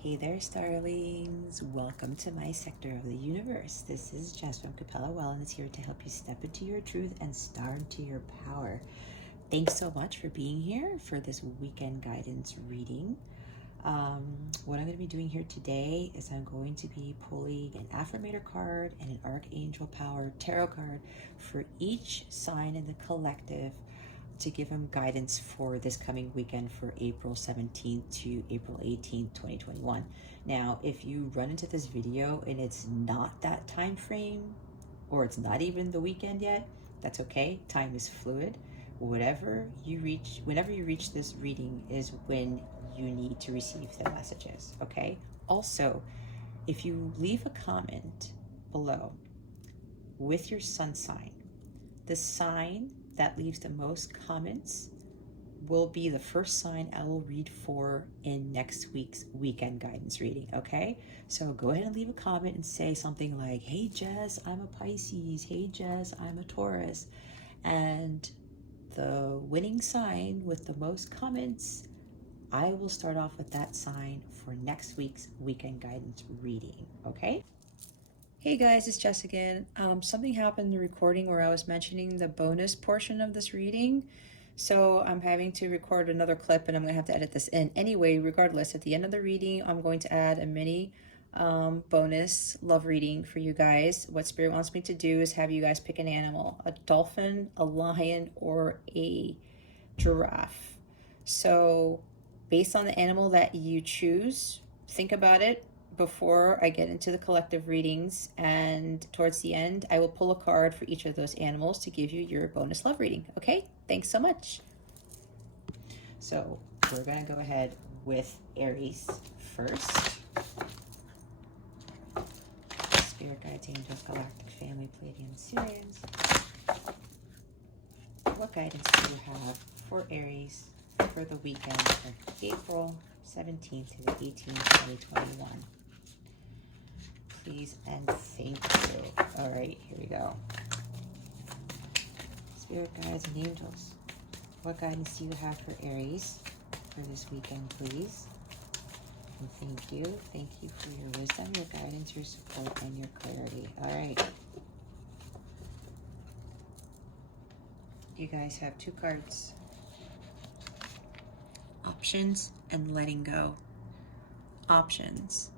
Hey there, starlings. Welcome to my sector of the universe. This is Jess from Capella Wellness, here to help you step into your truth and star into your power. Thanks so much for being here for this weekend guidance reading. What I'm going to be doing here today is I'm going to be pulling an affirmator card and an archangel power tarot card for each sign in the collective to give them guidance for this coming weekend for April 17th to April 18th, 2021. Now, if you run into this video and it's not that time frame, or it's not even the weekend yet, that's okay. Time is fluid. Whenever you reach this reading is when you need to receive the messages, okay? Also, if you leave a comment below with your sun sign, the sign that leaves the most comments will be the first sign I will read for in next week's weekend guidance reading, okay? So go ahead and leave a comment and say something like, hey Jess, I'm a Pisces. Hey Jess, I'm a Taurus. And the winning sign with the most comments, I will start off with that sign for next week's weekend guidance reading, okay? Hey guys, it's Jess again. Something happened in the recording where I was mentioning the bonus portion of this reading. So I'm having to record another clip and I'm going to have to edit this in. Anyway, regardless, at the end of the reading, I'm going to add a mini bonus love reading for you guys. What Spirit wants me to do is have you guys pick an animal, a dolphin, a lion, or a giraffe. So based on the animal that you choose, think about it before I get into the collective readings, and towards the end I will pull a card for each of those animals to give you your bonus love reading. Okay, thanks so much. So we're going to go ahead with Aries first. Spirit guides, angels, galactic family, Pleiadian, Sirians. What guidance do you have for Aries for the weekend of April 17th to the 18th, 2021? Please and thank you. All right, here we go. Spirit guides and angels, what guidance do you have for Aries for this weekend, please? And thank you. Thank you for your wisdom, your guidance, your support, and your clarity. All right. You guys have two cards. Options and letting go. Options.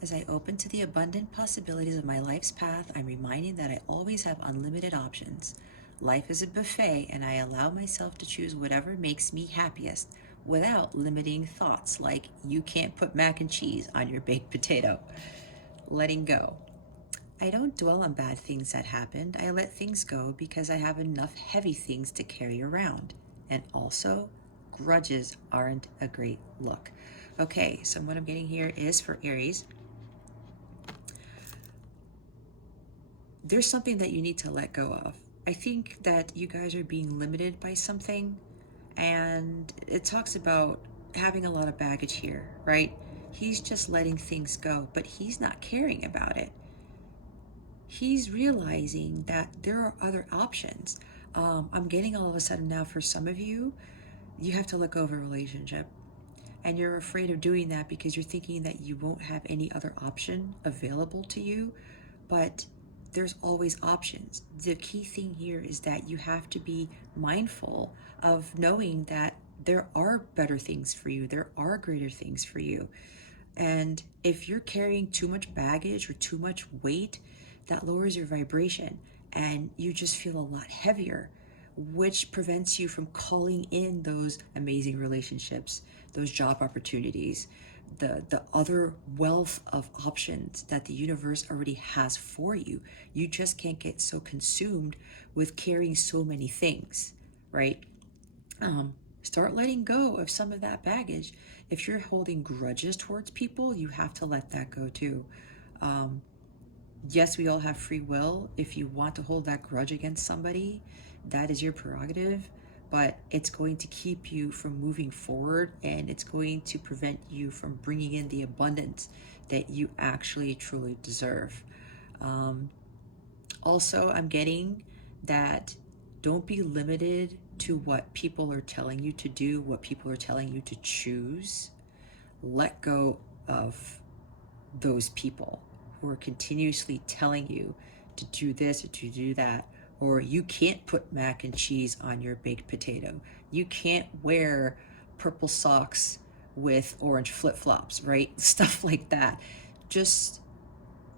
As I open to the abundant possibilities of my life's path, I'm reminded that I always have unlimited options. Life is a buffet, and I allow myself to choose whatever makes me happiest without limiting thoughts like, you can't put mac and cheese on your baked potato. Letting go. I don't dwell on bad things that happened. I let things go because I have enough heavy things to carry around. And also, grudges aren't a great look. Okay, so what I'm getting here is for Aries, there's something that you need to let go of. I think that you guys are being limited by something, and it talks about having a lot of baggage here, right? He's just letting things go, but he's not caring about it. He's realizing that there are other options. I'm getting all of a sudden now, for some of you, you have to let go of a relationship. And you're afraid of doing that because you're thinking that you won't have any other option available to you. But there's always options. The key thing here is that you have to be mindful of knowing that there are better things for you. There are greater things for you. And if you're carrying too much baggage or too much weight, that lowers your vibration and you just feel a lot heavier, which prevents you from calling in those amazing relationships, those job opportunities, the other wealth of options that the universe already has for you. You just can't get so consumed with carrying so many things, right? Start letting go of some of that baggage. If you're holding grudges towards people, you have to let that go too. Yes, we all have free will. If you want to hold that grudge against somebody, that is your prerogative, but it's going to keep you from moving forward, and it's going to prevent you from bringing in the abundance that you actually truly deserve. Also, I'm getting that don't be limited to what people are telling you to do, what people are telling you to choose. Let go of those people who are continuously telling you to do this or to do that, or you can't put mac and cheese on your baked potato. You can't wear purple socks with orange flip-flops, right? Stuff like that. Just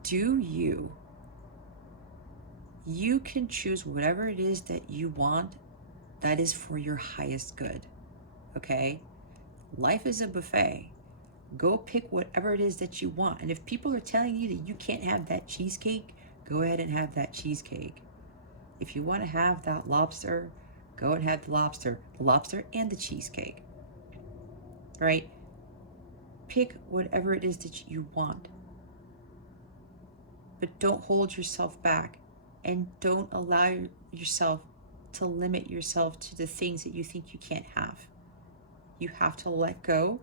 do you. You can choose whatever it is that you want that is for your highest good, okay? Life is a buffet. Go pick whatever it is that you want. And if people are telling you that you can't have that cheesecake, go ahead and have that cheesecake. If you want to have that lobster, go and have the lobster and the cheesecake, right? Pick whatever it is that you want. But don't hold yourself back, and don't allow yourself to limit yourself to the things that you think you can't have. You have to let go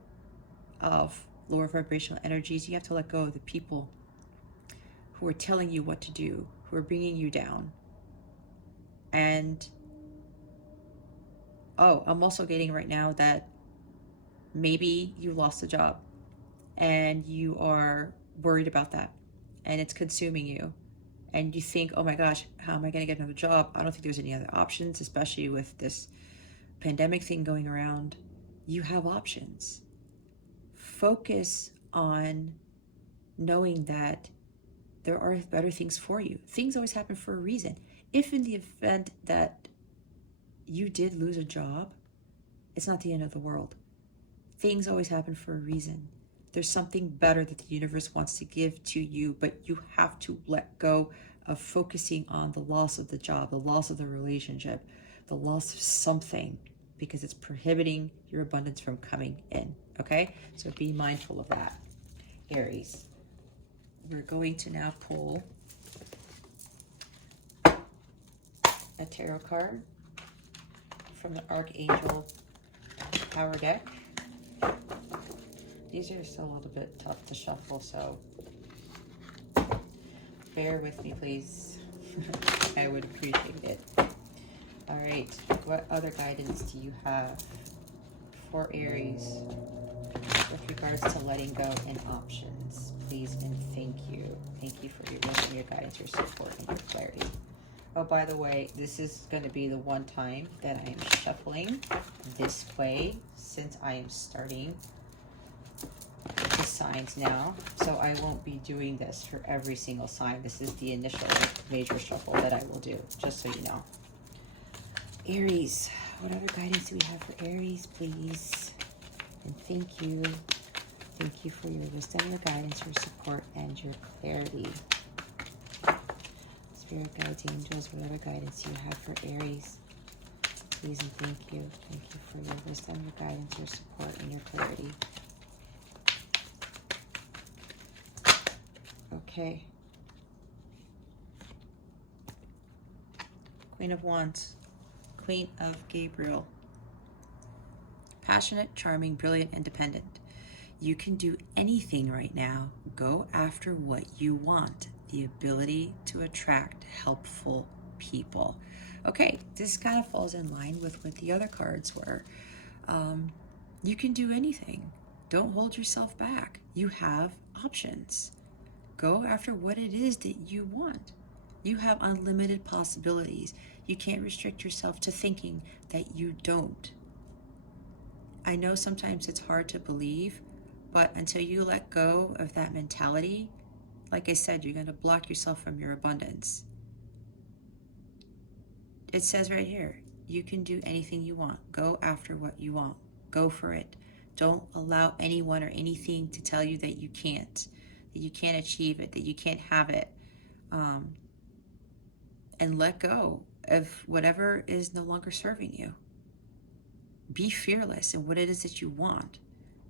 of lower vibrational energies. You have to let go of the people who are telling you what to do, who are bringing you down. And I'm also getting right now that maybe you lost a job and you are worried about that and it's consuming you. And you think, oh my gosh, how am I going to get another job? I don't think there's any other options, especially with this pandemic thing going around. You have options. Focus on knowing that there are better things for you. Things always happen for a reason. If in the event that you did lose a job, it's not the end of the world. Things always happen for a reason. There's something better that the universe wants to give to you, but you have to let go of focusing on the loss of the job, the loss of the relationship, the loss of something, because it's prohibiting your abundance from coming in, okay? So be mindful of that. Aries, we're going to now pull a tarot card from the Archangel Power Deck. These are still a little bit tough to shuffle, so bear with me, please. I would appreciate it. All right, what other guidance do you have for Aries with regards to letting go and options? Please and thank you. Thank you for your wisdom, your guidance, your support, and your clarity. Oh, by the way, this is going to be the one time that I am shuffling this way since I am starting the signs now. So I won't be doing this for every single sign. This is the initial major shuffle that I will do, just so you know. Aries, what other guidance do we have for Aries, please? And thank you. Thank you for your wisdom, your guidance, your support, and your clarity. Spirit guides, angels, whatever guidance you have for Aries, please and thank you. Thank you for your wisdom, your guidance, your support, and your clarity. Okay. Queen of Wands, Queen of Gabriel. Passionate, charming, brilliant, independent. You can do anything right now. Go after what you want. The ability to attract helpful people. Okay, this kind of falls in line with what the other cards were. You can do anything. Don't hold yourself back. You have options. Go after what it is that you want. You have unlimited possibilities. You can't restrict yourself to thinking that you don't. I know sometimes it's hard to believe, but until you let go of that mentality, like I said, you're going to block yourself from your abundance. It says right here, you can do anything you want. Go after what you want. Go for it. Don't allow anyone or anything to tell you that you can't achieve it, that you can't have it. And let go of whatever is no longer serving you. Be fearless in what it is that you want.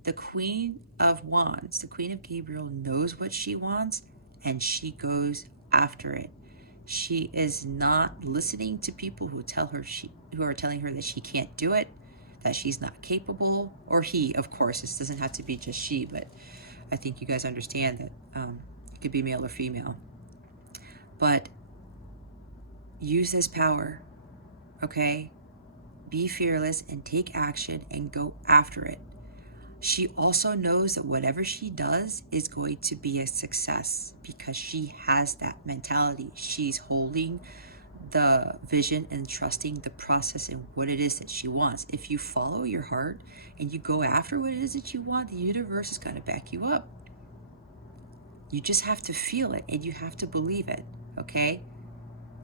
The Queen of Wands, the Queen of Gabriel, knows what she wants and she goes after it. She is not listening to people who are telling her that she can't do it, that she's not capable, or he, of course. This doesn't have to be just she, but I think you guys understand that it could be male or female. But use this power, okay? Be fearless and take action and go after it. She also knows that whatever she does is going to be a success because she has that mentality. She's holding the vision and trusting the process and what it is that she wants. If you follow your heart and you go after what it is that you want, the universe is going to back you up. You just have to feel it and you have to believe it, okay?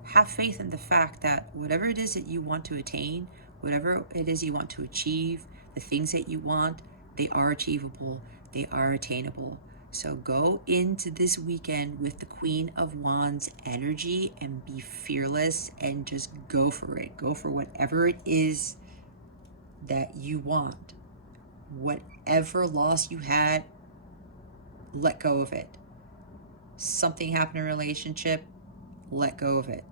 Have faith in the fact that whatever it is that you want to attain, whatever it is you want to achieve, the things that you want, they are achievable, they are attainable. So go into this weekend with the Queen of Wands energy and be fearless and just go for it. Go for whatever it is that you want. Whatever loss you had, let go of it. Something happened in a relationship, let go of it.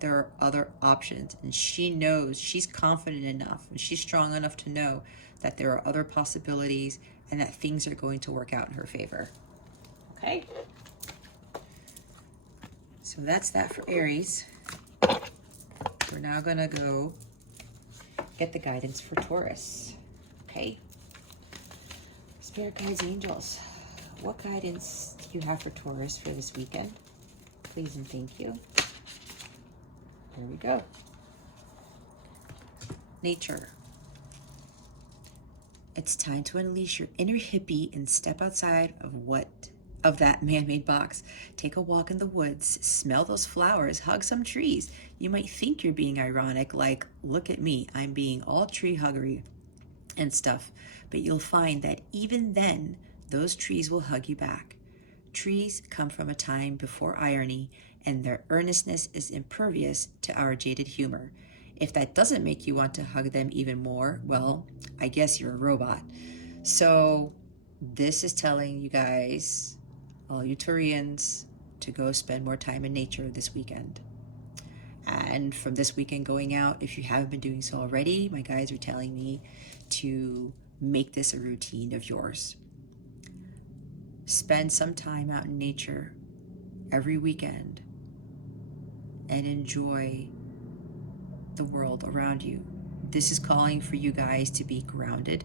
There are other options, and she knows, she's confident enough and she's strong enough to know that there are other possibilities and that things are going to work out in her favor. Okay? So that's that for Aries. We're now going to go get the guidance for Taurus. Okay? Spirit guides, angels, what guidance do you have for Taurus for this weekend? Please and thank you. Here we go. Nature. It's time to unleash your inner hippie and step outside of that man-made box. Take a walk in the woods, smell those flowers, hug some trees. You might think you're being ironic, like, look at me, I'm being all tree huggery and stuff. But you'll find that even then, those trees will hug you back. Trees come from a time before irony, and their earnestness is impervious to our jaded humor. If that doesn't make you want to hug them even more, well, I guess you're a robot. So this is telling you guys, all you Taurians, to go spend more time in nature this weekend. And from this weekend going out, if you haven't been doing so already, my guides are telling me to make this a routine of yours. Spend some time out in nature every weekend and enjoy the world around you. This is calling for you guys to be grounded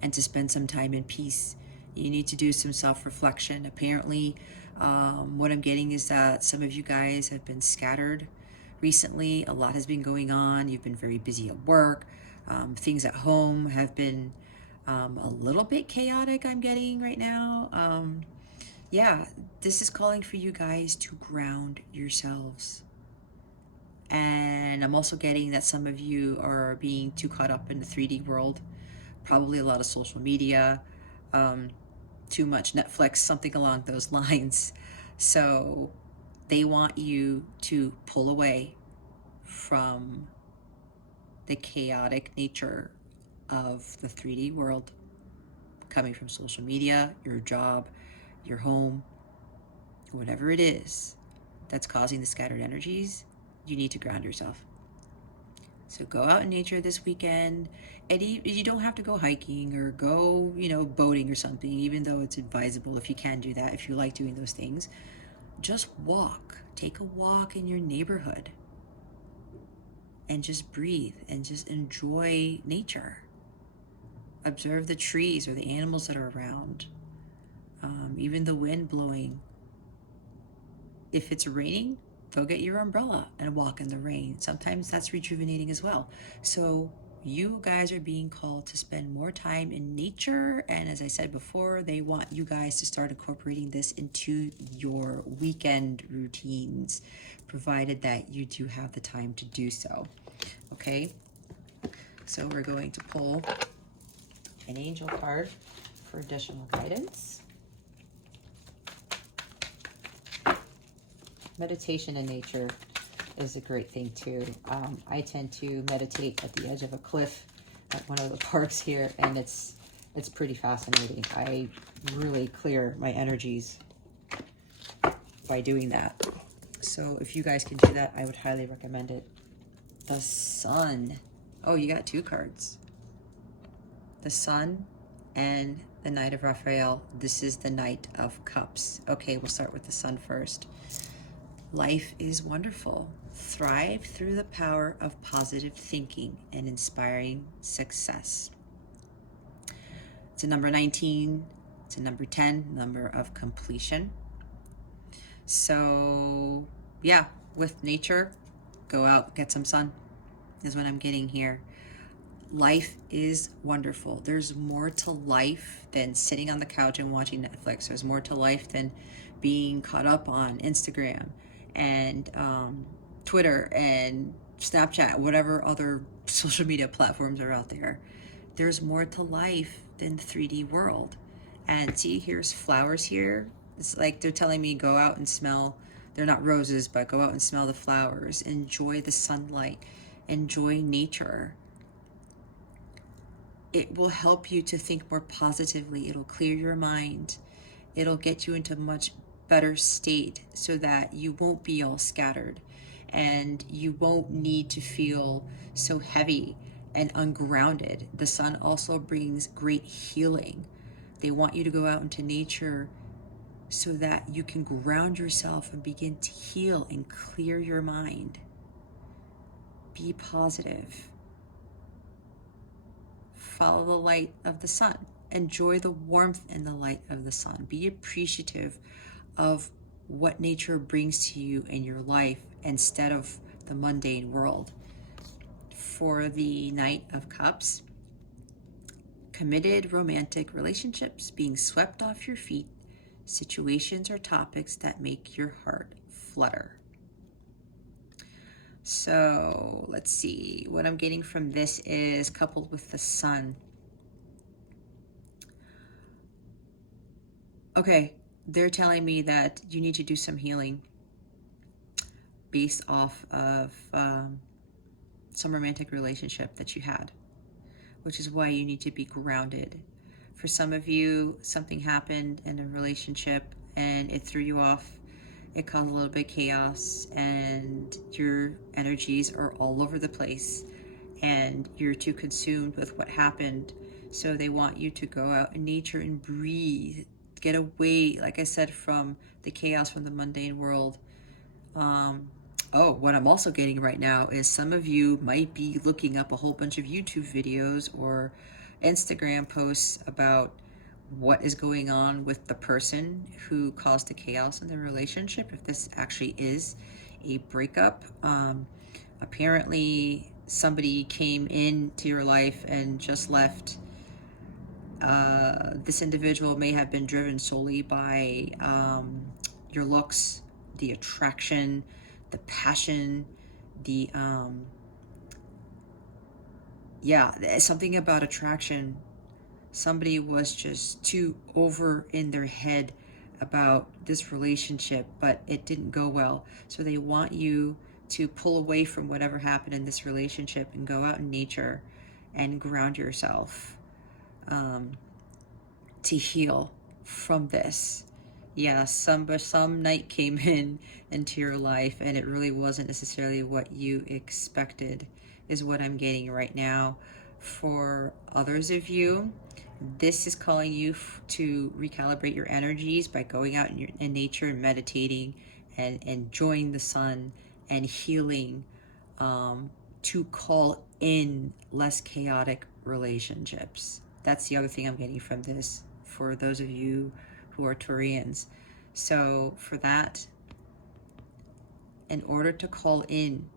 and to spend some time in peace. You need to do some self-reflection. Apparently, what I'm getting is that some of you guys have been scattered recently. A lot has been going on. You've been very busy at work. Things at home have been a little bit chaotic, I'm getting right now. Yeah, this is calling for you guys to ground yourselves. And I'm also getting that some of you are being too caught up in the 3D world, probably a lot of social media, too much Netflix, something along those lines. So they want you to pull away from the chaotic nature of the 3D world, coming from social media, your job, your home, whatever it is that's causing the scattered energies. You need to ground yourself. So go out in nature this weekend, and you don't have to go hiking or go, boating or something, even though it's advisable if you can do that, if you like doing those things. Just walk. Take a walk in your neighborhood and just breathe and just enjoy nature. Observe the trees or the animals that are around, even the wind blowing. If it's raining, go get your umbrella and walk in the rain. Sometimes that's rejuvenating as well. So you guys are being called to spend more time in nature. And as I said before, they want you guys to start incorporating this into your weekend routines, provided that you do have the time to do so. Okay, so we're going to pull an angel card for additional guidance. Meditation in nature is a great thing too. I tend to meditate at the edge of a cliff at one of the parks here, and it's pretty fascinating. I really clear my energies by doing that. So if you guys can do that, I would highly recommend it. The Sun. Oh, you got two cards. The Sun and the Knight of Raphael. This is the Knight of Cups. Okay, we'll start with the Sun first. Life is wonderful. Thrive through the power of positive thinking and inspiring success. It's a number 19. It's a number 10, number of completion. So yeah, with nature, go out, get some sun, is what I'm getting here. Life is wonderful. There's more to life than sitting on the couch and watching Netflix. There's more to life than being caught up on Instagram and Twitter and Snapchat, whatever other social media platforms are out there. There's more to life than the 3D world. And see, here's flowers here. It's like they're telling me go out and smell. They're not roses, but go out and smell the flowers. Enjoy the sunlight. Enjoy nature. It will help you to think more positively. It'll clear your mind. It'll get you into a much better state so that you won't be all scattered and you won't need to feel so heavy and ungrounded. The sun also brings great healing. They want you to go out into nature so that you can ground yourself and begin to heal and clear your mind. Be positive. Follow the light of the sun. Enjoy the warmth and the light of the sun. Be appreciative of what nature brings to you in your life instead of the mundane world. For the Knight of Cups, committed romantic relationships being swept off your feet, situations or topics that make your heart flutter. So let's see, what I'm getting from this is coupled with the sun. Okay, they're telling me that you need to do some healing based off of some romantic relationship that you had, which is why you need to be grounded. For some of you, something happened in a relationship and it threw you off. It caused a little bit of chaos and your energies are all over the place and you're too consumed with what happened. So they want you to go out in nature and breathe, get away, like I said, from the chaos, from the mundane world. Oh, what I'm also getting right now is some of you might be looking up a whole bunch of YouTube videos or Instagram posts about what is going on with the person who caused the chaos in the relationship, if this actually is a breakup. Apparently somebody came into your life and just left. This individual may have been driven solely by your looks, the attraction, the passion, the something about attraction. Somebody was just too over in their head about this relationship, but it didn't go well. So they want you to pull away from whatever happened in this relationship and go out in nature and ground yourself to heal from this. Yeah, some night came into your life and it really wasn't necessarily what you expected, is what I'm getting right now. For others of you, this is calling you to recalibrate your energies by going out in nature and meditating and enjoying the sun and healing, to call in less chaotic relationships. That's the other thing I'm getting from this for those of you who are Taurians. So for that, in order to call in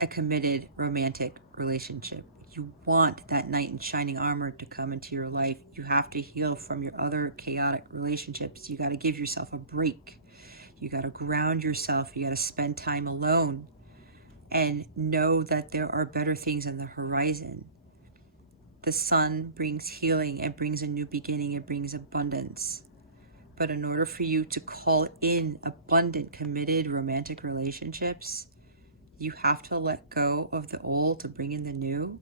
a committed romantic relationship, you want that knight in shining armor to come into your life. You have to heal from your other chaotic relationships. You got to give yourself a break. You got to ground yourself. You got to spend time alone and know that there are better things on the horizon. The sun brings healing. It brings a new beginning. It brings abundance. But in order for you to call in abundant, committed romantic relationships, you have to let go of the old to bring in the new,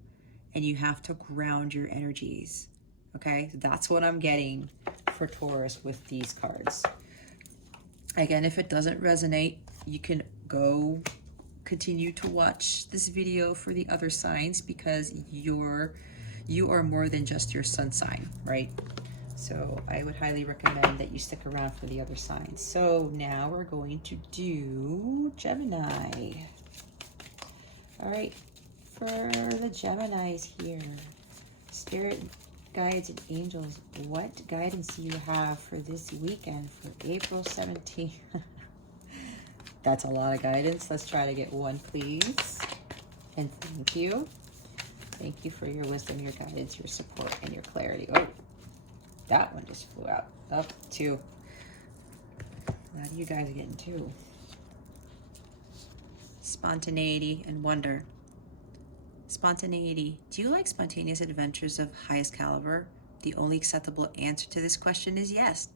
and you have to ground your energies. Okay, that's what I'm getting for Taurus with these cards. Again, if it doesn't resonate, you can go continue to watch this video for the other signs, because you are more than just your sun sign, right? So I would highly recommend that you stick around for the other signs. So now we're going to do Gemini. All right, for the Geminis here, Spirit guides and angels, what guidance do you have for this weekend for April 17th? That's a lot of guidance. Let's try to get one, please. And thank you. Thank you for your wisdom, your guidance, your support, and your clarity. Oh, that one just flew out. Up, two. A lot of you guys are getting two. Spontaneity and wonder. Spontaneity. Do you like spontaneous adventures of highest caliber? The only acceptable answer to this question is yes.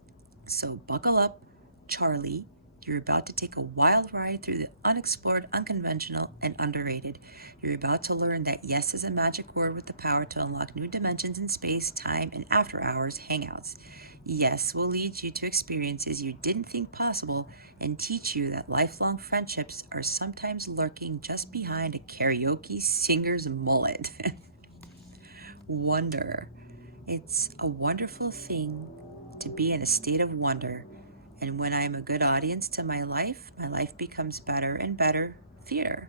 So buckle up, Charlie. You're about to take a wild ride through the unexplored, unconventional, and underrated. You're about to learn that yes is a magic word with the power to unlock new dimensions in space, time, and after-hours hangouts. Yes will lead you to experiences you didn't think possible and teach you that lifelong friendships are sometimes lurking just behind a karaoke singer's mullet. Wonder. It's a wonderful thing to be in a state of wonder. And when I am a good audience to my life becomes better and better theater.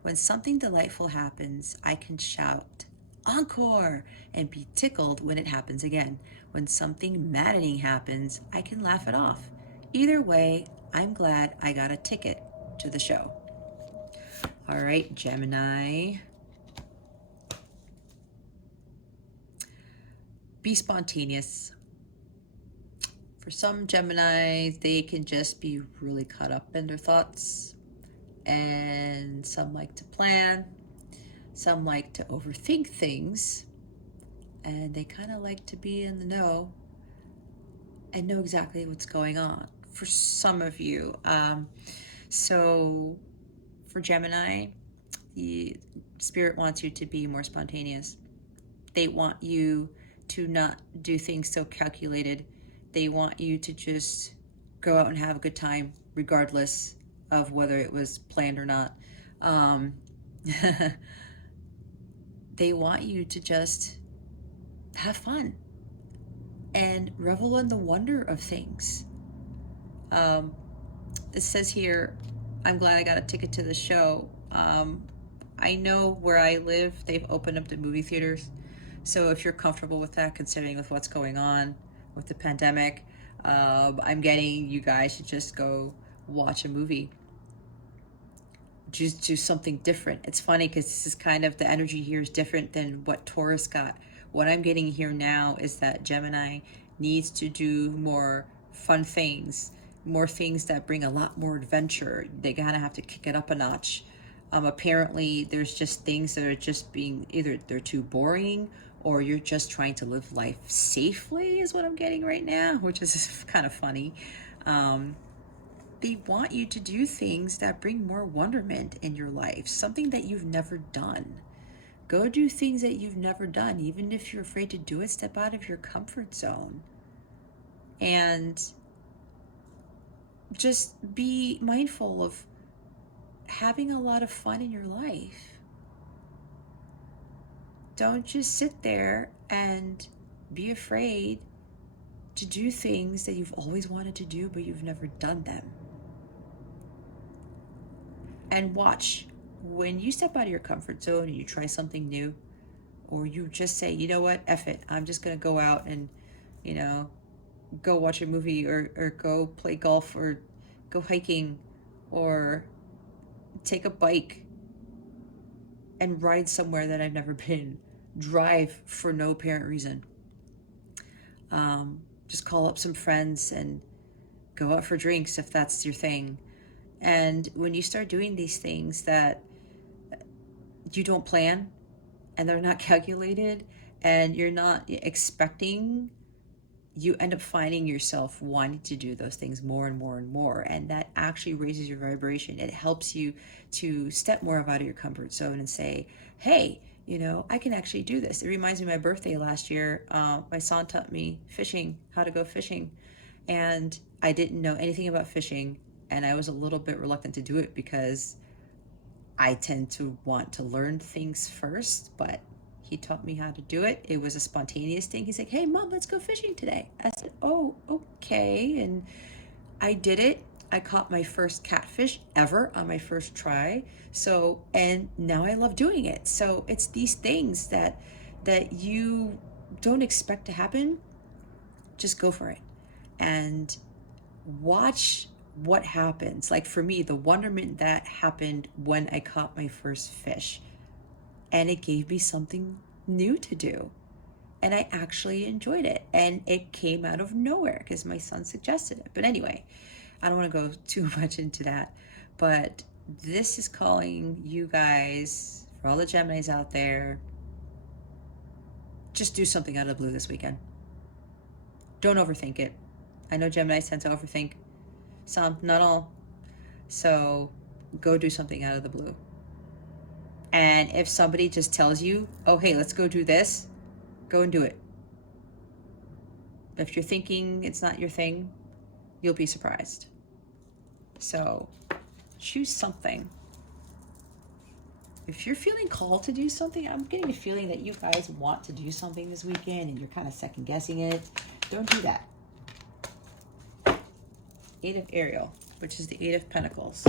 When something delightful happens, I can shout, encore, and be tickled when it happens again. When something maddening happens, I can laugh it off. Either way, I'm glad I got a ticket to the show. All right, Gemini. Be spontaneous. For some Geminis, they can just be really caught up in their thoughts. And some like to plan. Some like to overthink things. And they kind of like to be in the know and know exactly what's going on. For some of you. So for Gemini, the Spirit wants you to be more spontaneous. They want you to not do things so calculated. They want you to just go out and have a good time, regardless of whether it was planned or not. They want you to just have fun and revel in the wonder of things. It says here, I'm glad I got a ticket to the show. I know where I live, they've opened up the movie theaters. So if you're comfortable with that, considering with what's going on with the pandemic, I'm getting you guys to just go watch a movie. Just do something different. It's funny because this is kind of, the energy here is different than what Taurus got. What I'm getting here now is that Gemini needs to do more fun things, more things that bring a lot more adventure. They gotta have to kick it up a notch. Apparently there's just things that are just being, either they're too boring or you're just trying to live life safely is what I'm getting right now, which is kind of funny. They want you to do things that bring more wonderment in your life, something that you've never done. Go do things that you've never done. Even if you're afraid to do it, step out of your comfort zone. And just be mindful of having a lot of fun in your life. Don't just sit there and be afraid to do things that you've always wanted to do, but you've never done them. And watch, when you step out of your comfort zone and you try something new, or you just say, you know what, F it, I'm just gonna go out and, go watch a movie or go play golf or go hiking or take a bike and ride somewhere that I've never been. Drive for no apparent reason. Just call up some friends and go out for drinks if that's your thing. And when you start doing these things that you don't plan and they're not calculated and you're not expecting, you end up finding yourself wanting to do those things more and more and more. And that actually raises your vibration. It helps you to step more out of your comfort zone and say, hey, I can actually do this. It reminds me of my birthday last year. My son taught me fishing, how to go fishing. And I didn't know anything about fishing. And I was a little bit reluctant to do it because I tend to want to learn things first, but he taught me how to do it. It was a spontaneous thing. He's like, hey, Mom, let's go fishing today. I said, oh, okay. And I did it. I caught my first catfish ever on my first try. And now I love doing it. So it's these things that that you don't expect to happen, just go for it and watch what happens. Like for me, the wonderment that happened when I caught my first fish, and it gave me something new to do. And I actually enjoyed it. And it came out of nowhere because my son suggested it. But anyway, I don't want to go too much into that. But this is calling you guys, for all the Geminis out there, just do something out of the blue this weekend. Don't overthink it. I know Geminis tend to overthink. Some, not all. So go do something out of the blue. And if somebody just tells you, oh, hey, let's go do this, go and do it. If you're thinking it's not your thing, you'll be surprised. So choose something. If you're feeling called to do something, I'm getting a feeling that you guys want to do something this weekend and you're kind of second guessing it. Don't do that. Eight of Ariel, which is the Eight of Pentacles.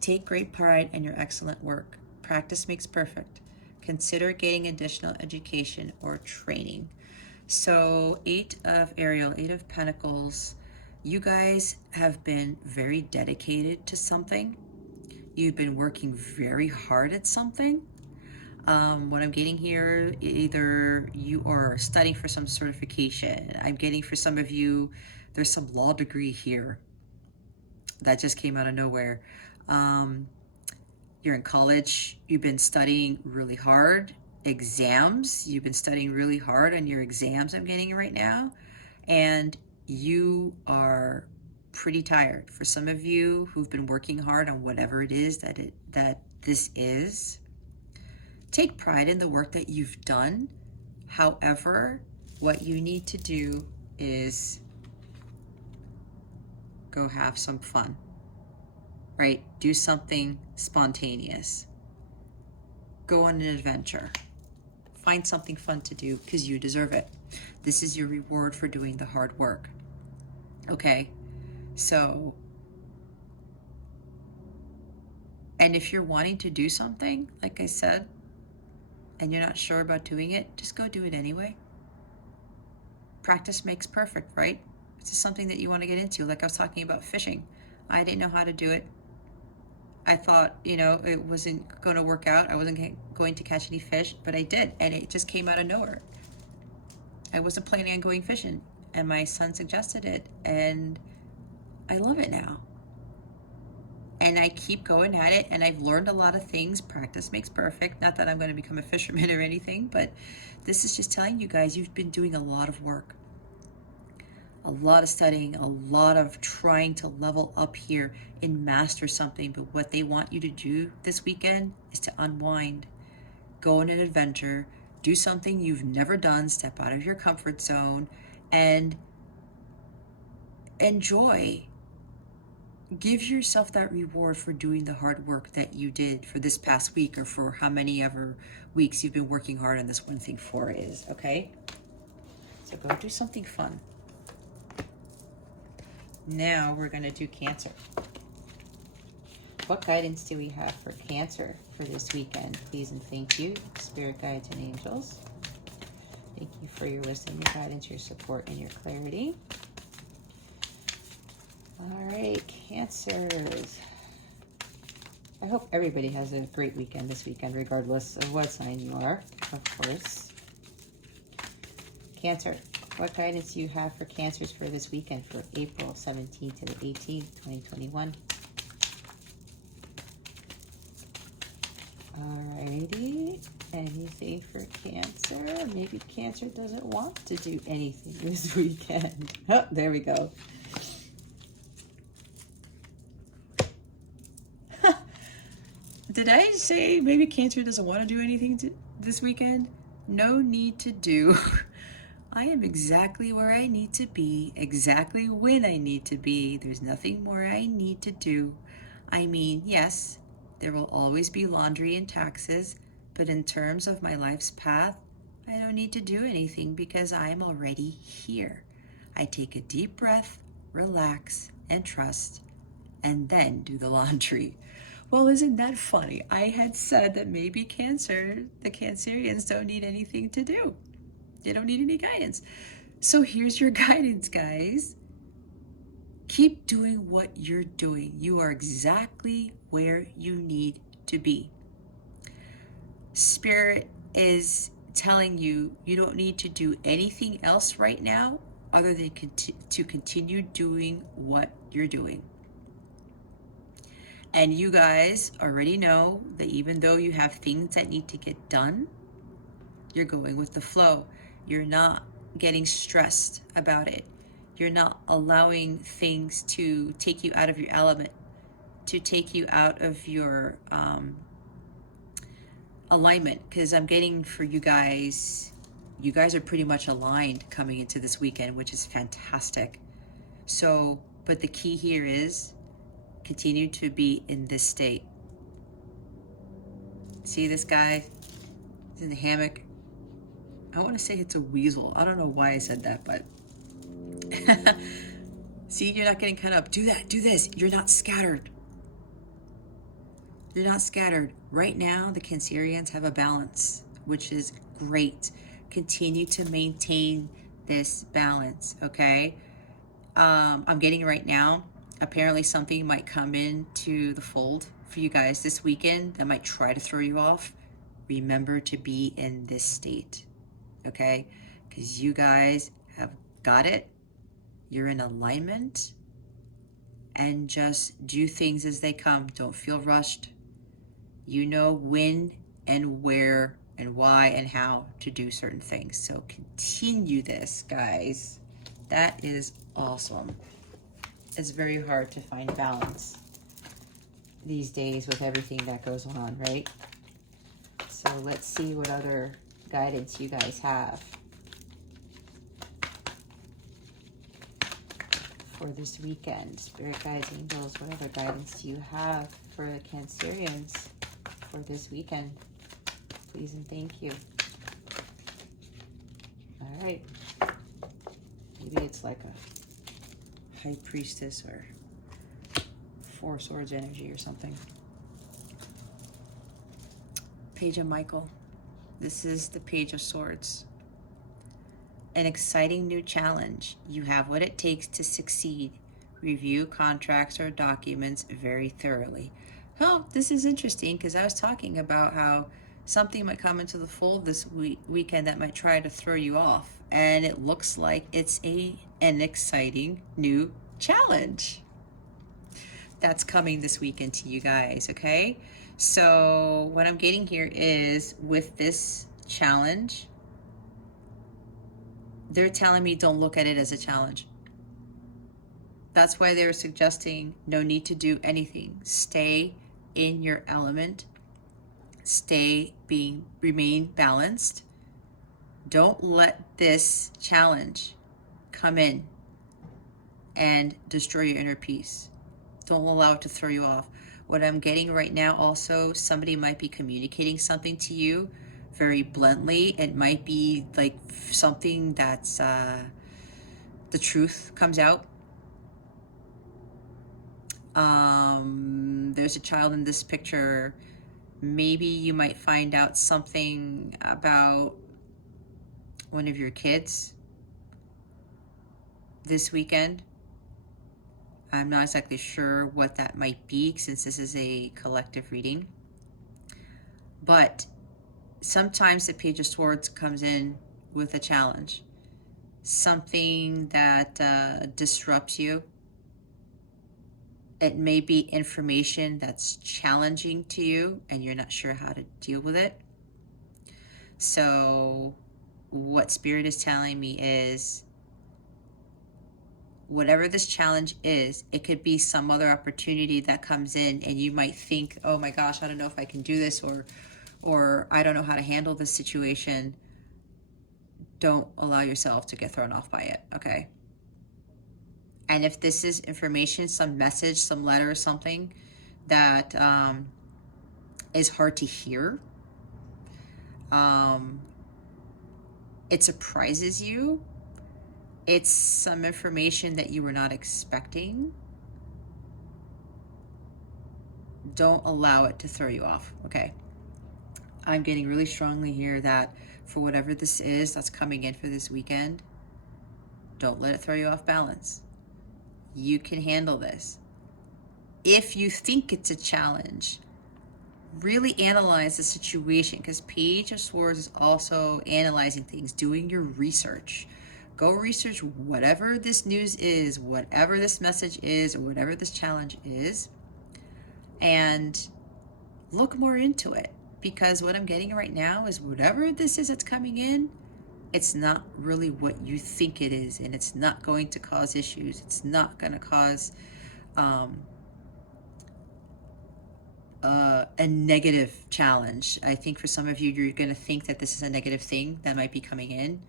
Take great pride in your excellent work. Practice makes perfect. Consider getting additional education or training. So Eight of Ariel, Eight of Pentacles, you guys have been very dedicated to something. You've been working very hard at something. What I'm getting here, either you are studying for some certification. I'm getting for some of you, there's some law degree here that just came out of nowhere. You're in college, you've been studying really hard. Exams, you've been studying really hard on your exams I'm getting right now. And you are pretty tired. For some of you who've been working hard on whatever it is that this is, take pride in the work that you've done. However, what you need to do is go have some fun, right? Do something spontaneous. Go on an adventure. Find something fun to do because you deserve it. This is your reward for doing the hard work. Okay? So, and if you're wanting to do something, like I said, and you're not sure about doing it, just go do it anyway. Practice makes perfect, right? It's just something that you want to get into. Like I was talking about fishing. I didn't know how to do it. I thought, it wasn't going to work out. I wasn't going to catch any fish, but I did. And it just came out of nowhere. I wasn't planning on going fishing, and my son suggested it, and I love it now. And I keep going at it, and I've learned a lot of things. Practice makes perfect. Not that I'm going to become a fisherman or anything, but this is just telling you guys you've been doing a lot of work. A lot of studying, a lot of trying to level up here and master something. But what they want you to do this weekend is to unwind, go on an adventure, do something you've never done, step out of your comfort zone, and enjoy. Give yourself that reward for doing the hard work that you did for this past week, or for how many ever weeks you've been working hard on this one thing for is, okay? So go do something fun. Now we're going to do Cancer. What guidance do we have for Cancer for this weekend? Please and thank you, Spirit Guides and Angels. Thank you for your wisdom, your guidance, your support, and your clarity. All right, Cancers. I hope everybody has a great weekend this weekend, regardless of what sign you are, of course. Cancer. What guidance do you have for Cancers for this weekend, for April 17th to the 18th, 2021? Alrighty. Anything for Cancer? Maybe Cancer doesn't want to do anything this weekend. Oh, there we go. Did I say maybe Cancer doesn't want to do anything this weekend? No need to do. I am exactly where I need to be, exactly when I need to be. There's nothing more I need to do. I mean, yes, there will always be laundry and taxes, but in terms of my life's path, I don't need to do anything because I'm already here. I take a deep breath, relax, and trust, and then do the laundry. Well, isn't that funny? I had said that maybe Cancer, the Cancerians don't need anything to do. They don't need any guidance. So here's your guidance, guys. Keep doing what you're doing. You are exactly where you need to be. Spirit is telling you you don't need to do anything else right now other than to continue doing what you're doing. And you guys already know that even though you have things that need to get done, you're going with the flow. You're not getting stressed about it. You're not allowing things to take you out of your element, to take you out of your alignment. Because I'm getting for you guys are pretty much aligned coming into this weekend, which is fantastic. So, but the key here is continue to be in this state. See this guy? He's in the hammock. I want to say it's a weasel. I don't know why I said that, but see, you're not getting caught up. Do that, do this. You're not scattered. You're not scattered. Right now, the Cancerians have a balance, which is great. Continue to maintain this balance, okay? I'm getting right now, apparently something might come into the fold for you guys this weekend that might try to throw you off. Remember to be in this state, okay? Because you guys have got it. You're in alignment, and just do things as they come. Don't feel rushed. You know when and where and why and how to do certain things. So continue this, guys. That is awesome. It's very hard to find balance these days with everything that goes on, right? So let's see what other guidance you guys have for this weekend. Spirit guides, angels, what other guidance do you have for the Cancerians for this weekend? Please and thank you. All right. Maybe it's like a High Priestess or Four Swords energy or something. Page of Michael. This is the Page of Swords. An exciting new challenge. You have what it takes to succeed. Review contracts or documents very thoroughly. Oh, this is interesting because I was talking about how something might come into the fold this weekend that might try to throw you off. And it looks like it's an exciting new challenge that's coming this weekend to you guys, okay? So what I'm getting here is with this challenge, they're telling me don't look at it as a challenge. That's why they're suggesting no need to do anything. Stay in your element. Remain balanced. Don't let this challenge come in and destroy your inner peace. Don't allow it to throw you off. What I'm getting right now also, somebody might be communicating something to you very bluntly. It might be like something that's the truth comes out. There's a child in this picture. Maybe you might find out something about one of your kids this weekend. I'm not exactly sure what that might be since this is a collective reading. But sometimes the Page of Swords comes in with a challenge. Something that disrupts you. It may be information that's challenging to you and you're not sure how to deal with it. So what Spirit is telling me is whatever this challenge is, it could be some other opportunity that comes in and you might think, oh my gosh, I don't know if I can do this, or I don't know how to handle this situation. Don't allow yourself to get thrown off by it, okay? And if this is information, some message, some letter, something that is hard to hear, it surprises you, it's some information that you were not expecting, Don't allow it to throw you off, okay? I'm getting really strongly here that for whatever this is that's coming in for this weekend, don't let it throw you off balance. You can handle this. If you think it's a challenge, really analyze the situation, because Page of Swords is also analyzing things, doing your research. Go research whatever this news is, whatever this message is, or whatever this challenge is, and look more into it. Because what I'm getting right now is whatever this is that's coming in, it's not really what you think it is, and it's not going to cause issues. It's not going to cause a negative challenge. I think for some of you, you're going to think that this is a negative thing that might be coming in.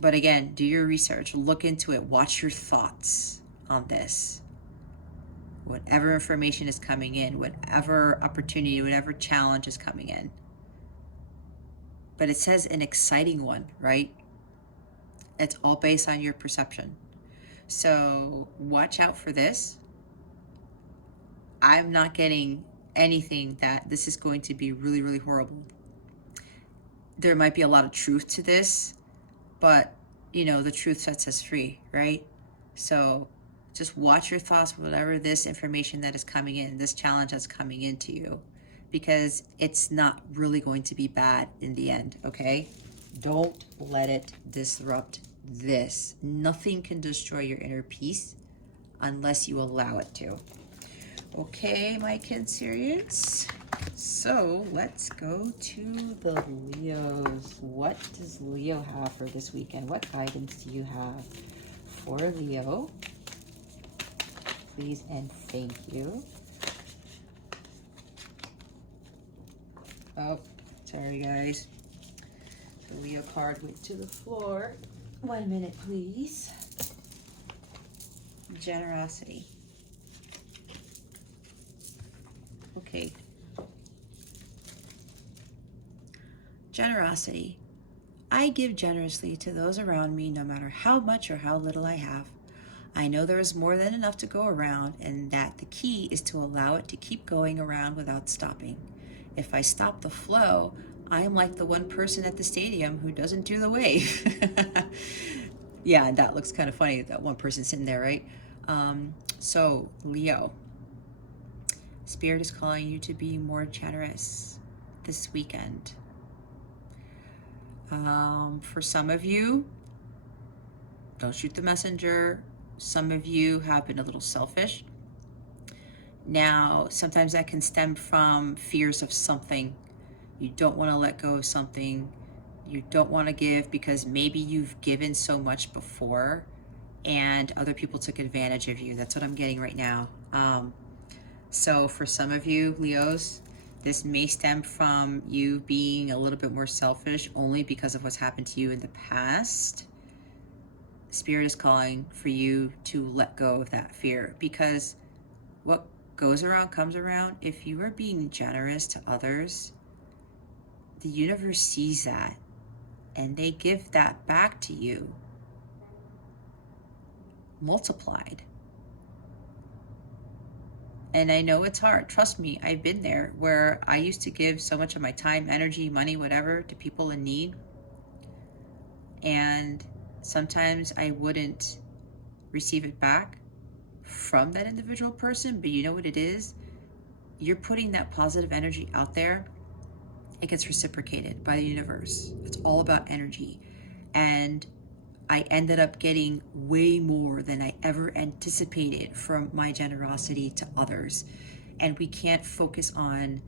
But again, do your research, look into it, watch your thoughts on this. Whatever information is coming in, whatever opportunity, whatever challenge is coming in. But it says an exciting one, right? It's all based on your perception. So watch out for this. I'm not getting anything that this is going to be really, really horrible. There might be a lot of truth to this, but you know, the truth sets us free, right? So just watch your thoughts, whatever this information that is coming in, this challenge that's coming into you, because it's not really going to be bad in the end, okay? Don't let it disrupt this. Nothing can destroy your inner peace unless you allow it to. Okay, my Cancerians. So let's go to the Leos. What does Leo have for this weekend? What guidance do you have for Leo? Please and thank you. Oh, sorry guys. The Leo card went to the floor. 1 minute, please. Generosity. Okay. Generosity. I give generously to those around me, no matter how much or how little I have. I know there is more than enough to go around, and that the key is to allow it to keep going around without stopping. If I stop the flow, I am like the one person at the stadium who doesn't do the wave. Yeah, and that looks kind of funny, that one person sitting there, right? So, Leo, Spirit is calling you to be more generous this weekend. For some of you, don't shoot the messenger. Some of you have been a little selfish. Now, sometimes that can stem from fears of something. You don't want to let go of something. You don't want to give because maybe you've given so much before and other people took advantage of you. That's what I'm getting right now. So for some of you, Leos, this may stem from you being a little bit more selfish only because of what's happened to you in the past. Spirit is calling for you to let go of that fear, because what goes around comes around. If you are being generous to others, the universe sees that and they give that back to you multiplied. And I know it's hard. Trust me, I've been there, where I used to give so much of my time, energy, money, whatever, to people in need. And sometimes I wouldn't receive it back from that individual person. But you know what it is? You're putting that positive energy out there. It gets reciprocated by the universe. It's all about energy. And I ended up getting way more than I ever anticipated from my generosity to others. And we can't focus on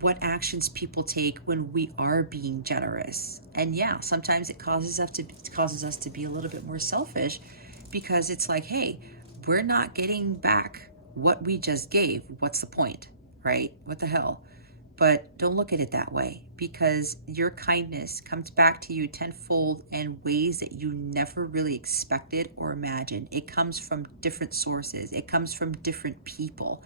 what actions people take when we are being generous. And yeah, sometimes it causes us to be a little bit more selfish, because it's like, hey, we're not getting back what we just gave. What's the point, right? What the hell? But don't look at it that way, because your kindness comes back to you tenfold in ways that you never really expected or imagined. It comes from different sources. It comes from different people.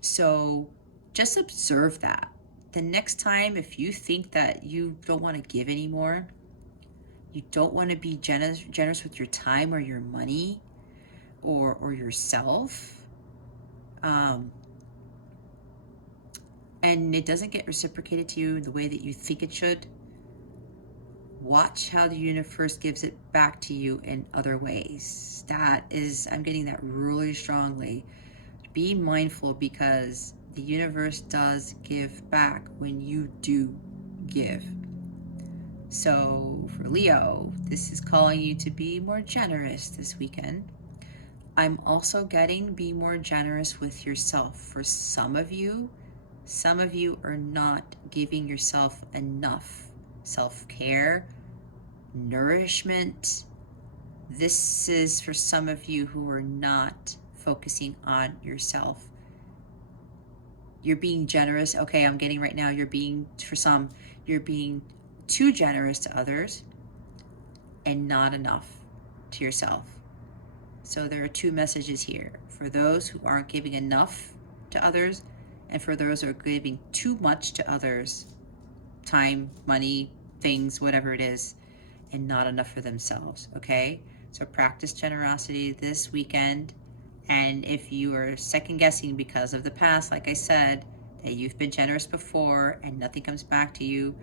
So just observe that. The next time, if you think that you don't want to give anymore, you don't want to be generous with your time or your money or yourself, and it doesn't get reciprocated to you the way that you think it should, watch how the universe gives it back to you in other ways. That is, I'm getting that really strongly. Be mindful, because the universe does give back when you do give. So for Leo, this is calling you to be more generous this weekend. I'm also getting be more generous with yourself. For some of you are not giving yourself enough self-care, nourishment. This is for some of you who are not focusing on yourself. You're being generous. Okay, I'm getting right now, you're being, for some, you're being too generous to others and not enough to yourself. So there are two messages here. For those who aren't giving enough to others, and for those who are giving too much to others, time, money, things, whatever it is, and not enough for themselves, okay? So practice generosity this weekend. And if you are second guessing because of the past, like I said, that you've been generous before and nothing comes back to you,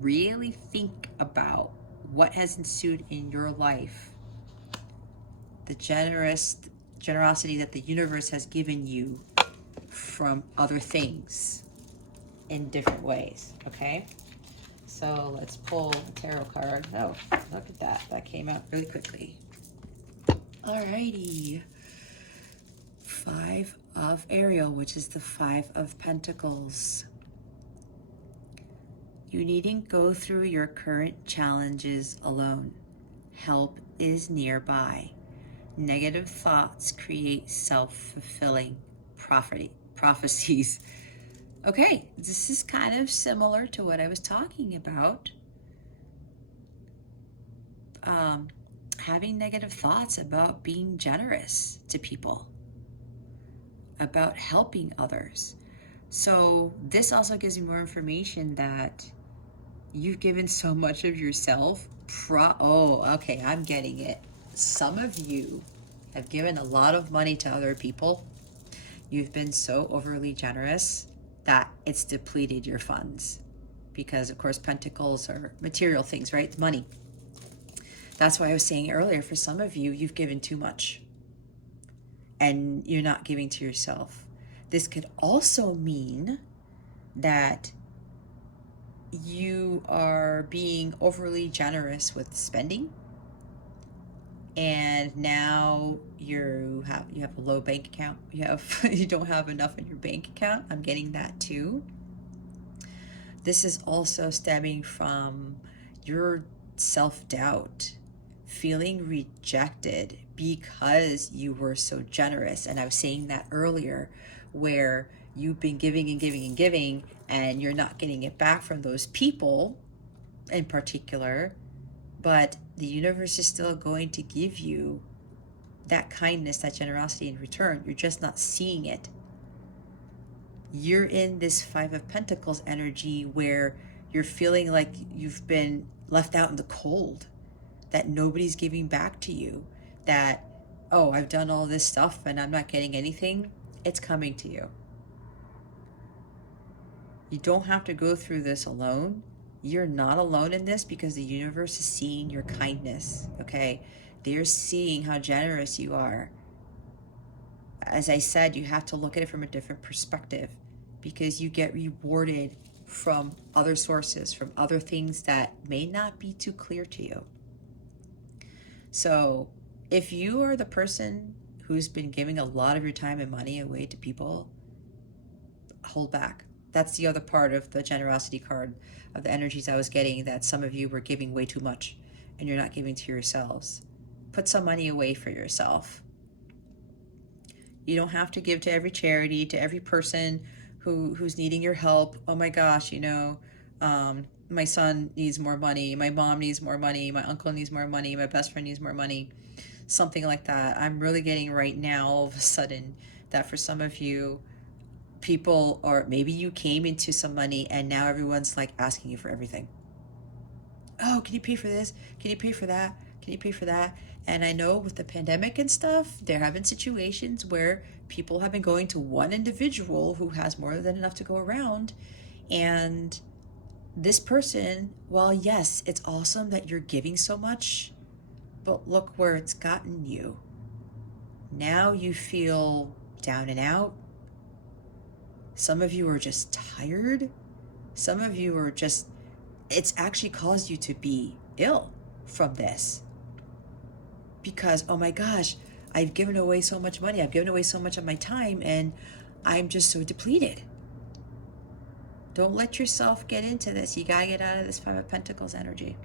really think about what has ensued in your life, the generosity that the universe has given you from other things in different ways, okay? So let's pull a tarot card. Oh, look at that. That came out really quickly. Alrighty. 5 of Ariel, which is the 5 of Pentacles. You needn't go through your current challenges alone. Help is nearby. Negative thoughts create self-fulfilling prophecies. Okay, this is kind of similar to what I was talking about. Having negative thoughts about being generous to people, about helping others. So this also gives me more information that you've given so much of yourself. Oh, okay, I'm getting it. Some of you have given a lot of money to other people. You've been so overly generous that it's depleted your funds. Because, of course, pentacles are material things, right? It's money. That's why I was saying earlier, for some of you, you've given too much. And you're not giving to yourself. This could also mean that you are being overly generous with spending, and now you have a low bank account. You don't have enough in your bank account. I'm getting that too. This is also stemming from your self-doubt, feeling rejected because you were so generous. And I was saying that earlier, where you've been giving and giving and giving, and you're not getting it back from those people in particular, but the universe is still going to give you that kindness, that generosity in return. You're just not seeing it. You're in this 5 of Pentacles energy where you're feeling like you've been left out in the cold, that nobody's giving back to you, that, oh, I've done all this stuff and I'm not getting anything. It's coming to you. You don't have to go through this alone. You're not alone in this, because the universe is seeing your kindness, okay? They're seeing how generous you are. As I said, you have to look at it from a different perspective, because you get rewarded from other sources, from other things that may not be too clear to you. So if you are the person who's been giving a lot of your time and money away to people, hold back. That's the other part of the generosity card, of the energies I was getting, that some of you were giving way too much and you're not giving to yourselves. Put some money away for yourself. You don't have to give to every charity, to every person who's needing your help. Oh my gosh, my son needs more money, my mom needs more money, my uncle needs more money, my best friend needs more money, something like that. I'm really getting right now, all of a sudden, that for some of you, people, or maybe you came into some money and now everyone's like asking you for everything. Oh, can you pay for this? Can you pay for that? Can you pray for that? And I know with the pandemic and stuff, there have been situations where people have been going to one individual who has more than enough to go around. And this person, well, yes, it's awesome that you're giving so much, but look where it's gotten you. Now you feel down and out. Some of you are just tired. Some of you are just, it's actually caused you to be ill from this. Because, oh my gosh, I've given away so much money. I've given away so much of my time, and I'm just so depleted. Don't let yourself get into this. You got to get out of this Five of Pentacles energy.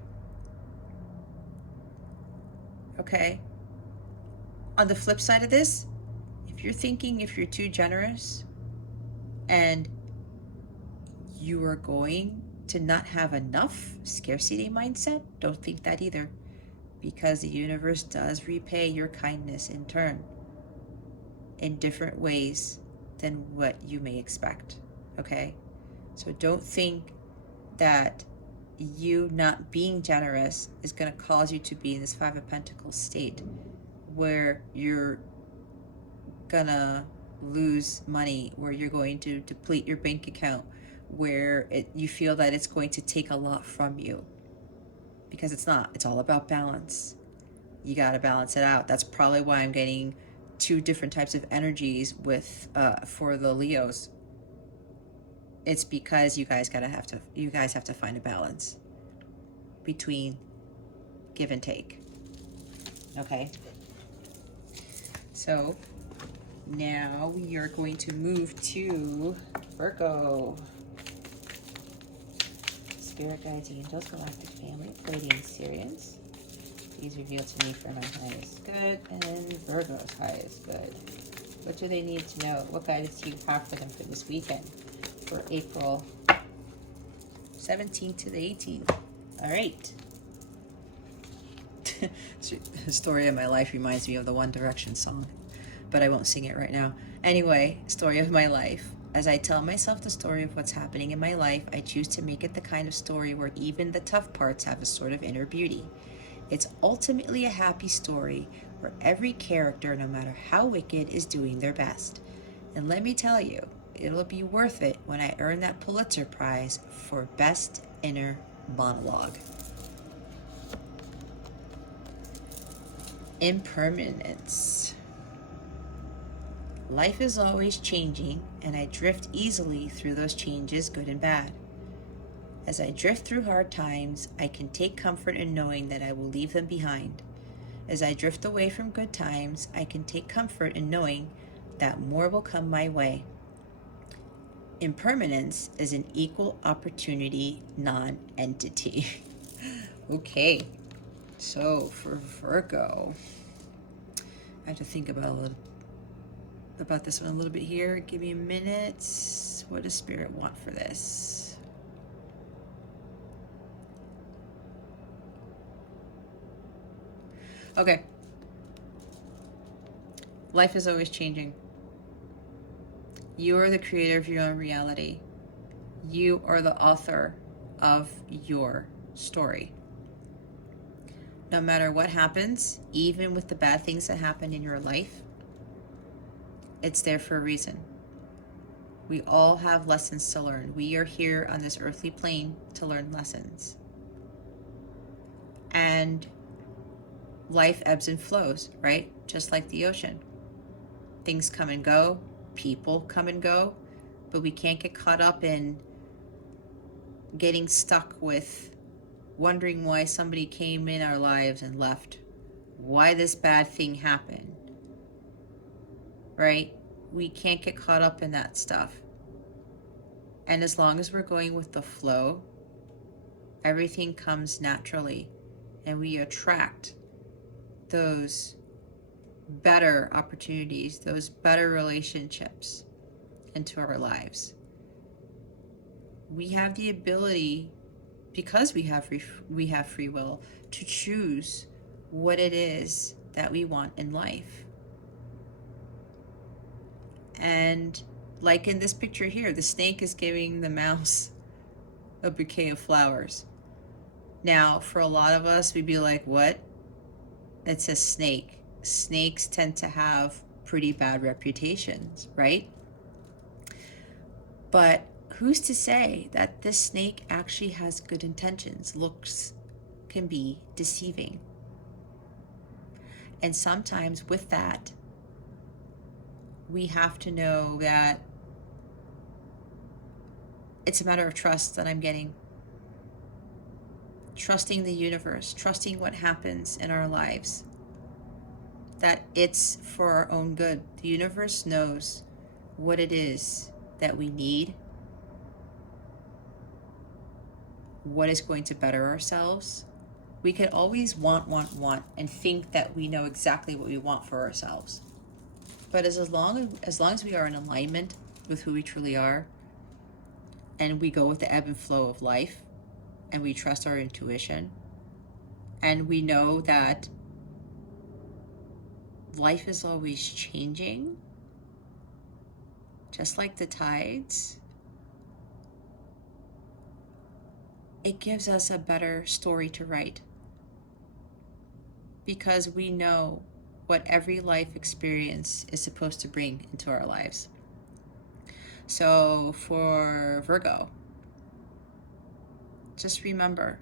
Okay? On the flip side of this, if you're thinking if you're too generous and you are going to not have enough, scarcity mindset, don't think that either. Because the universe does repay your kindness in turn in different ways than what you may expect. Okay? So don't think that you not being generous is going to cause you to be in this Five of Pentacles state where you're gonna lose money, where you're going to deplete your bank account, where you feel that it's going to take a lot from you. Because it's not. It's all about balance. You got to balance it out. That's probably why I'm getting two different types of energies with for the Leos. It's because you guys have to find a balance between give and take. Okay? So now we are going to move to Virgo. Spirit guides, angels, galactic family, Pleiadian, Sirians. Please reveal to me for my highest good and Virgo's highest good. What do they need to know? What guidance do you have for them for this weekend? For April 17th to the 18th. All right. The story of my life reminds me of the One Direction song, but I won't sing it right now. Anyway, story of my life. As I tell myself the story of what's happening in my life, I choose to make it the kind of story where even the tough parts have a sort of inner beauty. It's ultimately a happy story where every character, no matter how wicked, is doing their best. And let me tell you, it'll be worth it when I earn that Pulitzer Prize for Best Inner Monologue. Impermanence. Life is always changing, and I drift easily through those changes, good and bad. As I drift through hard times, I can take comfort in knowing that I will leave them behind. As I drift away from good times, I can take comfort in knowing that more will come my way. Impermanence is an equal opportunity non-entity. Okay, so for Virgo, I have to think about this one a little bit here. Give me a minute. What does Spirit want for this? Okay. Life is always changing. You are the creator of your own reality. You are the author of your story. No matter what happens, even with the bad things that happen in your life, it's there for a reason. We all have lessons to learn. We are here on this earthly plane to learn lessons. And life ebbs and flows, right? Just like the ocean. Things come and go, people come and go, but we can't get caught up in getting stuck with wondering why somebody came in our lives and left, why this bad thing happened, right? We can't get caught up in that stuff. And as long as we're going with the flow, everything comes naturally, and we attract those better opportunities, those better relationships into our lives. We have the ability, because we have free will, to choose what it is that we want in life. And like in this picture here, the snake is giving the mouse a bouquet of flowers. Now, for a lot of us, we'd be like, what? It's a snake. Snakes tend to have pretty bad reputations, right? But who's to say that this snake actually has good intentions? Looks can be deceiving. And sometimes with that, we have to know that it's a matter of trust that I'm getting. Trusting the universe, trusting what happens in our lives, that it's for our own good. The universe knows what it is that we need, what is going to better ourselves. We can always want, and think that we know exactly what we want for ourselves. But as long as we are in alignment with who we truly are, and we go with the ebb and flow of life, and we trust our intuition, and we know that life is always changing, just like the tides, it gives us a better story to write, because we know what every life experience is supposed to bring into our lives. So for Virgo, just remember,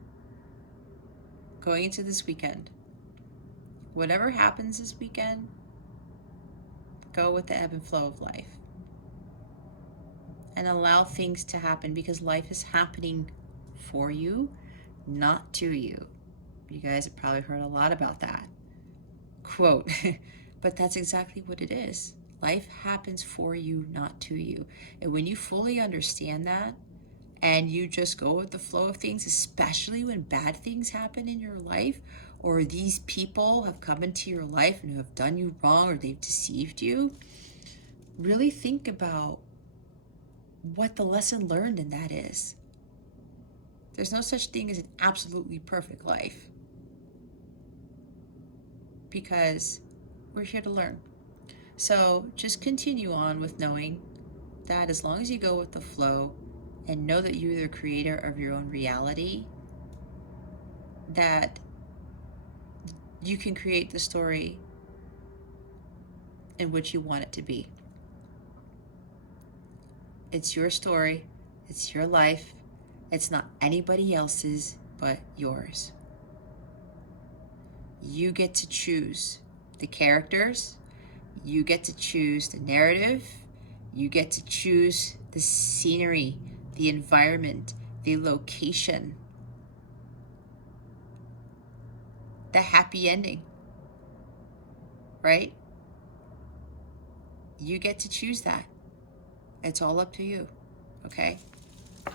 going into this weekend, whatever happens this weekend, go with the ebb and flow of life and allow things to happen, because life is happening for you, not to you. You guys have probably heard a lot about that quote, but that's exactly what it is. Life happens for you, not to you. And when you fully understand that, and you just go with the flow of things, especially when bad things happen in your life, or these people have come into your life and have done you wrong, or they've deceived you, really think about what the lesson learned in that is. There's no such thing as an absolutely perfect life, because we're here to learn. So just continue on with knowing that as long as you go with the flow and know that you're the creator of your own reality, that you can create the story in which you want it to be. It's your story, it's your life, it's not anybody else's but yours. You get to choose the characters, you get to choose the narrative, you get to choose the scenery, the environment, the location, the happy ending, right? You get to choose that. It's all up to you, okay?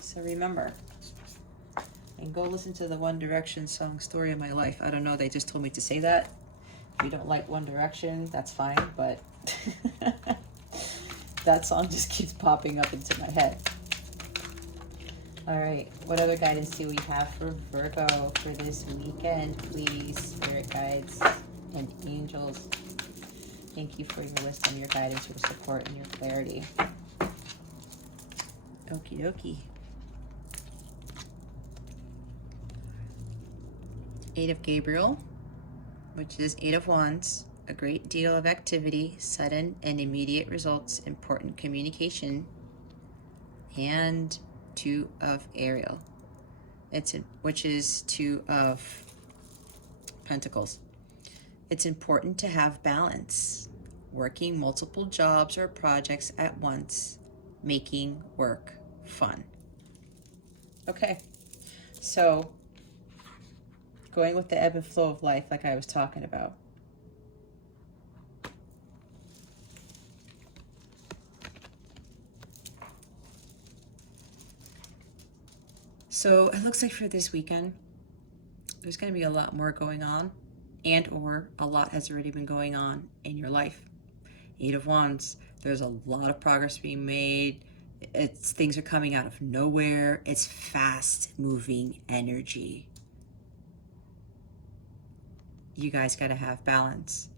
So remember, and go listen to the One Direction song, Story of My Life. I don't know, they just told me to say that. If you don't like One Direction, that's fine, but that song just keeps popping up into my head. All right, what other guidance do we have for Virgo for this weekend, please, spirit guides and angels? Thank you for your wisdom, your guidance, your support, and your clarity. Okie dokie. Eight of Gabriel, which is Eight of Wands, a great deal of activity, sudden and immediate results, important communication, and Two of Ariel, which is Two of Pentacles. It's important to have balance, working multiple jobs or projects at once, making work fun. Okay, so going with the ebb and flow of life like I was talking about. So it looks like for this weekend, there's going to be a lot more going on, and or a lot has already been going on in your life. Eight of Wands, there's a lot of progress being made. Things are coming out of nowhere. It's fast moving energy. You guys got to have balance.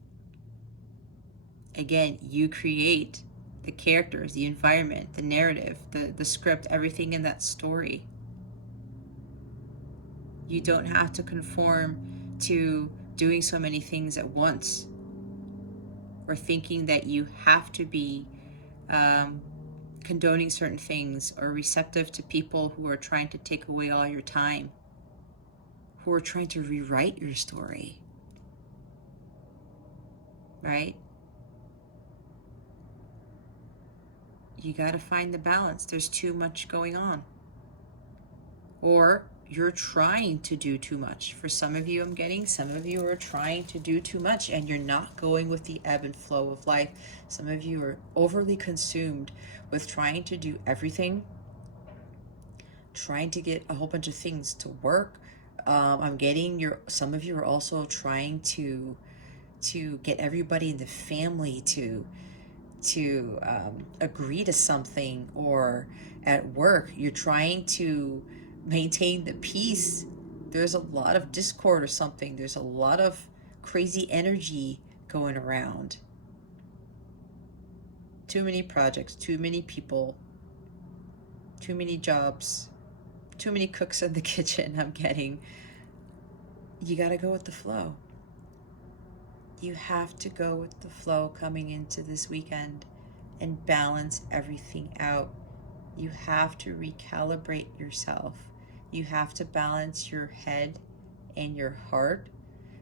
Again, you create the characters, the environment, the narrative, the script, everything in that story. You don't have to conform to doing so many things at once, or thinking that you have to be condoning certain things, or receptive to people who are trying to take away all your time, who are trying to rewrite your story, right? You got to find the balance. There's too much going on. Or you're trying to do too much. For some of you, some of you are trying to do too much and you're not going with the ebb and flow of life. Some of you are overly consumed with trying to do everything, trying to get a whole bunch of things to work. Some of you are also trying to get everybody in the family to agree to something, or at work you're trying to maintain the peace. There's a lot of discord or something. There's a lot of crazy energy going around. Too many projects, too many people, too many jobs, too many cooks in the kitchen. I'm getting, you got to go with the flow. You have to go with the flow coming into this weekend and balance everything out. You have to recalibrate yourself. You have to balance your head and your heart,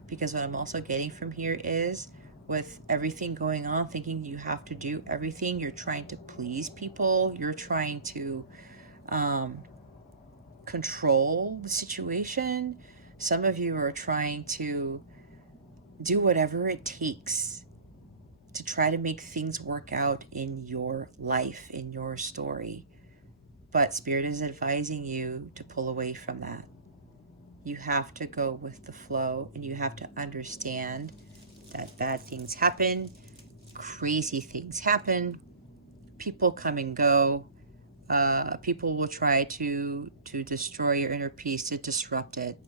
because what I'm also getting from here is, with everything going on, thinking you have to do everything, you're trying to please people, you're trying to control the situation. Some of you are trying to do whatever it takes to try to make things work out in your life, in your story. But Spirit is advising you to pull away from that. You have to go with the flow, and you have to understand that bad things happen, crazy things happen, people come and go. People will try to destroy your inner peace, to disrupt it.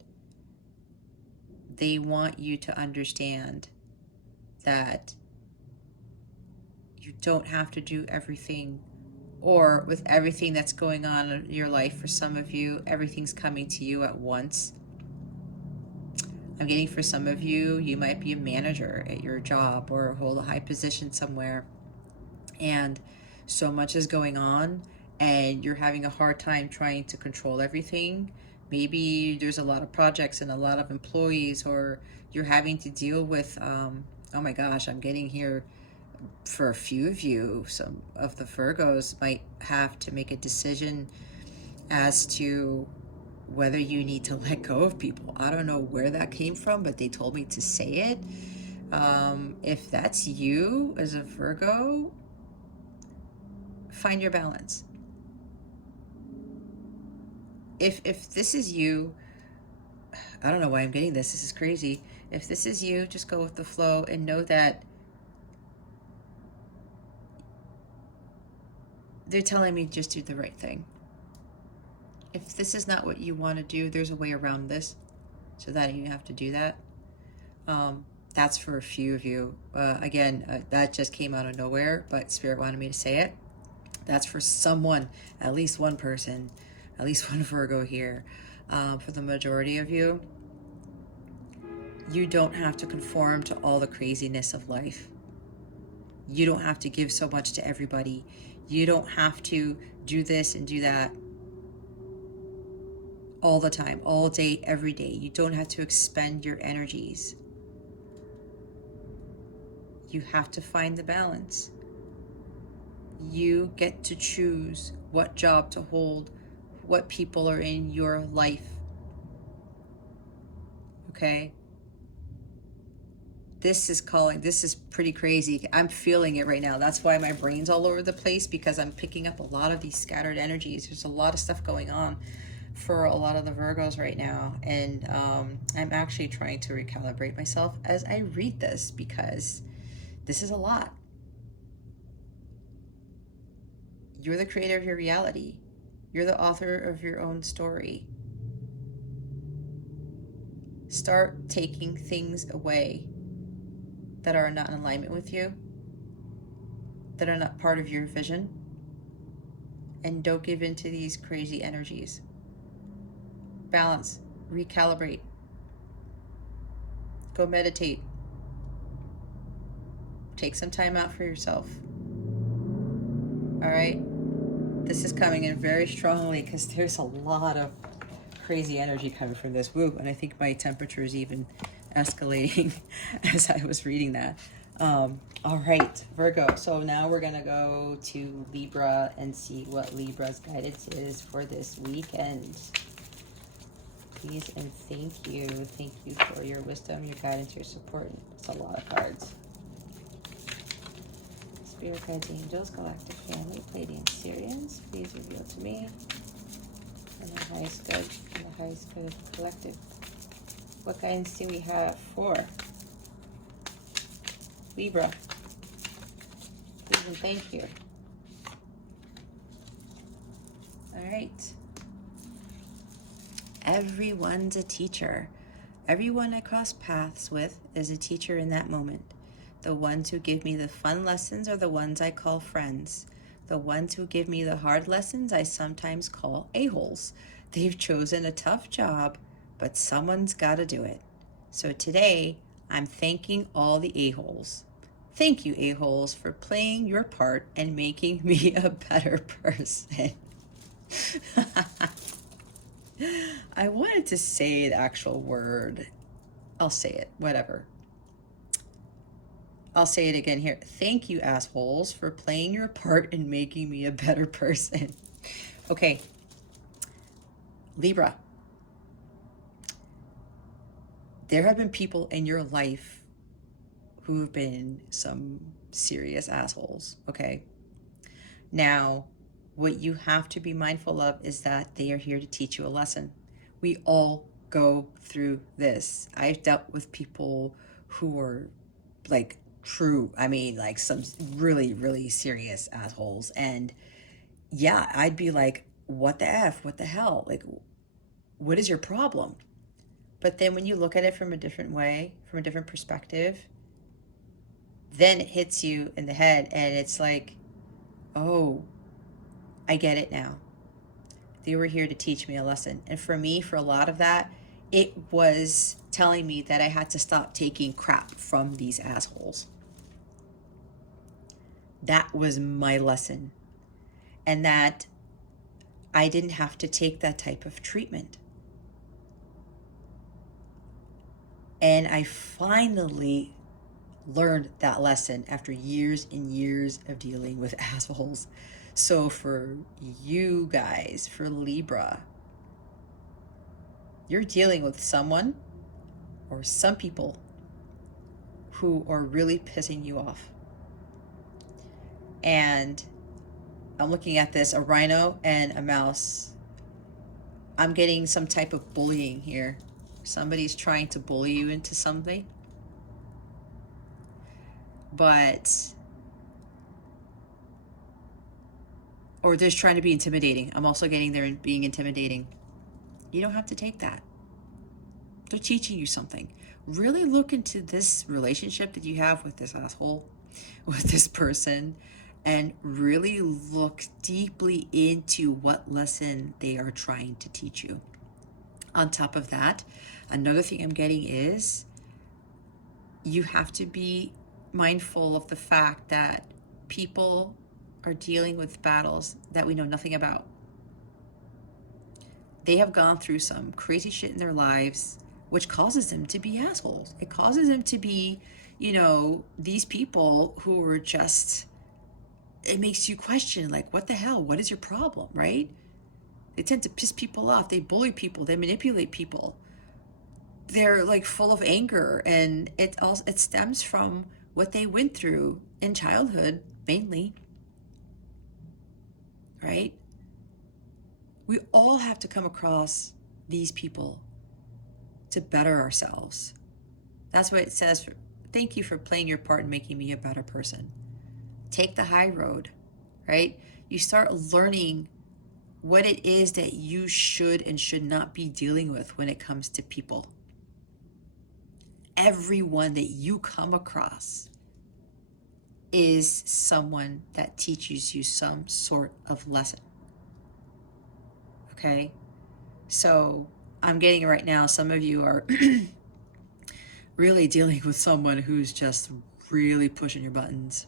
They want you to understand that you don't have to do everything, or with everything that's going on in your life. For some of you, everything's coming to you at once. I'm getting, for some of you, you might be a manager at your job or hold a high position somewhere, and so much is going on and you're having a hard time trying to control everything. Maybe there's a lot of projects and a lot of employees, or you're having to deal with, oh my gosh, I'm getting here, for a few of you, some of the Virgos might have to make a decision as to whether you need to let go of people. I don't know where that came from, but they told me to say it. If that's you as a Virgo, find your balance. If this is you, I don't know why I'm getting this. This is crazy. If this is you, just go with the flow and know that they're telling me just do the right thing. If this is not what you want to do, there's a way around this so that you have to do that. That's for a few of you. Again, that just came out of nowhere, but Spirit wanted me to say it. That's for someone, at least one person, at least one Virgo here. For the majority of you, you don't have to conform to all the craziness of life. You don't have to give so much to everybody. You don't have to do this and do that all the time, all day, every day. You don't have to expend your energies. You have to find the balance. You get to choose what job to hold, what people are in your life. Okay? This is pretty crazy. I'm feeling it right now. That's why my brain's all over the place, because I'm picking up a lot of these scattered energies. There's a lot of stuff going on for a lot of the Virgos right now. And I'm actually trying to recalibrate myself as I read this, because this is a lot. You're the creator of your reality. You're the author of your own story. Start taking things away that are not in alignment with you, that are not part of your vision, and don't give in to these crazy energies. Balance, recalibrate. Go meditate. Take some time out for yourself. All right? This is coming in very strongly because there's a lot of crazy energy coming from this. Woo, and I think my temperature is even escalating as I was reading that. All right, Virgo. So now we're going to go to Libra and see what Libra's guidance is for this weekend. Please and thank you. Thank you for your wisdom, your guidance, your support. It's a lot of cards. Spirit guides, angels, galactic family, Pleiadian, Sirians, please reveal to me. And the highest good, and the highest good of the collective. What guidance do we have for Libra? Please and thank you. All right. Everyone's a teacher. Everyone I cross paths with is a teacher in that moment. The ones who give me the fun lessons are the ones I call friends. The ones who give me the hard lessons I sometimes call a-holes. They've chosen a tough job, but someone's got to do it. So today, I'm thanking all the a-holes. Thank you, a-holes, for playing your part and making me a better person. I wanted to say the actual word. I'll say it, whatever. I'll say it again here. Thank you, assholes, for playing your part and making me a better person. Okay. Libra. There have been people in your life who have been some serious assholes, okay? Now, what you have to be mindful of is that they are here to teach you a lesson. We all go through this. I've dealt with people who were like like some really, really serious assholes. And yeah, I'd be like, what the F, what the hell? Like, what is your problem? But then when you look at it from a different way, from a different perspective, then it hits you in the head and it's like, oh, I get it now. They were here to teach me a lesson. And for me, for a lot of that, it was telling me that I had to stop taking crap from these assholes. That was my lesson. And that I didn't have to take that type of treatment. And I finally learned that lesson after years and years of dealing with assholes. So for you guys, for Libra, you're dealing with someone or some people who are really pissing you off. And I'm looking at this, a rhino and a mouse. I'm getting some type of bullying here. Somebody's trying to bully you into something. Or they're trying to be intimidating. I'm also getting there and being intimidating. You don't have to take that. They're teaching you something. Really look into this relationship that you have with this asshole, with this person, and really look deeply into what lesson they are trying to teach you. On top of that, another thing I'm getting is you have to be mindful of the fact that people are dealing with battles that we know nothing about. They have gone through some crazy shit in their lives, which causes them to be assholes. It causes them to be, these people who are just, it makes you question, like, what the hell? What is your problem, right? They tend to piss people off. They bully people. They manipulate people. They're like full of anger, and it stems from what they went through in childhood, mainly, right? We all have to come across these people to better ourselves. That's what it says. Thank you for playing your part in making me a better person. Take the high road, right? You start learning what it is that you should and should not be dealing with when it comes to people. Everyone that you come across is someone that teaches you some sort of lesson. Okay? So I'm getting it right now. Some of you are really dealing with someone who's just really pushing your buttons.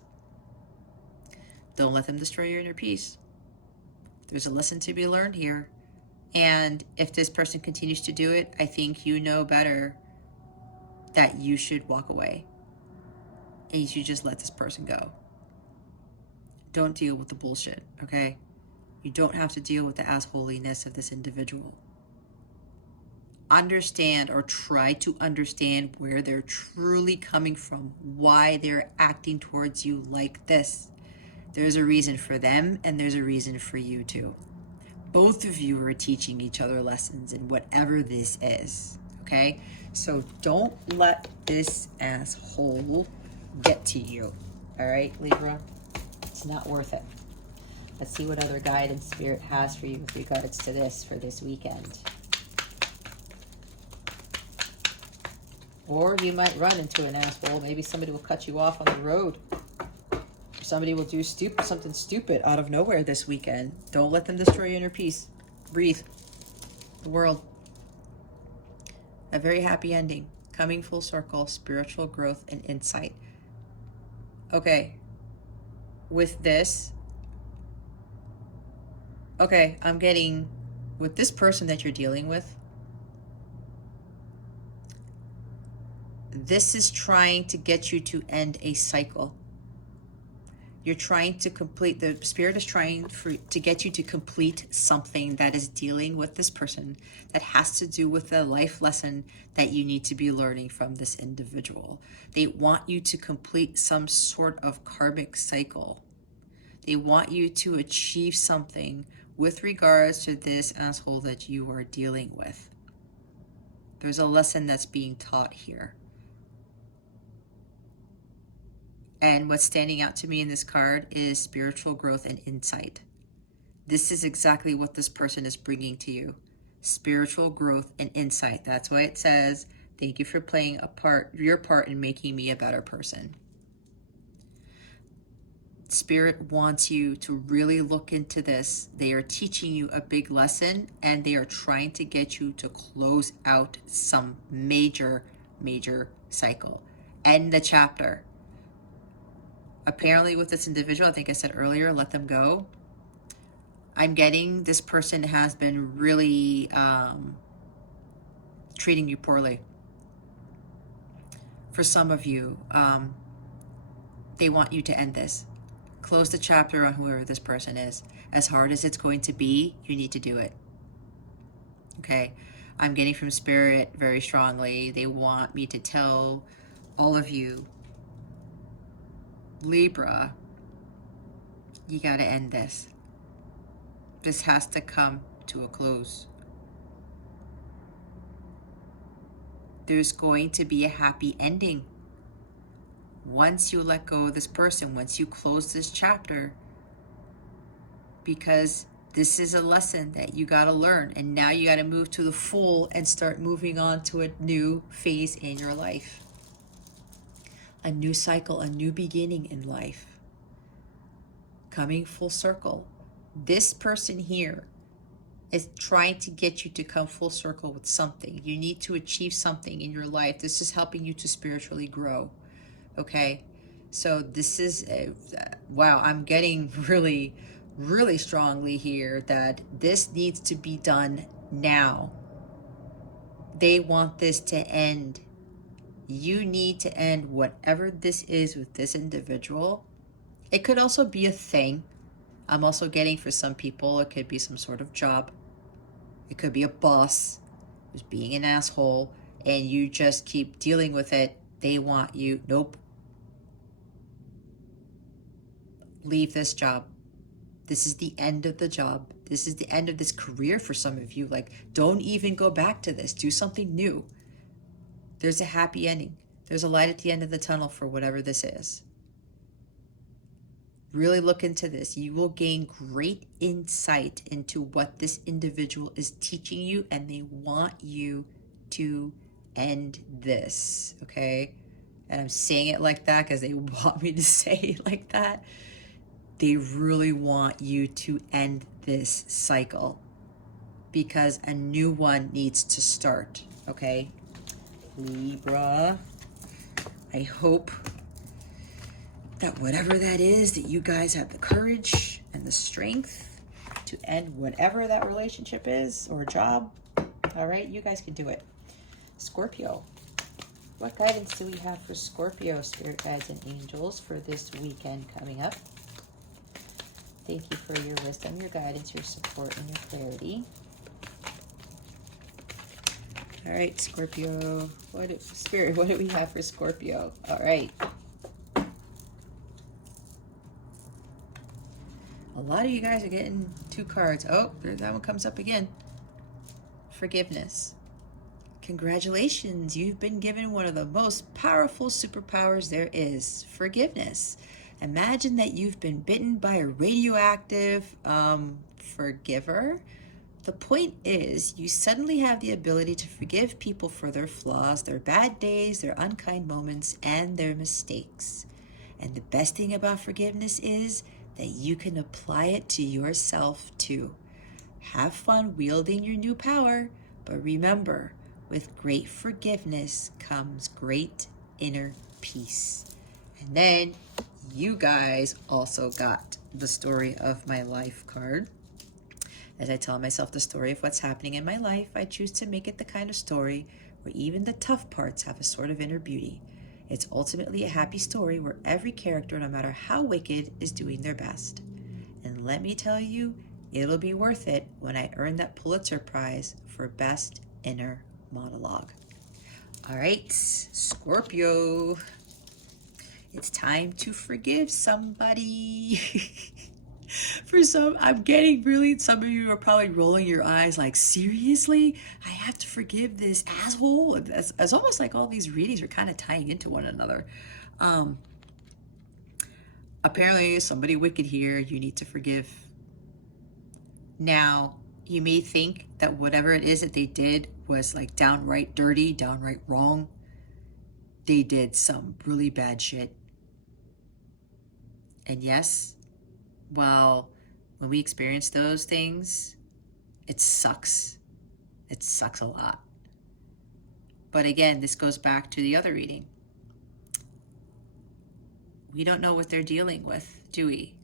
Don't let them destroy your inner peace. There's a lesson to be learned here. And if this person continues to do it, I think you know better that you should walk away. And you should just let this person go. Don't deal with the bullshit, okay? You don't have to deal with the assholiness of this individual. Understand, or try to understand, where they're truly coming from, why they're acting towards you like this. There's a reason for them, and there's a reason for you too. Both of you are teaching each other lessons in whatever this is, okay? So don't let this asshole get to you, all right, Libra? It's not worth it. Let's see what other guidance Spirit has for you with regards to this for this weekend. Or you might run into an asshole. Maybe somebody will cut you off on the road. Or somebody will do something stupid out of nowhere this weekend. Don't let them destroy your inner peace. Breathe. The world. A very happy ending. Coming full circle. Spiritual growth and insight. Okay. With this. Okay, I'm getting, with this person that you're dealing with, this is trying to get you to end a cycle. You're trying to complete, the Spirit is trying to get you to complete something that is dealing with this person, that has to do with the life lesson that you need to be learning from this individual. They want you to complete some sort of karmic cycle. They want you to achieve something with regards to this asshole that you are dealing with. There's a lesson that's being taught here. And what's standing out to me in this card is spiritual growth and insight. This is exactly what this person is bringing to you. Spiritual growth and insight. That's why it says, thank you for playing your part in making me a better person. Spirit wants you to really look into this. They are teaching you a big lesson, and they are trying to get you to close out some major cycle. End the chapter. Apparently with this individual, I think I said earlier, let them go. I'm getting this person has been really treating you poorly. For some of you, they want you to end this. Close the chapter on whoever this person is. As hard as it's going to be, you need to do it. Okay? I'm getting from Spirit very strongly. They want me to tell all of you, Libra, you got to end this. This has to come to a close. There's going to be a happy ending. Once you let go of this person, once you close this chapter, because this is a lesson that you got to learn, and now you got to move to the full and start moving on to a new phase in your life. A new cycle, a new beginning in life. Coming full circle. This person here is trying to get you to come full circle with something. You need to achieve something in your life. This is helping you to spiritually grow. Okay, so this is, wow, I'm getting really strongly here that this needs to be done now. They want this to end. You need to end whatever this is with this individual. It could also be a thing. I'm also getting, for some people, it could be some sort of job. It could be a boss who's being an asshole, and you just keep dealing with it. They want you, nope. Leave this job. This is the end of the job. This is the end of this career for some of you. Like, don't even go back to this. Do something new. There's a happy ending. There's a light at the end of the tunnel for whatever this is. Really look into this. You will gain great insight into what this individual is teaching you, and they want you to end this, okay? And I'm saying it like that because they want me to say it like that. They really want you to end this cycle because a new one needs to start, okay? Libra, I hope that whatever that is, that you guys have the courage and the strength to end whatever that relationship is or job. All right, you guys can do it. Scorpio. What guidance do we have for Scorpio, spirit guides and angels, for this weekend coming up? Thank you for your wisdom, your guidance, your support, and your clarity. All right, Scorpio. Spirit, what do we have for Scorpio? All right. A lot of you guys are getting 2 cards. Oh, that one comes up again. Forgiveness. Congratulations, you've been given one of the most powerful superpowers there is, forgiveness. Imagine that you've been bitten by a radioactive forgiver. The point is, you suddenly have the ability to forgive people for their flaws, their bad days, their unkind moments, and their mistakes. And the best thing about forgiveness is that you can apply it to yourself too. Have fun wielding your new power, but remember, with great forgiveness comes great inner peace. And then you guys also got the story of my life card. As I tell myself the story of what's happening in my life, I choose to make it the kind of story where even the tough parts have a sort of inner beauty. It's ultimately a happy story where every character, no matter how wicked, is doing their best. And let me tell you, it'll be worth it when I earn that Pulitzer Prize for Best Inner Monologue. All right, Scorpio. It's time to forgive somebody. For some, I'm getting really, some of you are probably rolling your eyes like, seriously? I have to forgive this asshole? It's almost like all these readings are kind of tying into one another. Apparently, somebody wicked here you need to forgive. Now, you may think that whatever it is that they did was like downright dirty, downright wrong. They did some really bad shit. And yes, well, when we experience those things, it sucks. It sucks a lot. But again, this goes back to the other reading. We don't know what they're dealing with, do we?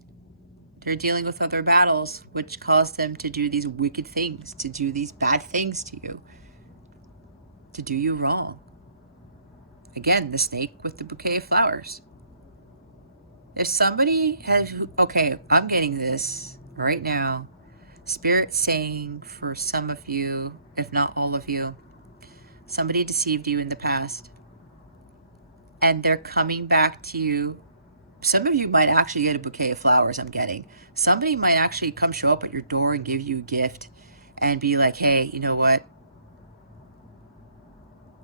They're dealing with other battles, which caused them to do these wicked things, to do these bad things to you, to do you wrong. Again, the snake with the bouquet of flowers. If somebody has, okay, I'm getting this right now. Spirit saying for some of you, if not all of you, somebody deceived you in the past. And they're coming back to you. Some of you might actually get a bouquet of flowers, I'm getting. Somebody might actually come show up at your door and give you a gift and be like, hey, you know what?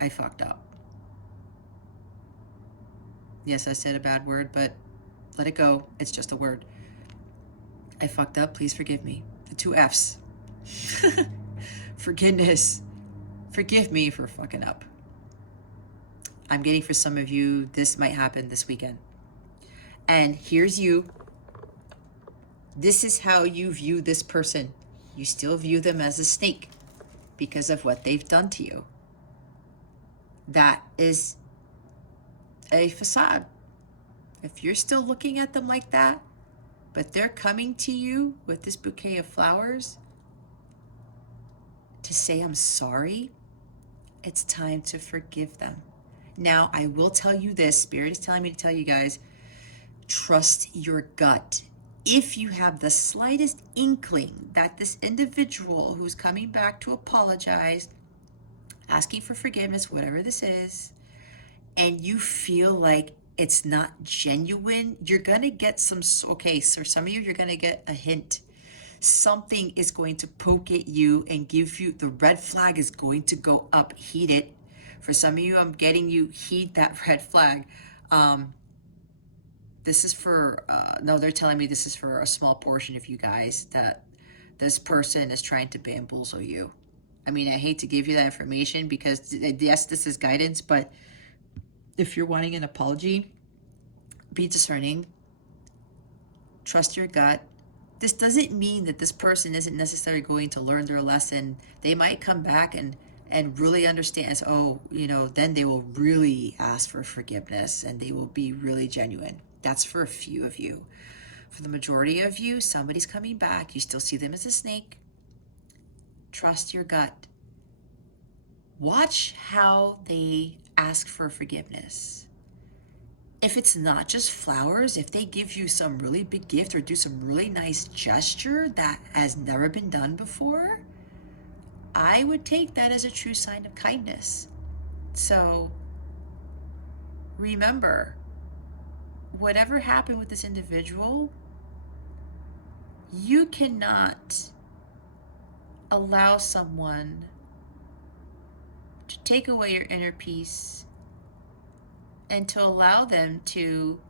I fucked up. Yes, I said a bad word, but let it go. It's just a word. I fucked up. Please forgive me. The 2 F's. Forgiveness. Forgive me for fucking up. I'm getting for some of you, this might happen this weekend. And here's you. This is how you view this person. You still view them as a snake because of what they've done to you. That is a facade. If you're still looking at them like that, but they're coming to you with this bouquet of flowers to say, I'm sorry, it's time to forgive them. Now, I will tell you this, Spirit is telling me to tell you guys, trust your gut. If you have the slightest inkling that this individual who's coming back to apologize, asking for forgiveness, whatever this is, and you feel like it's not genuine, you're going to get some, okay, so some of you, you're going to get a hint. Something is going to poke at you and give you, the red flag is going to go up, heed it. For some of you, I'm getting you, heed that red flag. This is for, no, they're telling me this is for a small portion of you guys, that this person is trying to bamboozle you. I mean, I hate to give you that information because, yes, this is guidance, but if you're wanting an apology, be discerning, trust your gut. This doesn't mean that this person isn't necessarily going to learn their lesson. They might come back and and really understands, oh, you know, then they will really ask for forgiveness and they will be really genuine. That's for a few of you. For the majority of you, somebody's coming back. You still see them as a snake. Trust your gut. Watch how they ask for forgiveness. If it's not just flowers, if they give you some really big gift or do some really nice gesture that has never been done before, I would take that as a true sign of kindness. So remember, whatever happened with this individual, you cannot allow someone to take away your inner peace and to allow them to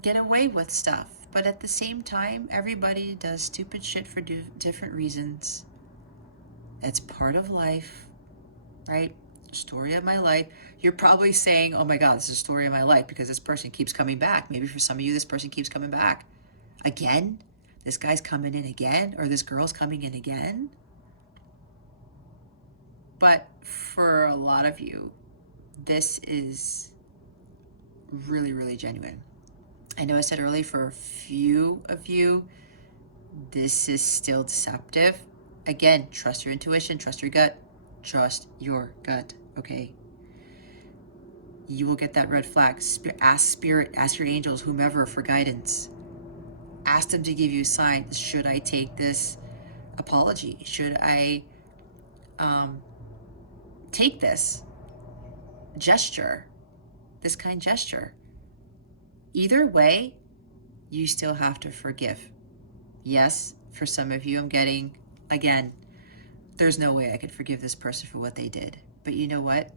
get away with stuff. But at the same time, everybody does stupid shit for different reasons. It's part of life, right? Story of my life. You're probably saying, oh my God, this is a story of my life because this person keeps coming back. Maybe for some of you, this person keeps coming back. Again? This guy's coming in again? Or this girl's coming in again? But for a lot of you, this is really, really genuine. I know I said earlier, for a few of you, this is still deceptive. Again, trust your intuition, trust your gut, trust your gut, okay? You will get that red flag. Ask spirit, ask your angels, whomever, for guidance. Ask them to give you signs. Should I take this apology? Should I take this gesture, this kind gesture? Either way, you still have to forgive. Yes, for some of you, I'm getting, again, there's no way I could forgive this person for what they did. But you know what?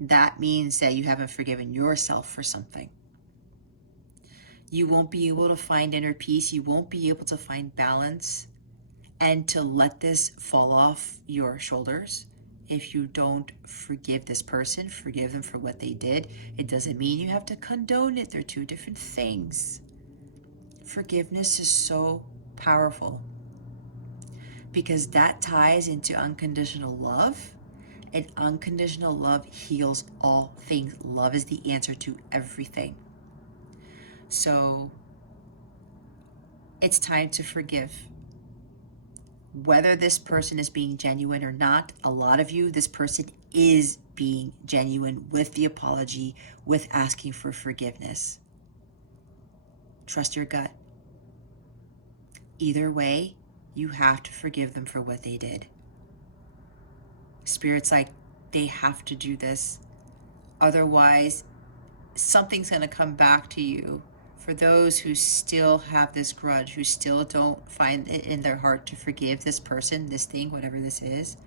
That means that you haven't forgiven yourself for something. You won't be able to find inner peace. You won't be able to find balance and to let this fall off your shoulders if you don't forgive this person, forgive them for what they did. It doesn't mean you have to condone it. They're two different things. Forgiveness is so powerful because that ties into unconditional love, and unconditional love heals all things. Love is the answer to everything. So it's time to forgive. Whether this person is being genuine or not, a lot of you, this person is being genuine with the apology, with asking for forgiveness. Trust your gut. Either way, you have to forgive them for what they did. Spirit's like, they have to do this. Otherwise, something's going to come back to you. For those who still have this grudge, who still don't find it in their heart to forgive this person, this thing, whatever this is,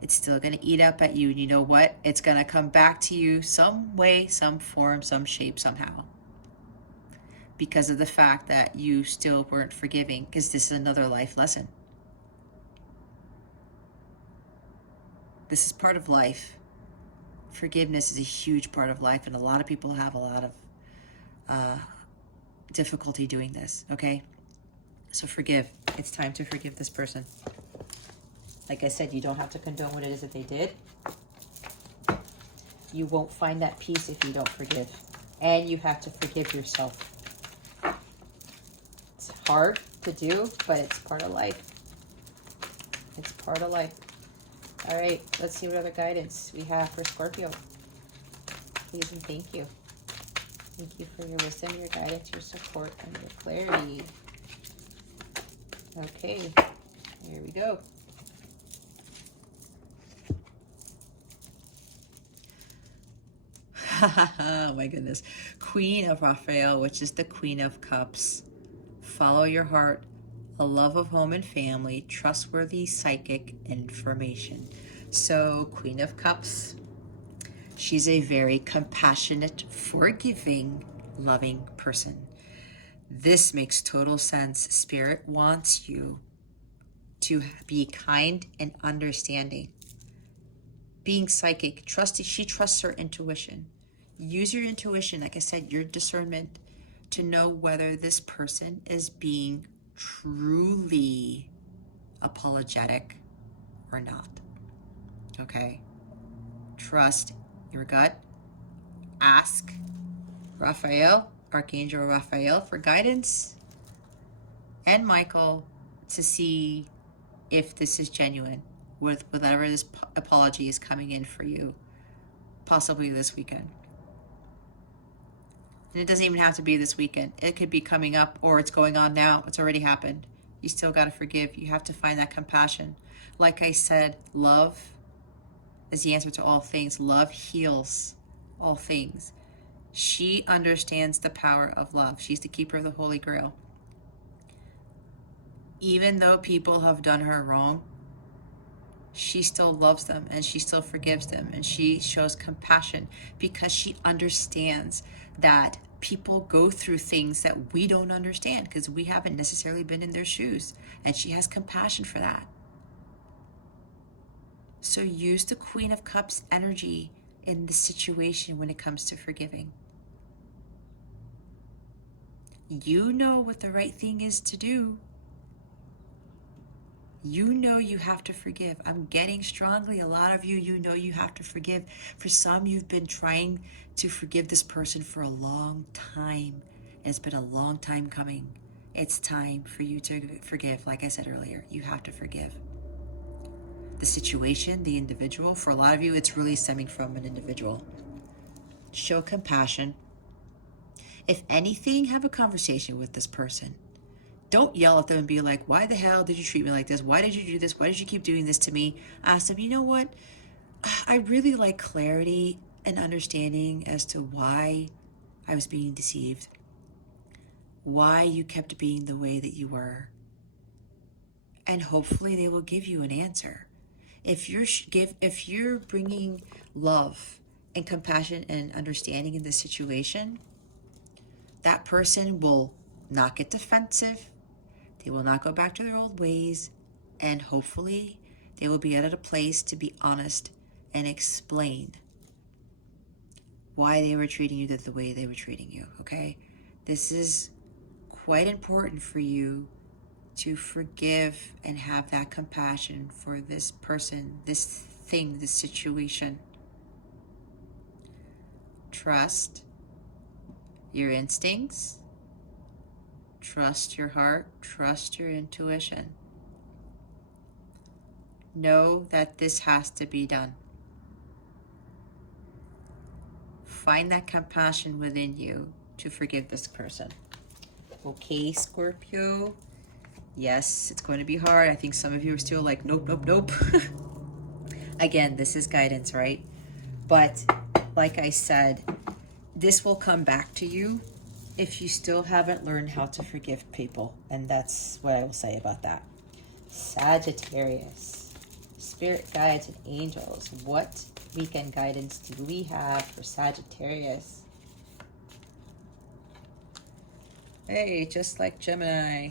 it's still going to eat up at you. And you know what? It's going to come back to you some way, some form, some shape, somehow. Because of the fact that you still weren't forgiving, because this is another life lesson. This is part of life. Forgiveness is a huge part of life, and a lot of people have a lot of difficulty doing this, okay? So forgive. It's time to forgive this person. Like I said, you don't have to condone what it is that they did. You won't find that peace if you don't forgive. And you have to forgive yourself. It's hard to do, but it's part of life. It's part of life. All right, let's see what other guidance we have for Scorpio. Please and thank you. Thank you for your wisdom, your guidance, your support, and your clarity. Okay, here we go. Oh my goodness. Queen of Raphael, which is the Queen of Cups. Follow your heart, a love of home and family, trustworthy psychic information. So, Queen of Cups, she's a very compassionate, forgiving, loving person. This makes total sense. Spirit wants you to be kind and understanding. Being psychic, she trusts her intuition. Use your intuition, like I said, your discernment, to know whether this person is being truly apologetic or not. Okay? Trust your gut. Ask Raphael, Archangel Raphael, for guidance, and Michael, to see if this is genuine with whatever this apology is coming in for you, possibly this weekend. And it doesn't even have to be this weekend. It could be coming up, or it's going on now. It's already happened. You still got to forgive. You have to find that compassion. Like I said, love is the answer to all things. Love heals all things. She understands the power of love. She's the keeper of the Holy Grail. Even though people have done her wrong, she still loves them and she still forgives them, and she shows compassion because she understands that people go through things that we don't understand because we haven't necessarily been in their shoes, and she has compassion for that. So use the Queen of Cups energy in the situation when it comes to forgiving. You know what the right thing is to do. You know you have to forgive. I'm getting strongly, a lot of you, you know you have to forgive. For some, you've been trying to forgive this person for a long time. It's been a long time coming. It's time for you to forgive. Like I said earlier, you have to forgive. The situation, the individual, for a lot of you, it's really stemming from an individual. Show compassion. If anything, have a conversation with this person. Don't yell at them and be like, why the hell did you treat me like this? Why did you do this? Why did you keep doing this to me? Ask them, you know what? I really like clarity and understanding as to why I was being deceived. Why you kept being the way that you were. And hopefully they will give you an answer. If you're bringing love and compassion and understanding in this situation, that person will not get defensive. They will not go back to their old ways, and hopefully they will be at a place to be honest and explain why they were treating you the way they were treating you, okay? This is quite important for you to forgive and have that compassion for this person, this thing, this situation. Trust your instincts. Trust your heart, trust your intuition. Know that this has to be done. Find that compassion within you to forgive this person. Okay, Scorpio. Yes, it's going to be hard. I think some of you are still like, nope, nope, nope. Again, this is guidance, right? But like I said, this will come back to you if you still haven't learned how to forgive people. And that's what I will say about that. Sagittarius, spirit guides and angels, what weekend guidance do we have for Sagittarius? Hey, just like Gemini.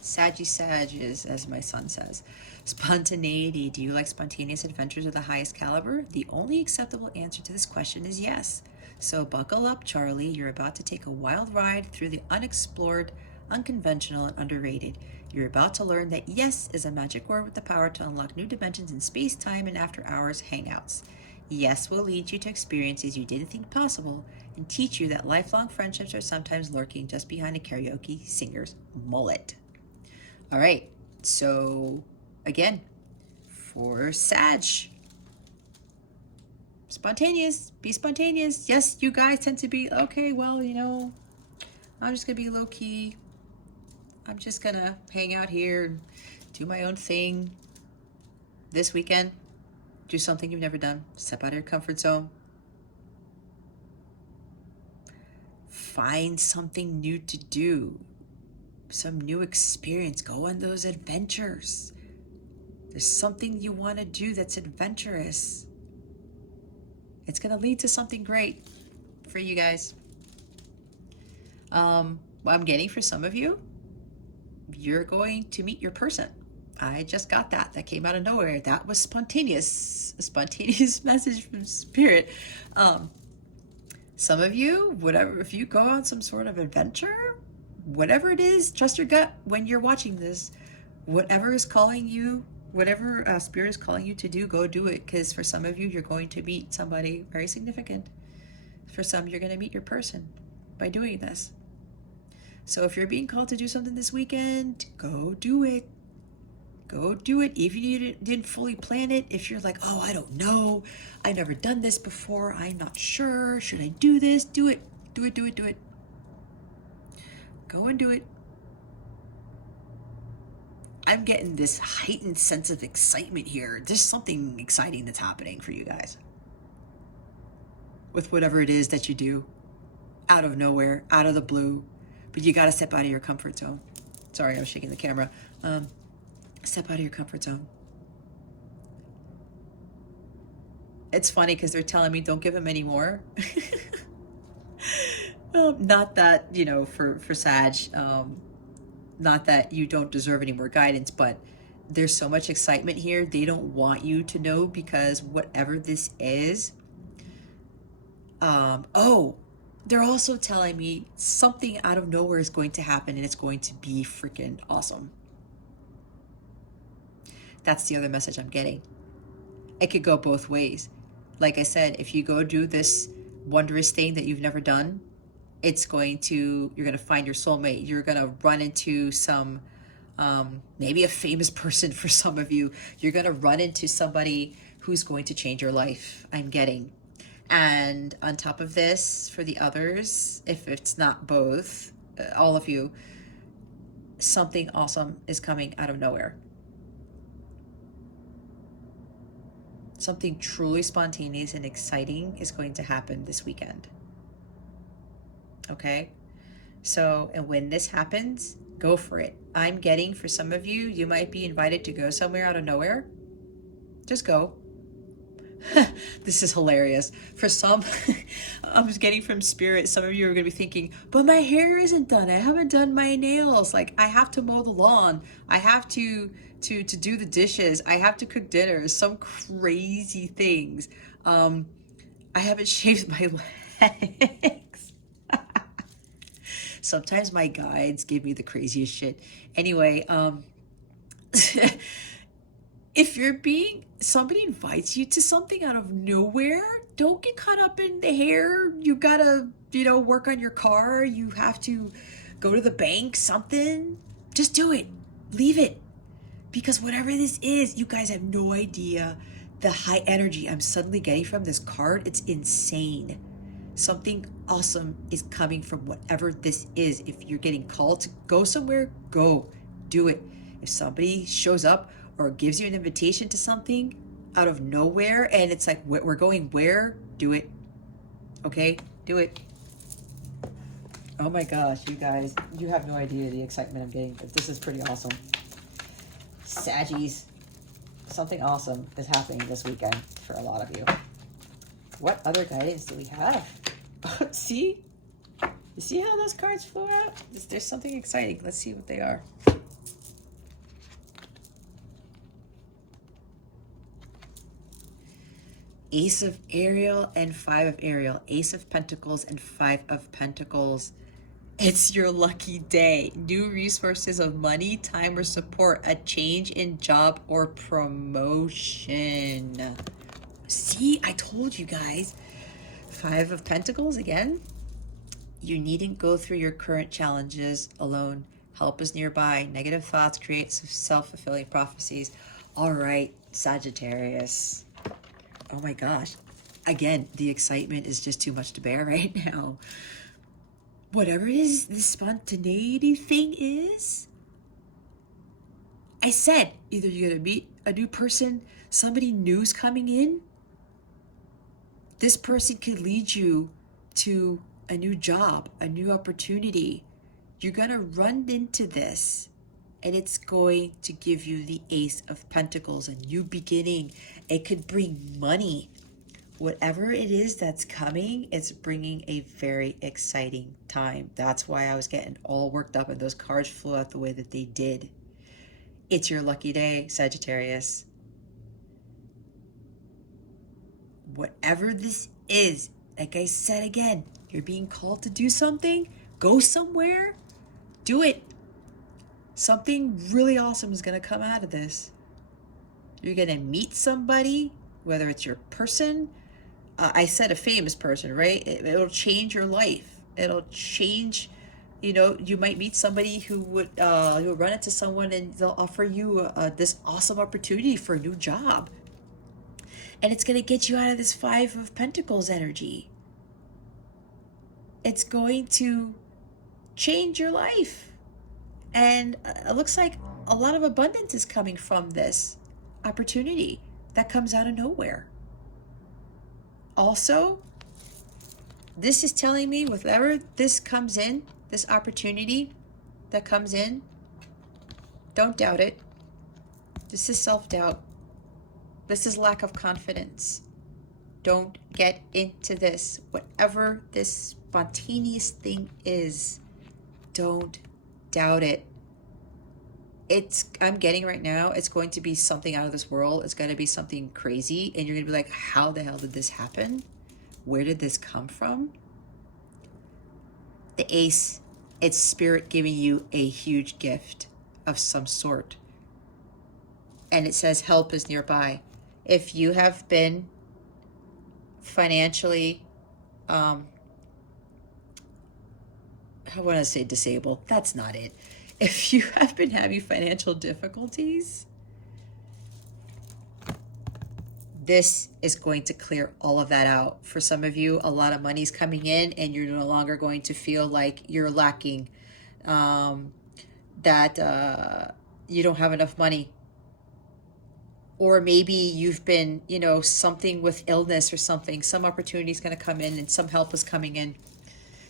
Saggy Sag is, as my son says. Spontaneity. Do you like spontaneous adventures of the highest caliber? The only acceptable answer to this question is yes. So buckle up, Charlie. You're about to take a wild ride through the unexplored, unconventional, and underrated. You're about to learn that yes is a magic word with the power to unlock new dimensions in space, time, and after-hours hangouts. Yes will lead you to experiences you didn't think possible and teach you that lifelong friendships are sometimes lurking just behind a karaoke singer's mullet. All right, so again, for Sag, spontaneous, be spontaneous. Yes, you guys tend to be, okay, well, you know, I'm just gonna be low key. I'm just gonna hang out here and do my own thing. This weekend, do something you've never done. Step out of your comfort zone. Find something new to do. Some new experience. Go on those adventures. There's something you want to do that's adventurous. It's going to lead to something great for you guys. What I'm getting for some of you, you're going to meet your person. I just got that. That came out of nowhere. That was spontaneous. A spontaneous message from Spirit. Some of you, whatever, if you go on some sort of adventure, whatever it is, trust your gut when you're watching this. Whatever is calling you whatever Spirit is calling you to do, go do it. Because for some of you, you're going to meet somebody very significant. For some, you're going to meet your person by doing this. So if you're being called to do something this weekend, go do it. Go do it. If you didn't fully plan it, if you're like, oh, I don't know, I've never done this before, I'm not sure, should I do this? Do it. Do it, do it, do it. Go and do it. I'm getting this heightened sense of excitement here. There's something exciting that's happening for you guys. With whatever it is that you do, out of nowhere, out of the blue, but you got to step out of your comfort zone. Sorry, I was shaking the camera. Step out of your comfort zone. It's funny because they're telling me don't give them any more. Not that, you know, for Sag, not that you don't deserve any more guidance, but there's so much excitement here. They don't want you to know, because whatever this is, they're also telling me something out of nowhere is going to happen, and it's going to be freaking awesome. That's the other message I'm getting. It could go both ways. Like I said, if you go do this wondrous thing that you've never done, you're going to find your soulmate. You're going to run into some, maybe a famous person for some of you. You're going to run into somebody who's going to change your life, I'm getting. And on top of this, for the others, if it's not both, all of you, something awesome is coming out of nowhere. Something truly spontaneous and exciting is going to happen this weekend. Okay? So, and when this happens, go for it. I'm getting, for some of you, you might be invited to go somewhere out of nowhere. Just go. This is hilarious. For some, I'm just getting from Spirit, some of you are going to be thinking, but my hair isn't done. I haven't done my nails. Like, I have to mow the lawn. I have to do the dishes. I have to cook dinner. Some crazy things. I haven't shaved my legs. Sometimes my guides give me the craziest shit. Anyway, if somebody invites you to something out of nowhere, don't get caught up in the hair. You gotta, work on your car. You have to go to the bank, something. Just do it. Leave it. Because whatever this is, you guys have no idea the high energy I'm suddenly getting from this card. It's insane. Something awesome is coming from whatever this is. If you're getting called to go somewhere, go. Do it. If somebody shows up or gives you an invitation to something out of nowhere and it's like, we're going where? Do it. Okay? Do it. Oh my gosh, you guys, you have no idea the excitement I'm getting. This is pretty awesome. Saggies, something awesome is happening this weekend for a lot of you. What other guidance do we have? See? You see how those cards flew out? There's something exciting. Let's see what they are. Ace of Ariel and Five of Ariel. Ace of Pentacles and Five of Pentacles. It's your lucky day. New resources of money, time, or support. A change in job or promotion. See, I told you guys. Five of Pentacles again. You needn't go through your current challenges alone. Help is nearby. Negative thoughts create self-fulfilling prophecies. All right, Sagittarius. Oh my gosh. Again, the excitement is just too much to bear right now. Whatever it is, this spontaneity thing is, I said, either you're going to meet a new person, somebody new's coming in. This person could lead you to a new job, a new opportunity. You're going to run into this, and it's going to give you the Ace of Pentacles, a new beginning. It could bring money. Whatever it is that's coming, it's bringing a very exciting time. That's why I was getting all worked up and those cards flew out the way that they did. It's your lucky day, Sagittarius. Whatever this is, like I said again, you're being called to do something, go somewhere, do it. Something really awesome is going to come out of this. You're going to meet somebody, whether it's your person. I said a famous person, right? It'll change your life. It'll change, you know, you might meet somebody who would, you'll run into someone and they'll offer you this awesome opportunity for a new job. And it's going to get you out of this Five of Pentacles energy. It's going to change your life. And it looks like a lot of abundance is coming from this opportunity that comes out of nowhere. Also, this is telling me whatever this comes in, this opportunity that comes in, don't doubt it. This is self-doubt. This is lack of confidence. Don't get into this. Whatever this spontaneous thing is, don't doubt it. I'm getting right now, it's going to be something out of this world. It's going to be something crazy. And you're going to be like, how the hell did this happen? Where did this come from? The Ace, it's Spirit giving you a huge gift of some sort. And it says help is nearby. If you have been financially, I want to say disabled. That's not it. If you have been having financial difficulties, this is going to clear all of that out. For some of you, a lot of money's coming in and you're no longer going to feel like you're lacking, that you don't have enough money. Or maybe you've been, you know, something with illness or something. Some opportunity is going to come in and some help is coming in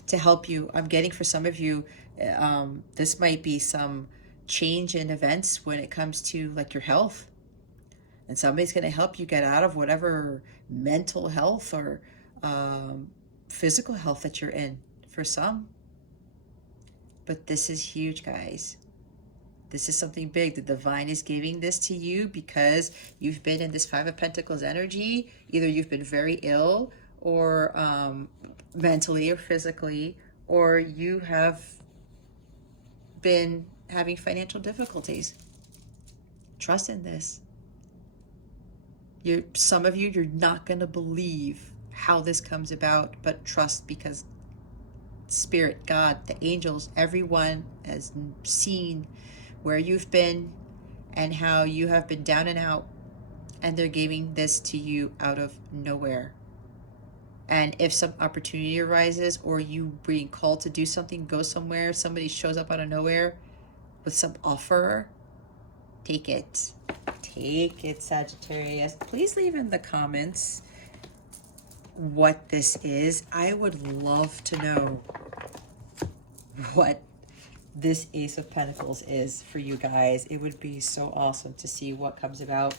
to help you. I'm getting for some of you, this might be some change in events when it comes to like your health. And somebody's going to help you get out of whatever mental health or physical health that you're in for some. But this is huge, guys. This is something big. The divine is giving this to you because you've been in this Five of Pentacles energy. Either you've been very ill or mentally or physically, or you have been having financial difficulties. Trust in this. Some of you, you're not going to believe how this comes about, but trust, because Spirit, God, the angels, everyone has seen where you've been and how you have been down and out, and they're giving this to you out of nowhere. And if some opportunity arises or you being called to do something, go somewhere, somebody shows up out of nowhere with some offer, take it. Take it, Sagittarius. Please leave in the comments what this is. I would love to know what this Ace of Pentacles is for you guys. It would be so awesome to see what comes about.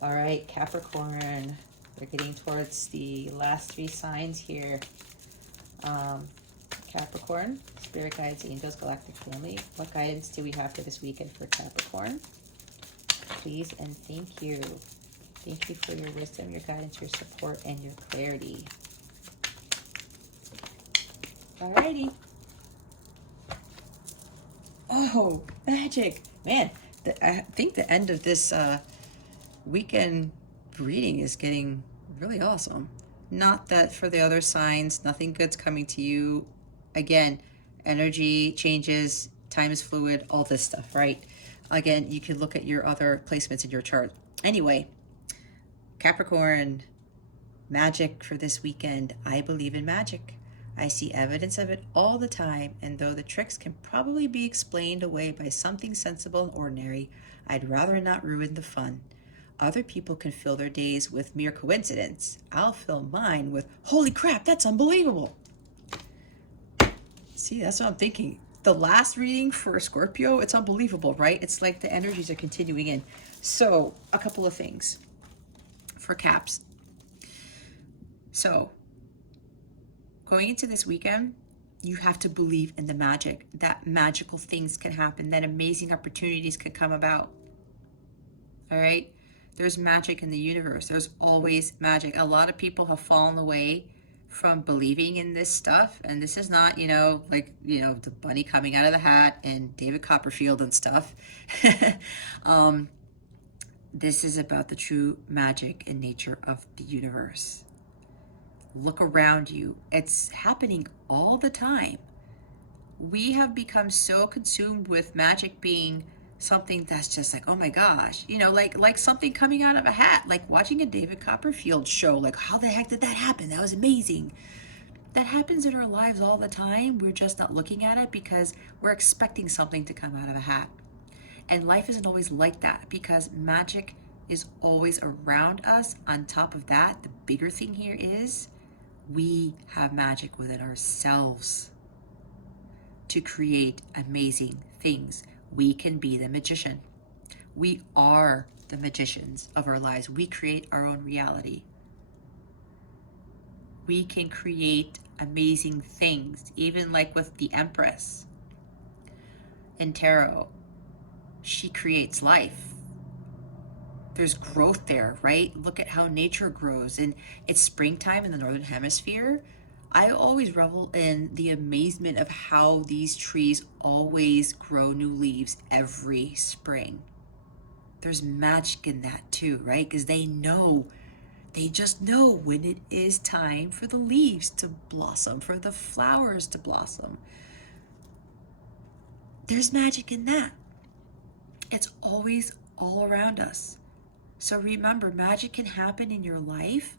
All right, Capricorn. We're getting towards the last three signs here. Capricorn, Spirit Guides, Angels, Galactic Family. What guidance do we have for this weekend for Capricorn? Please and thank you. Thank you for your wisdom, your guidance, your support, and your clarity. Alrighty. Oh, magic. Man, I think the end of this weekend reading is getting really awesome. Not that for the other signs, nothing good's coming to you. Again, energy changes, time is fluid, all this stuff, right? Again, you can look at your other placements in your chart. Anyway, Capricorn, magic for this weekend. I believe in magic. I see evidence of it all the time, and though the tricks can probably be explained away by something sensible and ordinary, I'd rather not ruin the fun. Other people can fill their days with mere coincidence. I'll fill mine with, holy crap, that's unbelievable. See, that's what I'm thinking. The last reading for Scorpio, it's unbelievable, right? It's like the energies are continuing in. So, a couple of things for Caps. So, going into this weekend, you have to believe in the magic. That magical things can happen. That amazing opportunities can come about. All right? There's magic in the universe. There's always magic. A lot of people have fallen away from believing in this stuff. And this is not, like, the bunny coming out of the hat and David Copperfield and stuff. This is about the true magic and nature of the universe. Look around you. It's happening all the time. We have become so consumed with magic being something that's just like, oh my gosh, you know, like something coming out of a hat, like watching a David Copperfield show. Like, how the heck did that happen? That was amazing. That happens in our lives all the time. We're just not looking at it because we're expecting something to come out of a hat. And life isn't always like that because magic is always around us. On top of that, the bigger thing here is we have magic within ourselves to create amazing things. We can be the magician. We are the magicians of our lives. We create our own reality. We can create amazing things, even like with the Empress in tarot. She creates life. There's growth there, right? Look at how nature grows. And it's springtime in the Northern Hemisphere. I always revel in the amazement of how these trees always grow new leaves every spring. There's magic in that too, right? Because they just know when it is time for the leaves to blossom, for the flowers to blossom. There's magic in that. It's always all around us. So remember, magic can happen in your life,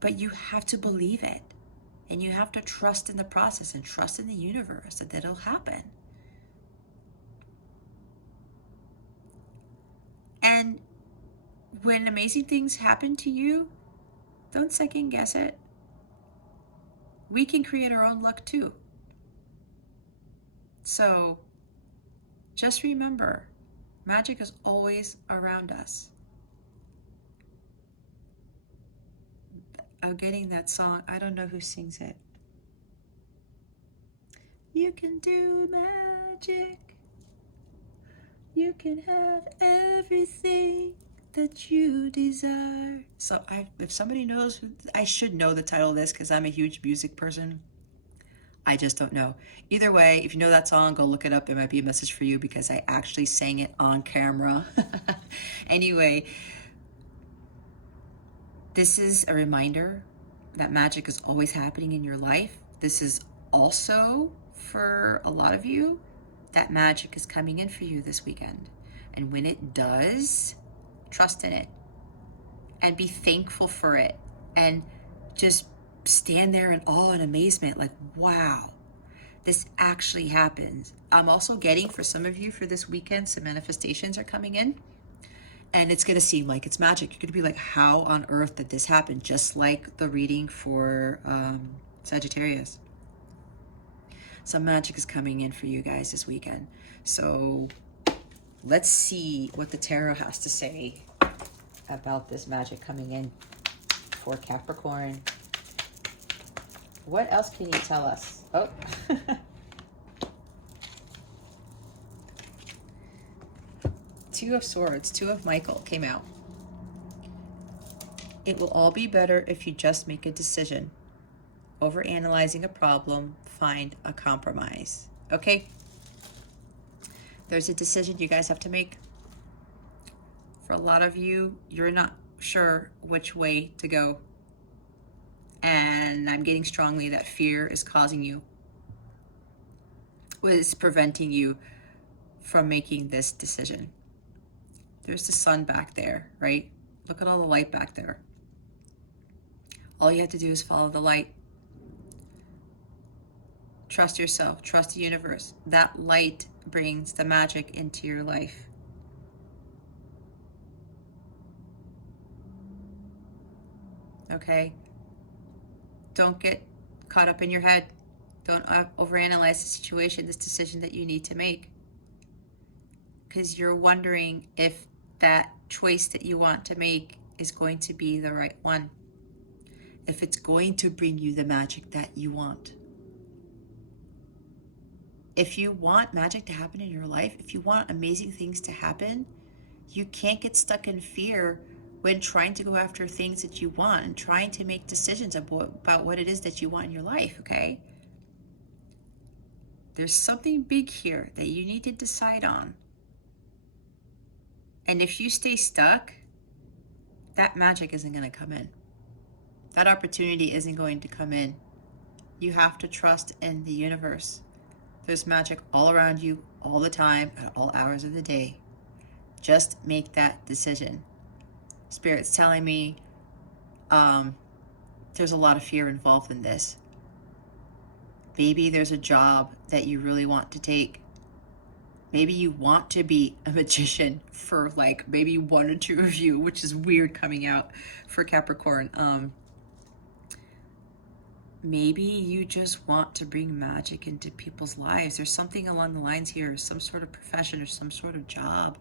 but you have to believe it. And you have to trust in the process and trust in the universe that it'll happen. And when amazing things happen to you, don't second guess it. We can create our own luck too. So just remember, magic is always around us. I'm getting that song. I don't know who sings it. You can do magic. You can have everything that you desire. So if somebody knows, I should know the title of this because I'm a huge music person. I just don't know. Either way, if you know that song, go look it up. It might be a message for you because I actually sang it on camera. Anyway, this is a reminder that magic is always happening in your life. This is also, for a lot of you, that magic is coming in for you this weekend. And when it does, trust in it and be thankful for it and just stand there in awe and amazement, like, wow, this actually happens. I'm also getting, for some of you, for this weekend, some manifestations are coming in. And it's going to seem like it's magic. You're going to be like, how on earth did this happen? Just like the reading for Sagittarius. Some magic is coming in for you guys this weekend. So let's see what the tarot has to say about this magic coming in for Capricorn. What else can you tell us? Oh. Two of Swords, Two of Michael came out. It will all be better if you just make a decision. Overanalyzing a problem, find a compromise. Okay? There's a decision you guys have to make. For a lot of you, you're not sure which way to go. And I'm getting strongly that fear is causing you, is preventing you from making this decision. There's the sun back there, right? Look at all the light back there. All you have to do is follow the light. Trust yourself, trust the universe. That light brings the magic into your life. Okay? Don't get caught up in your head. Don't overanalyze the situation, this decision that you need to make. Because you're wondering if that choice that you want to make is going to be the right one. If it's going to bring you the magic that you want. If you want magic to happen in your life, if you want amazing things to happen, you can't get stuck in fear when trying to go after things that you want and trying to make decisions about what it is that you want in your life, okay? There's something big here that you need to decide on. And if you stay stuck, that magic isn't going to come in. That opportunity isn't going to come in. You have to trust in the universe. There's magic all around you, all the time, at all hours of the day. Just make that decision. Spirit's telling me there's a lot of fear involved in this. Maybe there's a job that you really want to take. Maybe you want to be a magician for like maybe 1 or 2 of you, which is weird coming out for Capricorn. Maybe you just want to bring magic into people's lives. There's something along the lines here, some sort of profession or some sort of job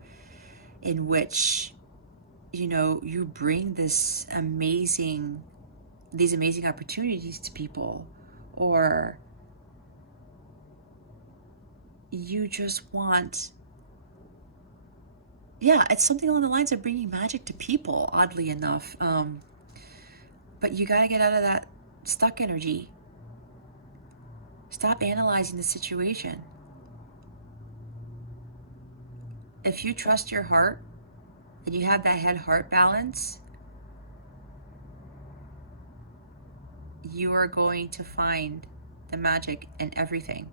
in which, you know, you bring these amazing opportunities to people, or you just want, yeah, it's something along the lines of bringing magic to people, oddly enough. But you got to get out of that stuck energy. Stop analyzing the situation. If you trust your heart and you have that head-heart balance, you are going to find the magic in everything.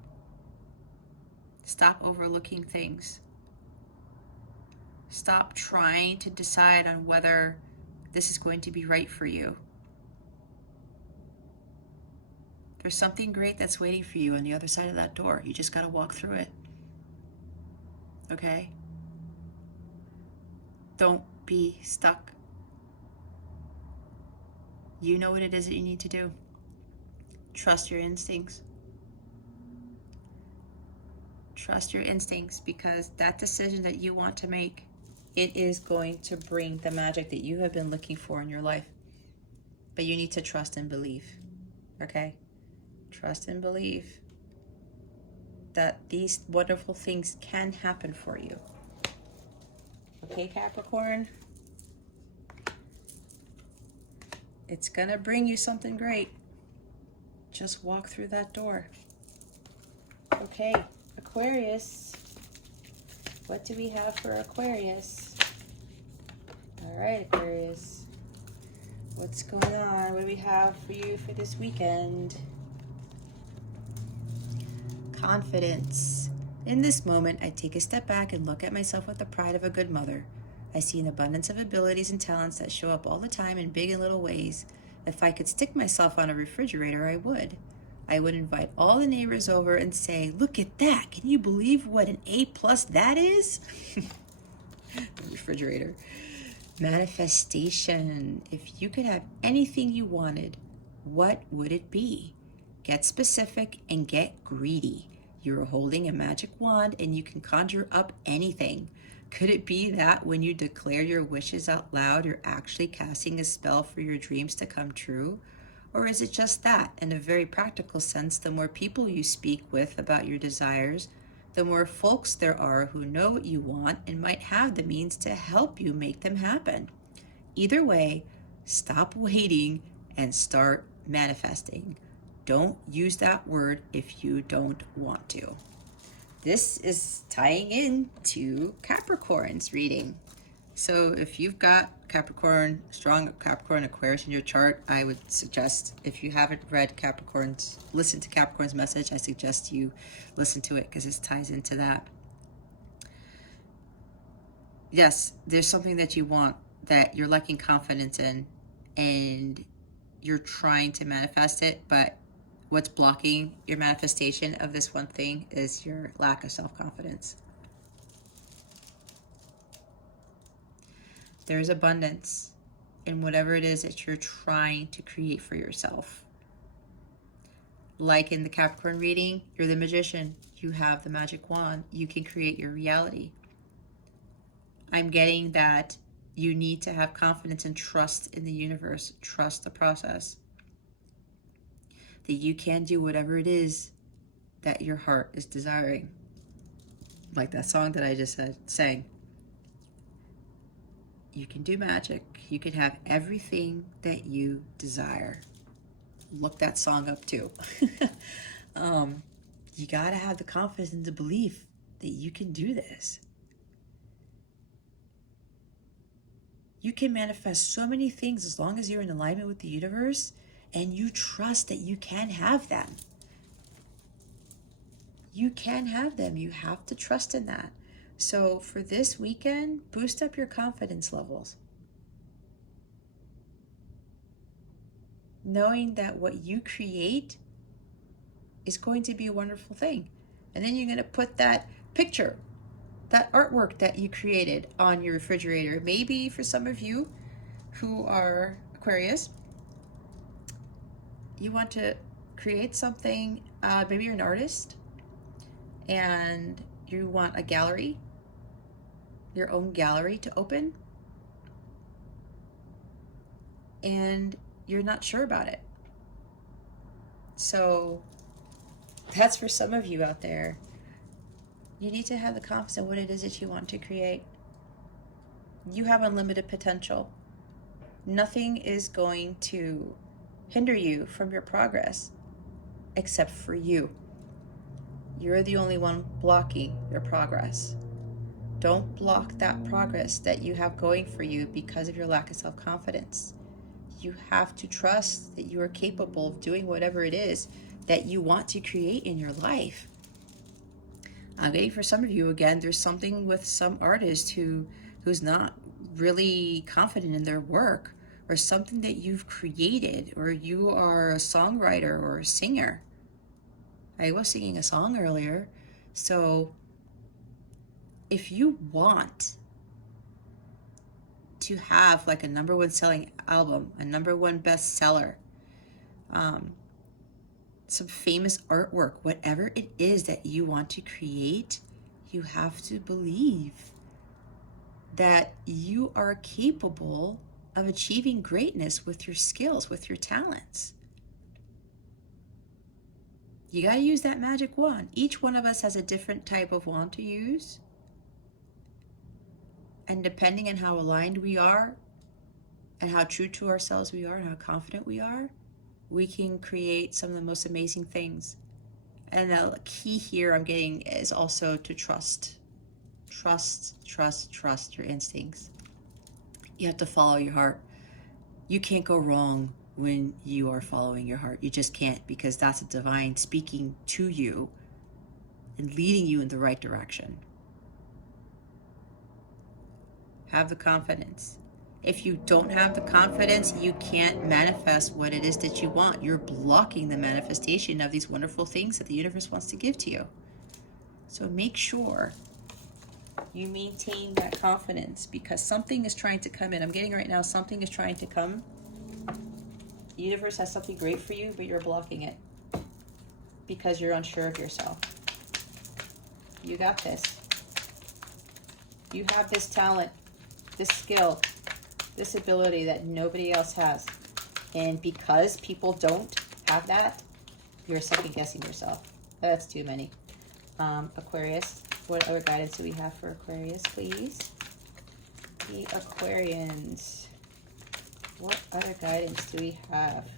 Stop overlooking things. Stop trying to decide on whether this is going to be right for you. There's something great that's waiting for you on the other side of that door. You just got to walk through it. Okay? Don't be stuck. You know what it is that you need to do. Trust your instincts. Trust your instincts, because that decision that you want to make, it is going to bring the magic that you have been looking for in your life. But you need to trust and believe. Okay? Trust and believe that these wonderful things can happen for you. Okay, Capricorn? It's gonna bring you something great. Just walk through that door. Okay, Aquarius. What do we have for Aquarius? All right, Aquarius. What's going on? What do we have for you for this weekend? Confidence. In this moment, I take a step back and look at myself with the pride of a good mother. I see an abundance of abilities and talents that show up all the time in big and little ways. If I could stick myself on a refrigerator, I would. I would invite all the neighbors over and say, "Look at that. Can you believe what an A+ that is?" The refrigerator. Manifestation. If you could have anything you wanted, what would it be? Get specific and get greedy. You're holding a magic wand and you can conjure up anything. Could it be that when you declare your wishes out loud, you're actually casting a spell for your dreams to come true? Or is it just that, in a very practical sense, the more people you speak with about your desires, the more folks there are who know what you want and might have the means to help you make them happen? Either way, stop waiting and start manifesting. Don't use that word if you don't want to. This is tying in to Capricorn's reading. So if you've got Capricorn, strong Capricorn Aquarius in your chart, I would suggest, if you haven't read Capricorn's, listen to Capricorn's message, I suggest you listen to it because this ties into that. Yes, there's something that you want that you're lacking confidence in and you're trying to manifest it, but what's blocking your manifestation of this one thing is your lack of self-confidence. There's abundance in whatever it is that you're trying to create for yourself. Like in the Capricorn reading, you're the magician. You have the magic wand. You can create your reality. I'm getting that you need to have confidence and trust in the universe. Trust the process. That you can do whatever it is that your heart is desiring. Like that song that I just sang. You can do magic. You can have everything that you desire. Look that song up too. You gotta have the confidence and the belief that you can do this. You can manifest so many things as long as you're in alignment with the universe and you trust that you can have them. You can have them. You have to trust in that. So for this weekend, boost up your confidence levels. Knowing that what you create is going to be a wonderful thing. And then you're going to put that picture, that artwork that you created on your refrigerator. Maybe for some of you who are Aquarius, you want to create something, maybe you're an artist and you want a gallery, your own gallery to open, and you're not sure about it. So that's for some of you out there. You need to have the confidence in what it is that you want to create. You have unlimited potential. Nothing is going to hinder you from your progress except for you. You're the only one blocking your progress. Don't block that progress that you have going for you because of your lack of self-confidence. You have to trust that you are capable of doing whatever it is that you want to create in your life. I'm getting for some of you, again, there's something with some artist who's not really confident in their work, or something that you've created, or you are a songwriter or a singer. I was singing a song earlier. So if you want to have like a #1 selling album, a #1 bestseller, some famous artwork, whatever it is that you want to create, you have to believe that you are capable of achieving greatness with your skills, with your talents. You got to use that magic wand. Each one of us has a different type of wand to use. And depending on how aligned we are and how true to ourselves we are and how confident we are, we can create some of the most amazing things. And the key here I'm getting is also to trust. Trust your instincts. You have to follow your heart. You can't go wrong when you are following your heart. You just can't, because that's a divine speaking to you and leading you in the right direction. Have the confidence. If you don't have the confidence, you can't manifest what it is that you want. You're blocking the manifestation of these wonderful things that the universe wants to give to you. So make sure you maintain that confidence, because something is trying to come in. I'm getting right now, something is trying to come. The universe has something great for you, but you're blocking it because you're unsure of yourself. You got this. You have this talent, this skill, this ability that nobody else has. And because people don't have that, you're second guessing yourself. That's too many. Aquarius, what other guidance do we have for Aquarius, please? The Aquarians. What other guidance do we have?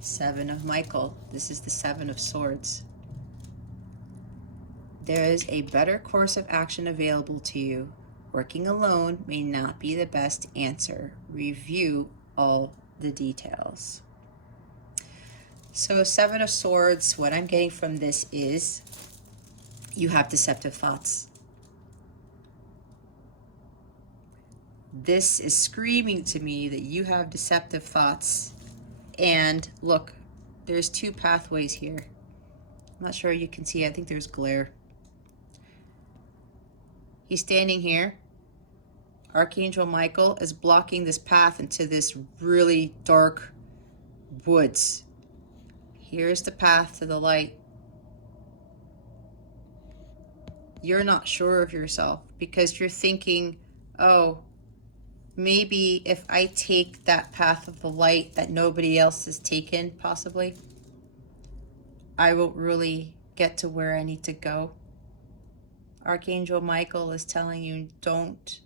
Seven of Michael. This is the Seven of Swords. There is a better course of action available to you. Working alone may not be the best answer. Review all the details. So Seven of Swords, what I'm getting from this is you have deceptive thoughts. This is screaming to me that you have deceptive thoughts. And look, there's two pathways here. I'm not sure you can see. I think there's glare. He's standing here. Archangel Michael is blocking this path into this really dark woods. Here's the path to the light. You're not sure of yourself because you're thinking, oh, maybe if I take that path of the light that nobody else has taken, possibly, I won't really get to where I need to go. Archangel Michael is telling you, don't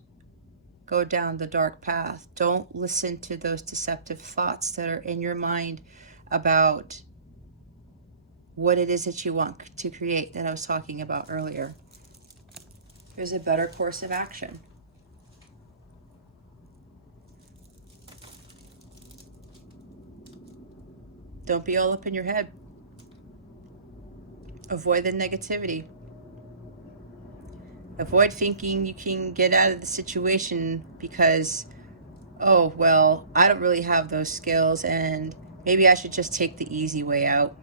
go down the dark path. Don't listen to those deceptive thoughts that are in your mind about what it is that you want to create that I was talking about earlier. There's a better course of action. Don't be all up in your head. Avoid the negativity. Avoid thinking you can get out of the situation because, oh, well, I don't really have those skills and maybe I should just take the easy way out.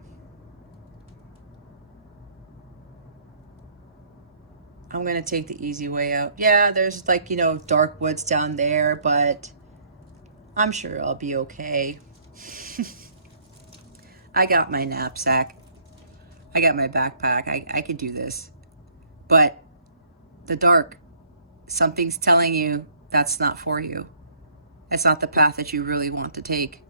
I'm going to take the easy way out. Yeah, there's like, you know, dark woods down there, but I'm sure I'll be okay. I got my knapsack. I got my backpack. I can do this. But the dark, something's telling you that's not for you. It's not the path that you really want to take.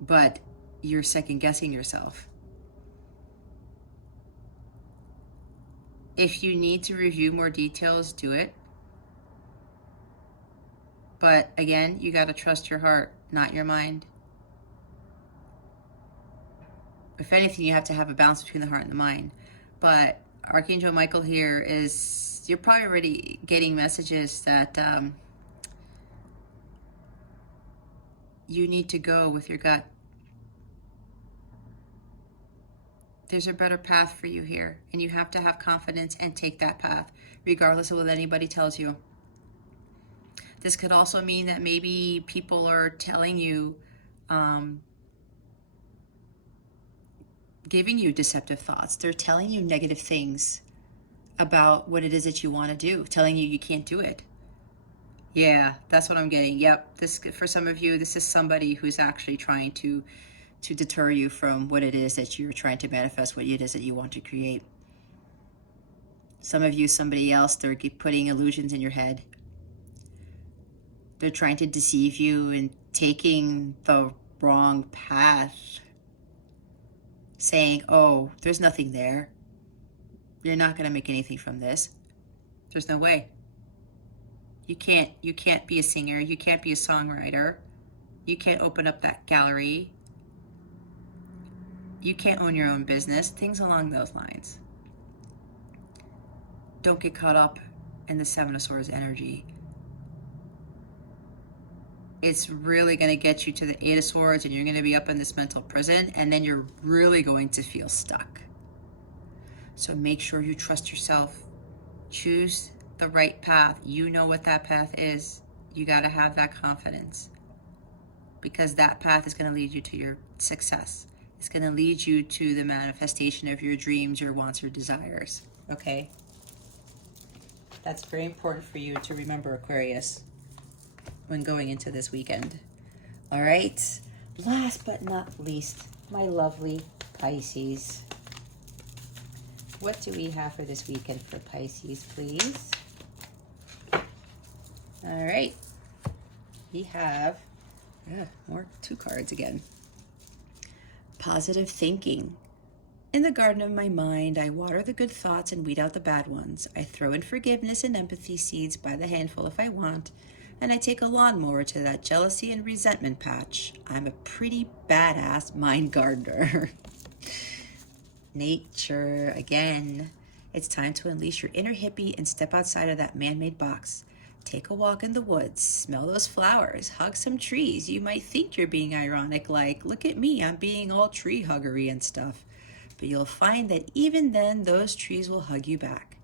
But you're second guessing yourself. If you need to review more details, do it. But again, you got to trust your heart, not your mind. If anything, you have to have a balance between the heart and the mind. But Archangel Michael here is, you're probably already getting messages that you need to go with your gut. There's a better path for you here, and you have to have confidence and take that path, regardless of what anybody tells you. This could also mean that maybe people are telling you, giving you deceptive thoughts. They're telling you negative things about what it is that you want to do, telling you you can't do it. Yeah, that's what I'm getting. Yep, this, for some of you, this is somebody who's actually trying to deter you from what it is that you're trying to manifest, what it is that you want to create. Some of you, somebody else, they're putting illusions in your head. They're trying to deceive you and taking the wrong path, saying, oh, there's nothing there. You're not going to make anything from this. There's no way. You can't be a singer. You can't be a songwriter. You can't open up that gallery. You can't own your own business. Things along those lines. Don't get caught up in the Seven of Swords energy. It's really going to get you to the Eight of Swords, and you're going to be up in this mental prison, and then you're really going to feel stuck. So make sure you trust yourself. Choose the right path. You know what that path is. You got to have that confidence, because that path is going to lead you to your success. It's going to lead you to the manifestation of your dreams, your wants, your desires. Okay? That's very important for you to remember, Aquarius, when going into this weekend. All right? Last but not least, my lovely Pisces. What do we have for this weekend for Pisces, please? All right. We have more 2 cards again. Positive thinking. In the garden of my mind, I water the good thoughts and weed out the bad ones. I throw in forgiveness and empathy seeds by the handful if I want, and I take a lawnmower to that jealousy and resentment patch. I'm a pretty badass mind gardener. Nature, again. It's time to unleash your inner hippie and step outside of that man-made box. Take a walk in the woods, smell those flowers, hug some trees. You might think you're being ironic, like, look at me, I'm being all tree huggery and stuff. But you'll find that even then, those trees will hug you back.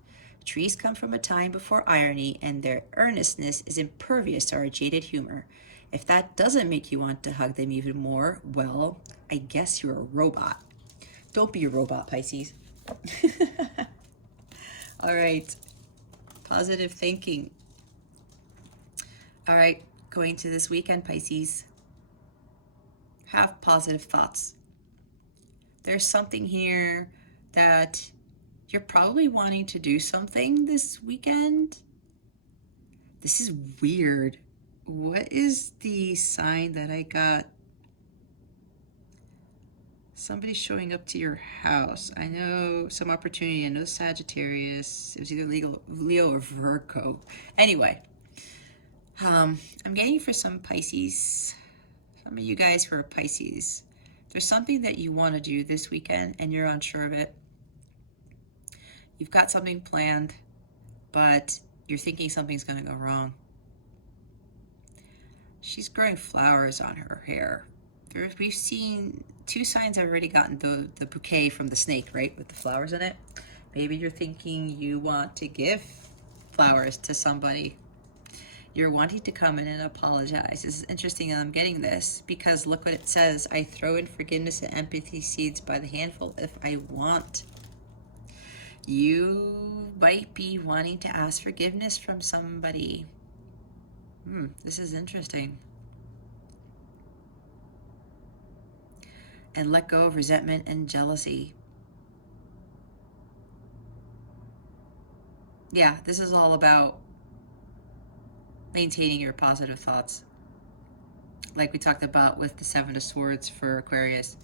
Trees come from a time before irony, and their earnestness is impervious to our jaded humor. If that doesn't make you want to hug them even more, well, I guess you're a robot. Don't be a robot, Pisces. All right. Positive thinking. All right. Going to this weekend, Pisces. Have positive thoughts. There's something here that you're probably wanting to do something this weekend. This is weird. What is the sign that I got? Somebody showing up to your house. I know some opportunity. I know Sagittarius. It was either Leo or Virgo. Anyway, I'm getting for some Pisces. Some of you guys who are Pisces, There's something that you want to do this weekend and you're unsure of it. You've got something planned, but you're thinking something's going to go wrong. She's growing flowers on her hair. We've seen 2 signs. I've already gotten the bouquet from the snake, right, with the flowers in it. Maybe you're thinking you want to give flowers to somebody. You're wanting to come in and apologize. This is interesting that I'm getting this, because look what it says. I throw in forgiveness and empathy seeds by the handful if I want. You might be wanting to ask forgiveness from somebody. This is interesting. And let go of resentment and jealousy. Yeah, this is all about maintaining your positive thoughts. Like we talked about with the 7 of Swords for Aquarius.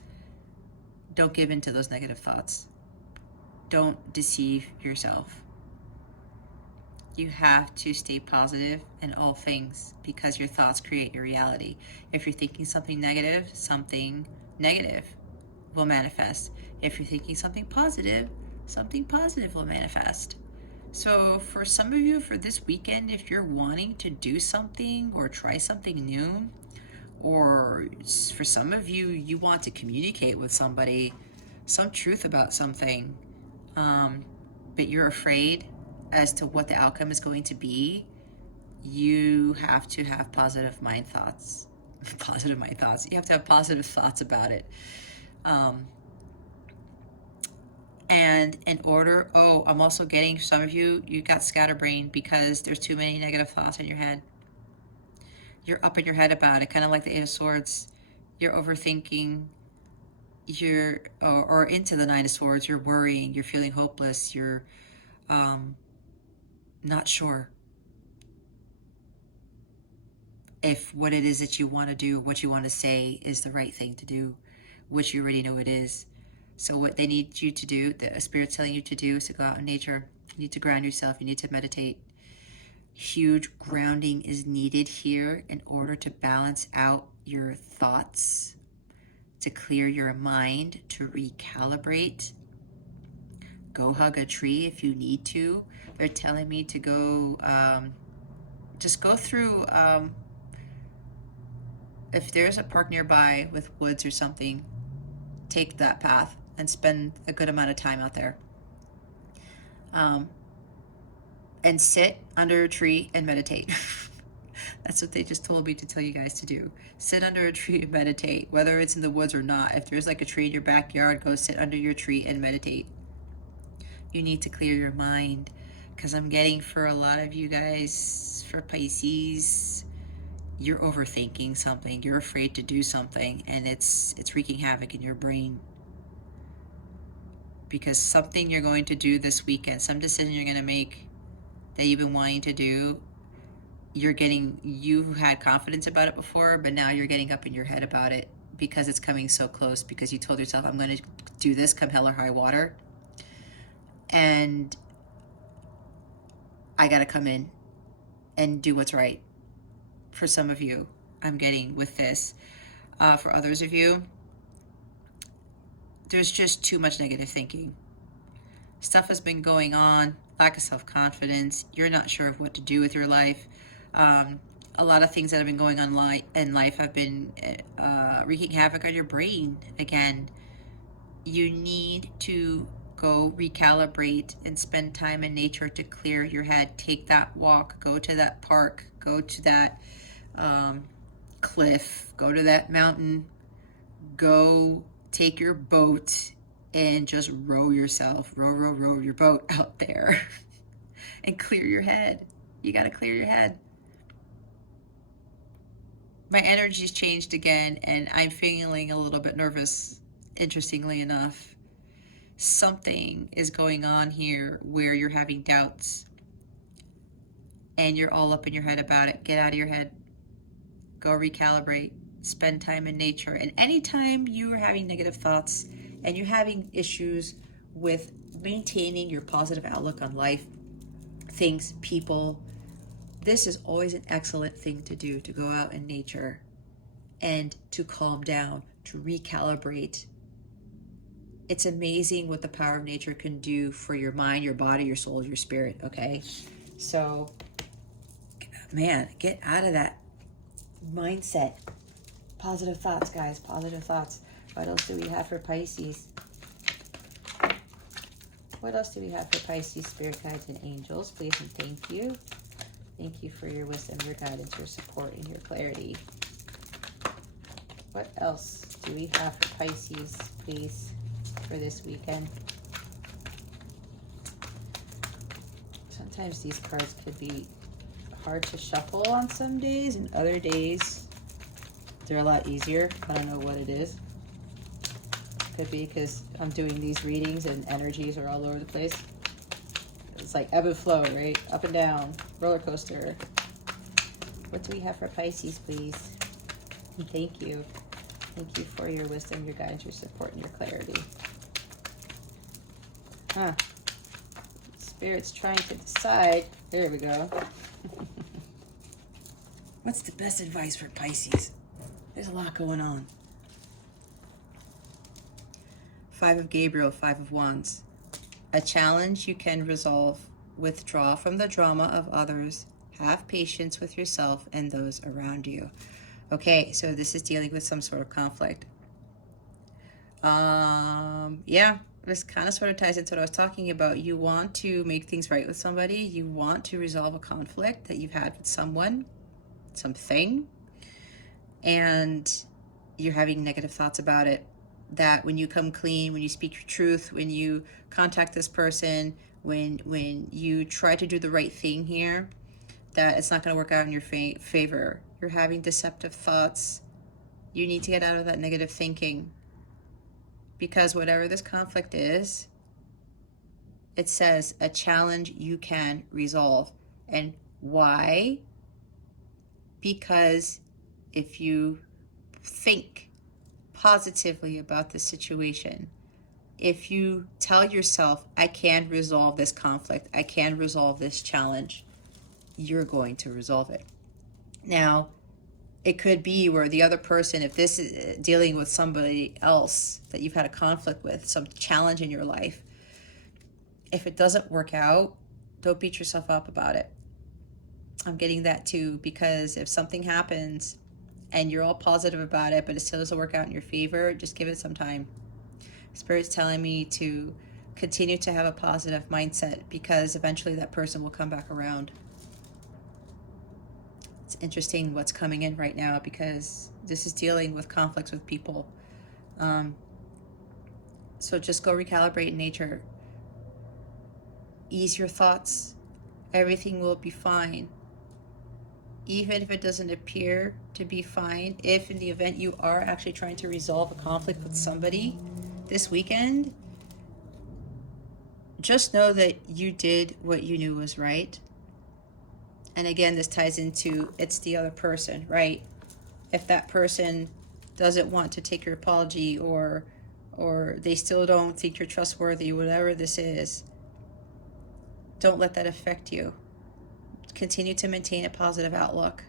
Don't give in to those negative thoughts. Don't deceive yourself. You have to stay positive in all things, because your thoughts create your reality. If you're thinking something negative will manifest. If you're thinking something positive will manifest. So for some of you, for this weekend, if you're wanting to do something or try something new, or for some of you, you want to communicate with somebody some truth about something, but you're afraid as to what the outcome is going to be, you have to have positive mind thoughts. Positive mind thoughts. You have to have positive thoughts about it. And in order, I'm also getting some of you got scatterbrained because there's too many negative thoughts in your head. You're up in your head about it, kind of like the 8 of Swords. You're overthinking. Or into the 9 of Swords. You're worrying. You're feeling hopeless. You're not sure if what it is that you want to do, what you want to say is the right thing to do, which you already know it is. So what they need you to do, the Spirit's telling you to do, is to go out in nature. You need to ground yourself. You need to meditate. Huge grounding is needed here in order to balance out your thoughts, to clear your mind, to recalibrate. Go hug a tree if you need to. They're telling me to go, just go through, if there's a park nearby with woods or something, take that path and spend a good amount of time out there. And sit under a tree and meditate. That's what they just told me to tell you guys to do. Sit under a tree and meditate, whether it's in the woods or not. If there's like a tree in your backyard, go sit under your tree and meditate. You need to clear your mind, because I'm getting for a lot of you guys, for Pisces, you're overthinking something. You're afraid to do something, and it's wreaking havoc in your brain. Because something you're going to do this weekend, some decision you're going to make that you've been wanting to do, you had confidence about it before, but now you're getting up in your head about it because it's coming so close, because you told yourself, I'm going to do this come hell or high water. And I got to come in and do what's right. For some of you, I'm getting with this. For others of you, there's just too much negative thinking. Stuff has been going on, lack of self-confidence. You're not sure of what to do with your life. A lot of things that have been going on in life have been wreaking havoc on your brain. Again, you need to go recalibrate and spend time in nature to clear your head. Take that walk, go to that park, go to that cliff, go to that mountain, go take your boat and just row yourself, row your boat out there and clear your head. You got to clear your head. My energy's changed again, and I'm feeling a little bit nervous, interestingly enough. Something is going on here where you're having doubts and you're all up in your head about it. Get out of your head. Go recalibrate. Spend time in nature. And anytime you are having negative thoughts and you're having issues with maintaining your positive outlook on life, things, people, this is always an excellent thing to do, to go out in nature and to calm down. to recalibrate. It's amazing what the power of nature can do for your mind, your body, your soul, your spirit, okay? So, man, get out of that mindset. Positive thoughts, guys, positive thoughts. What else do we have for Pisces? What else do we have for Pisces, spirit guides, and angels? Please and thank you. Thank you for your wisdom, your guidance, your support, and your clarity. What else do we have for Pisces, please, for this weekend? Sometimes these cards could be hard to shuffle on some days, and other days they're a lot easier. I don't know what it is. Could be because I'm doing these readings and energies are all over the place. It's like ebb and flow, right? Up and down, roller coaster. What do we have for Pisces, please? And thank you. Thank you for your wisdom, your guidance, your support, and your clarity. Spirit's trying to decide. There we go. What's the best advice for Pisces? There's a lot going on. Five of Gabriel, Five of Wands. A challenge you can resolve. Withdraw from the drama of others. Have patience with yourself and those around you. Okay, so this is dealing with some sort of conflict. Yeah, this kind of sort of ties into what I was talking about. You want to make things right with somebody. You want to resolve a conflict that you've had with someone, something, and you're having negative thoughts about it. That when you come clean, when you speak your truth, when you contact this person, when you try to do the right thing here, that it's not going to work out in your favor. You're having deceptive thoughts. You need to get out of that negative thinking. Because whatever this conflict is, it says a challenge you can resolve. And why? Because if you think positively about the situation, if you tell yourself, I can resolve this conflict, I can resolve this challenge, you're going to resolve it. Now, it could be where the other person, if this is dealing with somebody else that you've had a conflict with, some challenge in your life, if it doesn't work out, don't beat yourself up about it. I'm getting that too, because if something happens and you're all positive about it, but it still doesn't work out in your favor, just give it some time. Spirit's telling me to continue to have a positive mindset, because eventually that person will come back around. It's interesting what's coming in right now, because this is dealing with conflicts with people. So just go recalibrate in nature. Ease your thoughts. Everything will be fine. Even if it doesn't appear to be fine, if in the event you are actually trying to resolve a conflict with somebody this weekend, just know that you did what you knew was right. And again, this ties into it's the other person, right? If that person doesn't want to take your apology, or they still don't think you're trustworthy, whatever this is, don't let that affect you. Continue to maintain a positive outlook.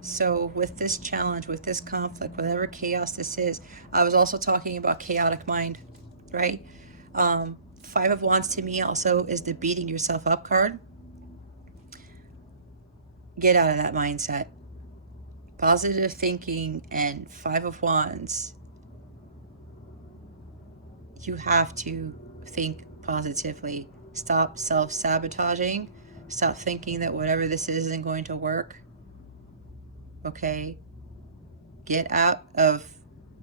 So with this challenge, with this conflict, whatever chaos this is, I was also talking about chaotic mind, right? Five of Wands to me also is the beating yourself up card. Get out of that mindset. Positive thinking and Five of Wands. You have to think positively. Stop self-sabotaging. Stop thinking that whatever this is isn't going to work. Okay? Get out of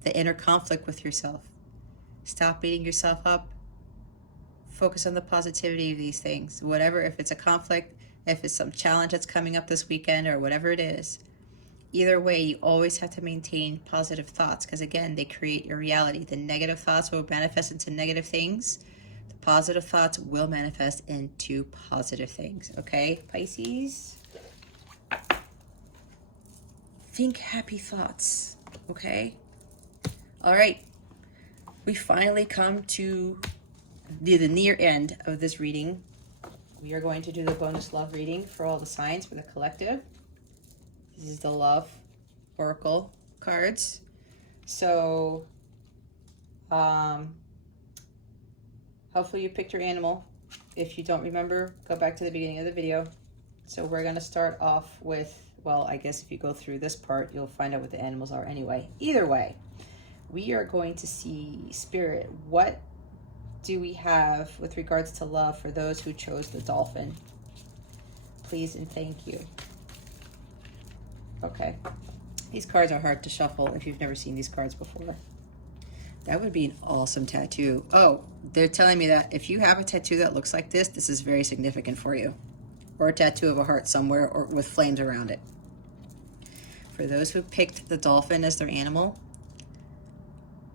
the inner conflict with yourself. Stop beating yourself up. Focus on the positivity of these things. Whatever, if it's a conflict, if it's some challenge that's coming up this weekend, or whatever it is, either way, you always have to maintain positive thoughts, because again, they create your reality. The negative thoughts will manifest into negative things. The positive thoughts will manifest into positive things. Okay, Pisces? Think happy thoughts. Okay? All right. We finally come to the near end of this reading. We are going to do the bonus love reading for all the signs for the collective. This is the love oracle cards. So, hopefully you picked your animal. If you don't remember, go back to the beginning of the video. So we're going to start off with, well, I guess if you go through this part, you'll find out what the animals are anyway. Either way, we are going to see, Spirit, what do we have with regards to love for those who chose the dolphin? Please and thank you. Okay. These cards are hard to shuffle if you've never seen these cards before. That would be an awesome tattoo. Oh, they're telling me that if you have a tattoo that looks like this is very significant for you. Or a tattoo of a heart somewhere or with flames around it. For those who picked the dolphin as their animal,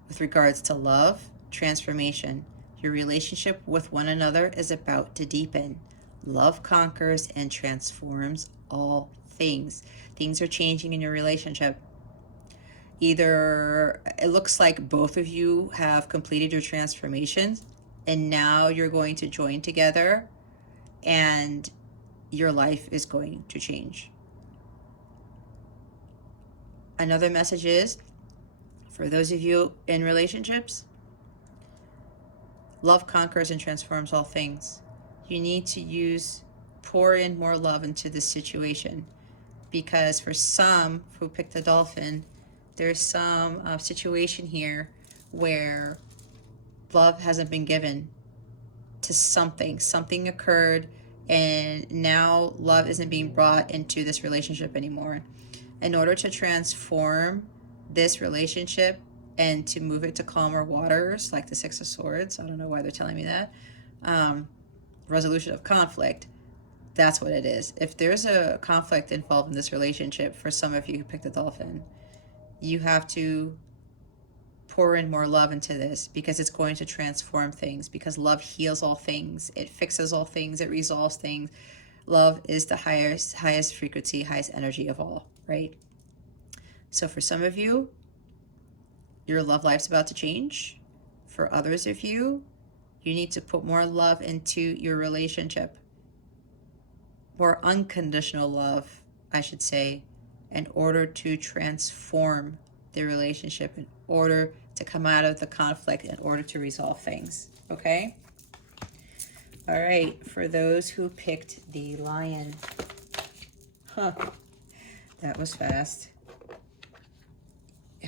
with regards to love, transformation, your relationship with one another is about to deepen. Love conquers and transforms all things. Things are changing in your relationship. Either it looks like both of you have completed your transformations and now you're going to join together and your life is going to change. Another message is, for those of you in relationships, love conquers and transforms all things. You need to pour in more love into this situation, because for some who picked the dolphin, there's some situation here where love hasn't been given to something. Something occurred and now love isn't being brought into this relationship anymore. In order to transform this relationship and to move it to calmer waters, like the Six of Swords, I don't know why they're telling me that, resolution of conflict, that's what it is. If there's a conflict involved in this relationship, for some of you who picked the dolphin, you have to pour in more love into this, because it's going to transform things, because love heals all things, it fixes all things, it resolves things. Love is the highest frequency, highest energy of all, right? So for some of you, your love life's about to change. For others of you, you need to put more love into your relationship, more unconditional love, I should say, in order to transform the relationship, in order to come out of the conflict, in order to resolve things, okay? All right, for those who picked the lion. Huh, that was fast.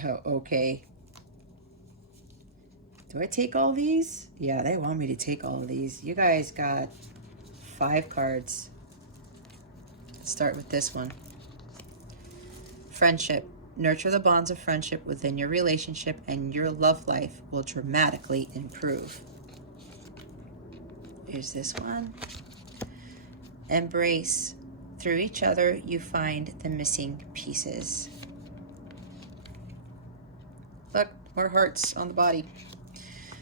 Oh, okay. Do I take all these? Yeah, they want me to take all of these. You guys got 5 cards. Let's start with this one. Friendship. Nurture the bonds of friendship within your relationship and your love life will dramatically improve. Here's this one. Embrace. Through each other, you find the missing pieces. Look, more hearts on the body.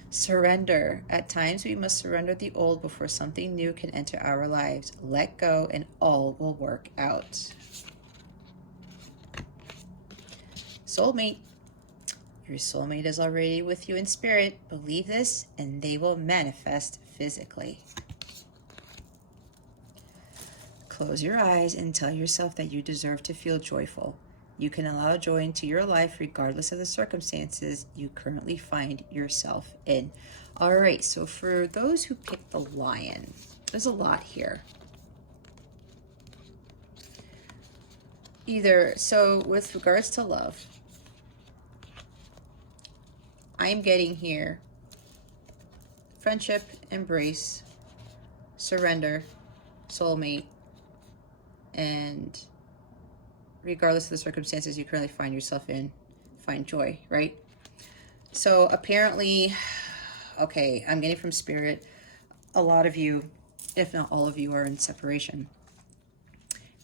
Surrender. At times, we must surrender the old before something new can enter our lives. Let go and all will work out. Soulmate. Your soulmate is already with you in spirit. Believe this and they will manifest physically. Close your eyes and tell yourself that you deserve to feel joyful. You can allow joy into your life regardless of the circumstances you currently find yourself in. All right, so for those who picked the lion, there's a lot here. So with regards to love, I'm getting here friendship, embrace, surrender, soulmate, and regardless of the circumstances you currently find yourself in, find joy, right? So apparently, okay, I'm getting from spirit, a lot of you, if not all of you, are in separation.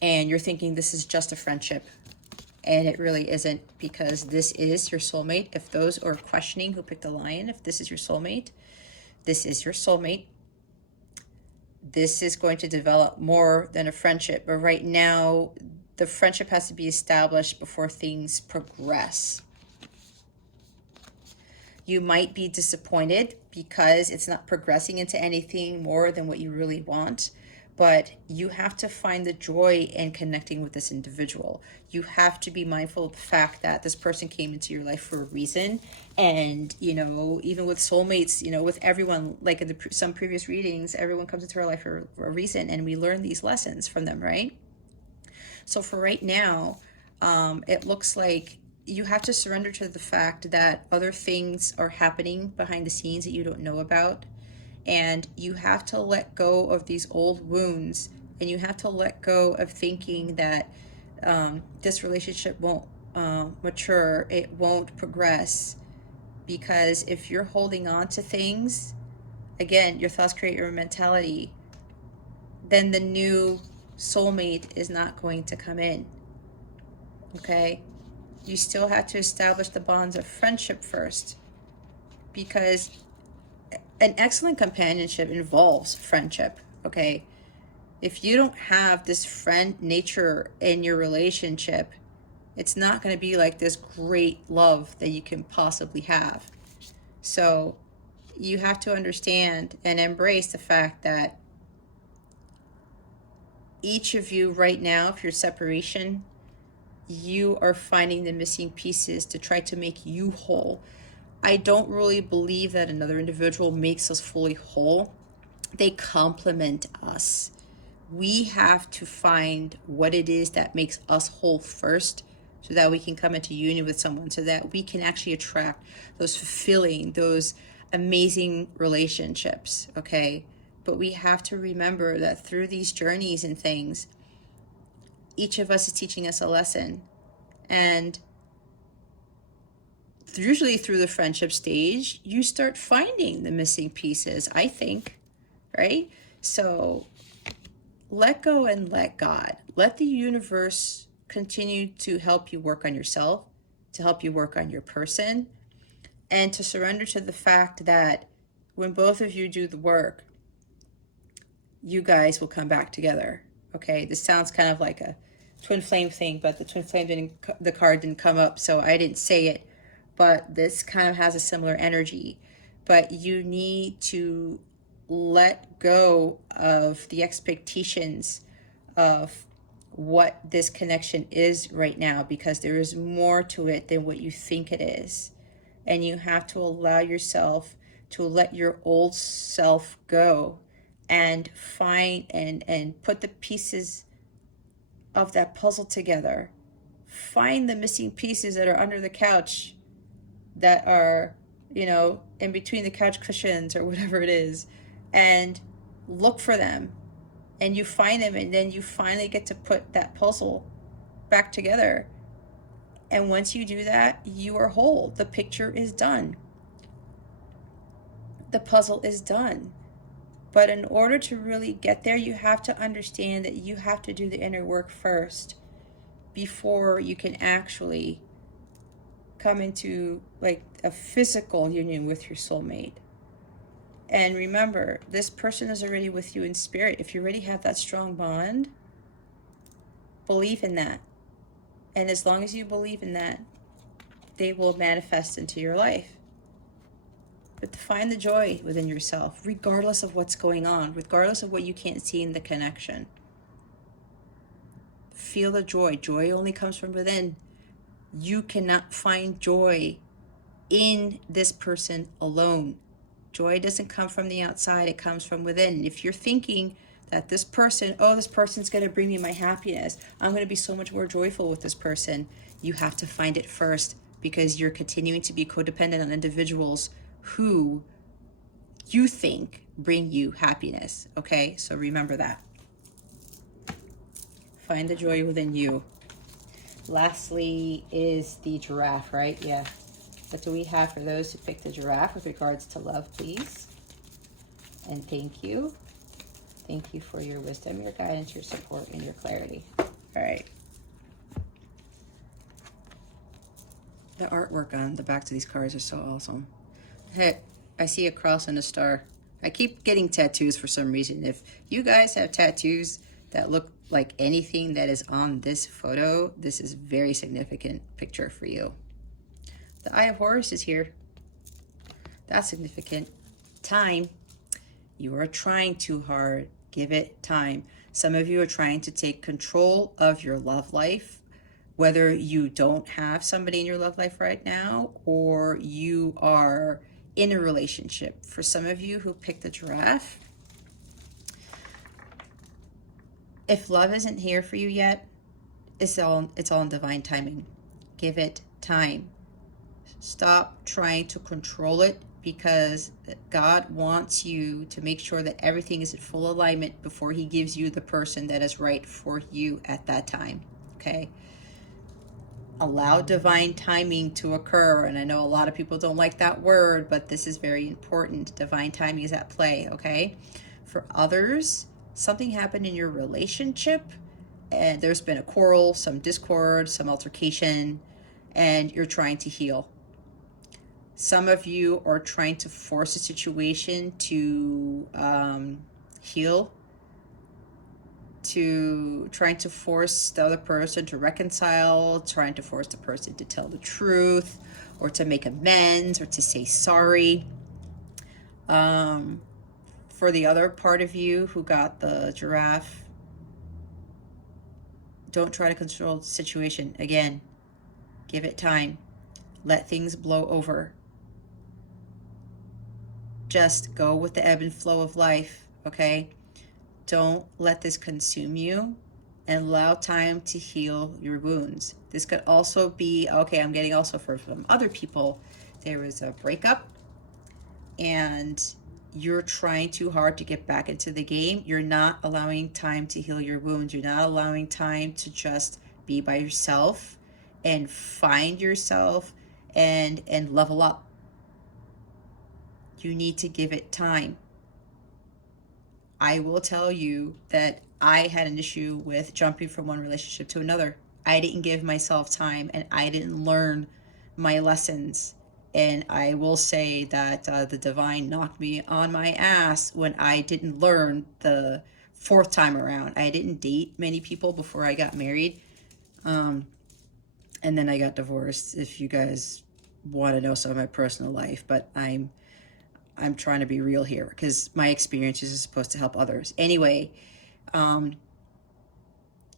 And you're thinking this is just a friendship. And it really isn't, because this is your soulmate. If those are questioning who picked the lion, if this is your soulmate, this is your soulmate. This is going to develop more than a friendship. But right now, the friendship has to be established before things progress. You might be disappointed because it's not progressing into anything more than what you really want. But you have to find the joy in connecting with this individual. You have to be mindful of the fact that this person came into your life for a reason. And, you know, even with soulmates, you know, with everyone, like in some previous readings, everyone comes into our life for a reason, and we learn these lessons from them, right? So for right now, it looks like you have to surrender to the fact that other things are happening behind the scenes that you don't know about. And you have to let go of these old wounds, and you have to let go of thinking that this relationship won't mature, it won't progress. Because if you're holding on to things, again, your thoughts create your mentality, then the new soulmate is not going to come in. Okay? You still have to establish the bonds of friendship first, because an excellent companionship involves friendship, okay? If you don't have this friend nature in your relationship, it's not going to be like this great love that you can possibly have. So you have to understand and embrace the fact that each of you right now, if you're separation, you are finding the missing pieces to try to make you whole. I don't really believe that another individual makes us fully whole. They complement us. We have to find what it is that makes us whole first, so that we can come into union with someone, so that we can actually attract those fulfilling, those amazing relationships, okay? But we have to remember that through these journeys and things, each of us is teaching us a lesson. And usually through the friendship stage, you start finding the missing pieces, I think, right? So let go and let God. Let the universe continue to help you work on yourself, to help you work on your person, and to surrender to the fact that when both of you do the work, you guys will come back together. Okay, this sounds kind of like a twin flame thing, but the twin flame the card didn't come up, so I didn't say it. But this kind of has a similar energy. But you need to let go of the expectations of what this connection is right now, because there is more to it than what you think it is. And you have to allow yourself to let your old self go and find and put the pieces of that puzzle together. Find the missing pieces that are under the couch, that are, you know, in between the couch cushions or whatever it is, and look for them. And you find them, and then you finally get to put that puzzle back together. And once you do that, you are whole. The picture is done. The puzzle is done. But in order to really get there, you have to understand that you have to do the inner work first before you can actually come into like a physical union with your soulmate. And remember, this person is already with you in spirit. If you already have that strong bond, believe in that. And as long as you believe in that, they will manifest into your life. But find the joy within yourself, regardless of what's going on, regardless of what you can't see in the connection. Feel the joy. Joy only comes from within. You cannot find joy in this person alone. Joy doesn't come from the outside, it comes from within. And if you're thinking that this person, oh, this person's going to bring me my happiness, I'm going to be so much more joyful with this person, you have to find it first, because you're continuing to be codependent on individuals who you think bring you happiness, okay? So remember that. Find the joy within you. Lastly is the giraffe, right? Yeah. What do we have for those who picked the giraffe with regards to love, please? And thank you. Thank you for your wisdom, your guidance, your support, and your clarity. All right. The artwork on the backs of these cards are so awesome. Hey, I see a cross and a star. I keep getting tattoos for some reason. If you guys have tattoos that look like anything that is on this photo, this is a very significant picture for you. The Eye of Horus is here. That's significant. Time. You are trying too hard. Give it time. Some of you are trying to take control of your love life, whether you don't have somebody in your love life right now or you are in a relationship. For some of you who picked the giraffe, if love isn't here for you yet, it's all in divine timing. Give it time. Stop trying to control it, because God wants you to make sure that everything is in full alignment before he gives you the person that is right for you at that time. Okay? Allow divine timing to occur. And I know a lot of people don't like that word, but this is very important. Divine timing is at play. Okay? For others, something happened in your relationship and there's been a quarrel, some discord, some altercation, and you're trying to heal. Some of you are trying to force a situation to heal, trying to force the other person to reconcile, trying to force the person to tell the truth or to make amends or to say sorry. For the other part of you who got the giraffe, don't try to control the situation. Again, give it time. Let things blow over. Just go with the ebb and flow of life, okay? Don't let this consume you, and allow time to heal your wounds. This could also be, okay, I'm getting also from other people, there was a breakup and you're trying too hard to get back into the game. You're not allowing time to heal your wounds. You're not allowing time to just be by yourself and find yourself and level up. You need to give it time. I will tell you that I had an issue with jumping from one relationship to another. I didn't give myself time and I didn't learn my lessons. And I will say that the divine knocked me on my ass when I didn't learn the fourth time around. I didn't date many people before I got married. And then I got divorced, if you guys want to know some of my personal life. But I'm trying to be real here because my experiences are supposed to help others. Anyway,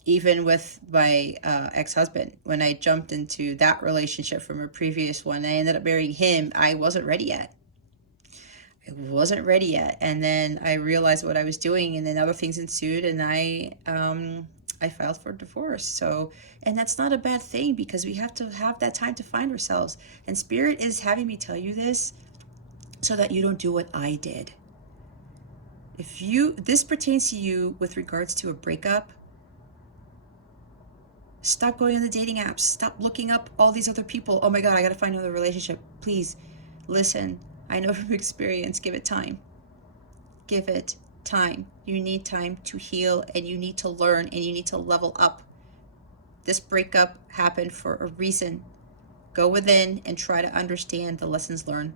even with my ex-husband, when I jumped into that relationship from a previous one, I ended up marrying him. I wasn't ready yet. And then I realized what I was doing, and then other things ensued, and I filed for divorce. So, and that's not a bad thing, because we have to have that time to find ourselves. And Spirit is having me tell you this so that you don't do what I did. If this pertains to you with regards to a breakup, stop going on the dating apps. Stop looking up all these other people. Oh my God, I got to find another relationship. Please listen. I know from experience, give it time. Give it time. You need time to heal, and you need to learn, and you need to level up. This breakup happened for a reason. Go within and try to understand the lessons learned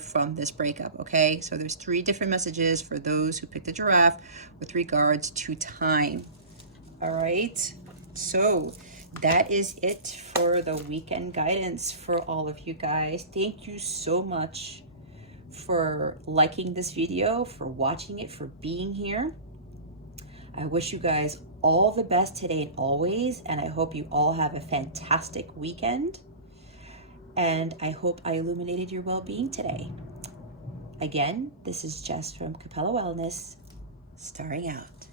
from this breakup, okay? So there's 3 different messages for those who picked the giraffe with regards to time. All right, so that is it for the weekend guidance for all of you guys. Thank you so much for liking this video, for watching it, for being here. I wish you guys all the best today and always, and I hope you all have a fantastic weekend. And I hope I illuminated your well-being today. Again, this is Jess from Capella Wellness, starring out.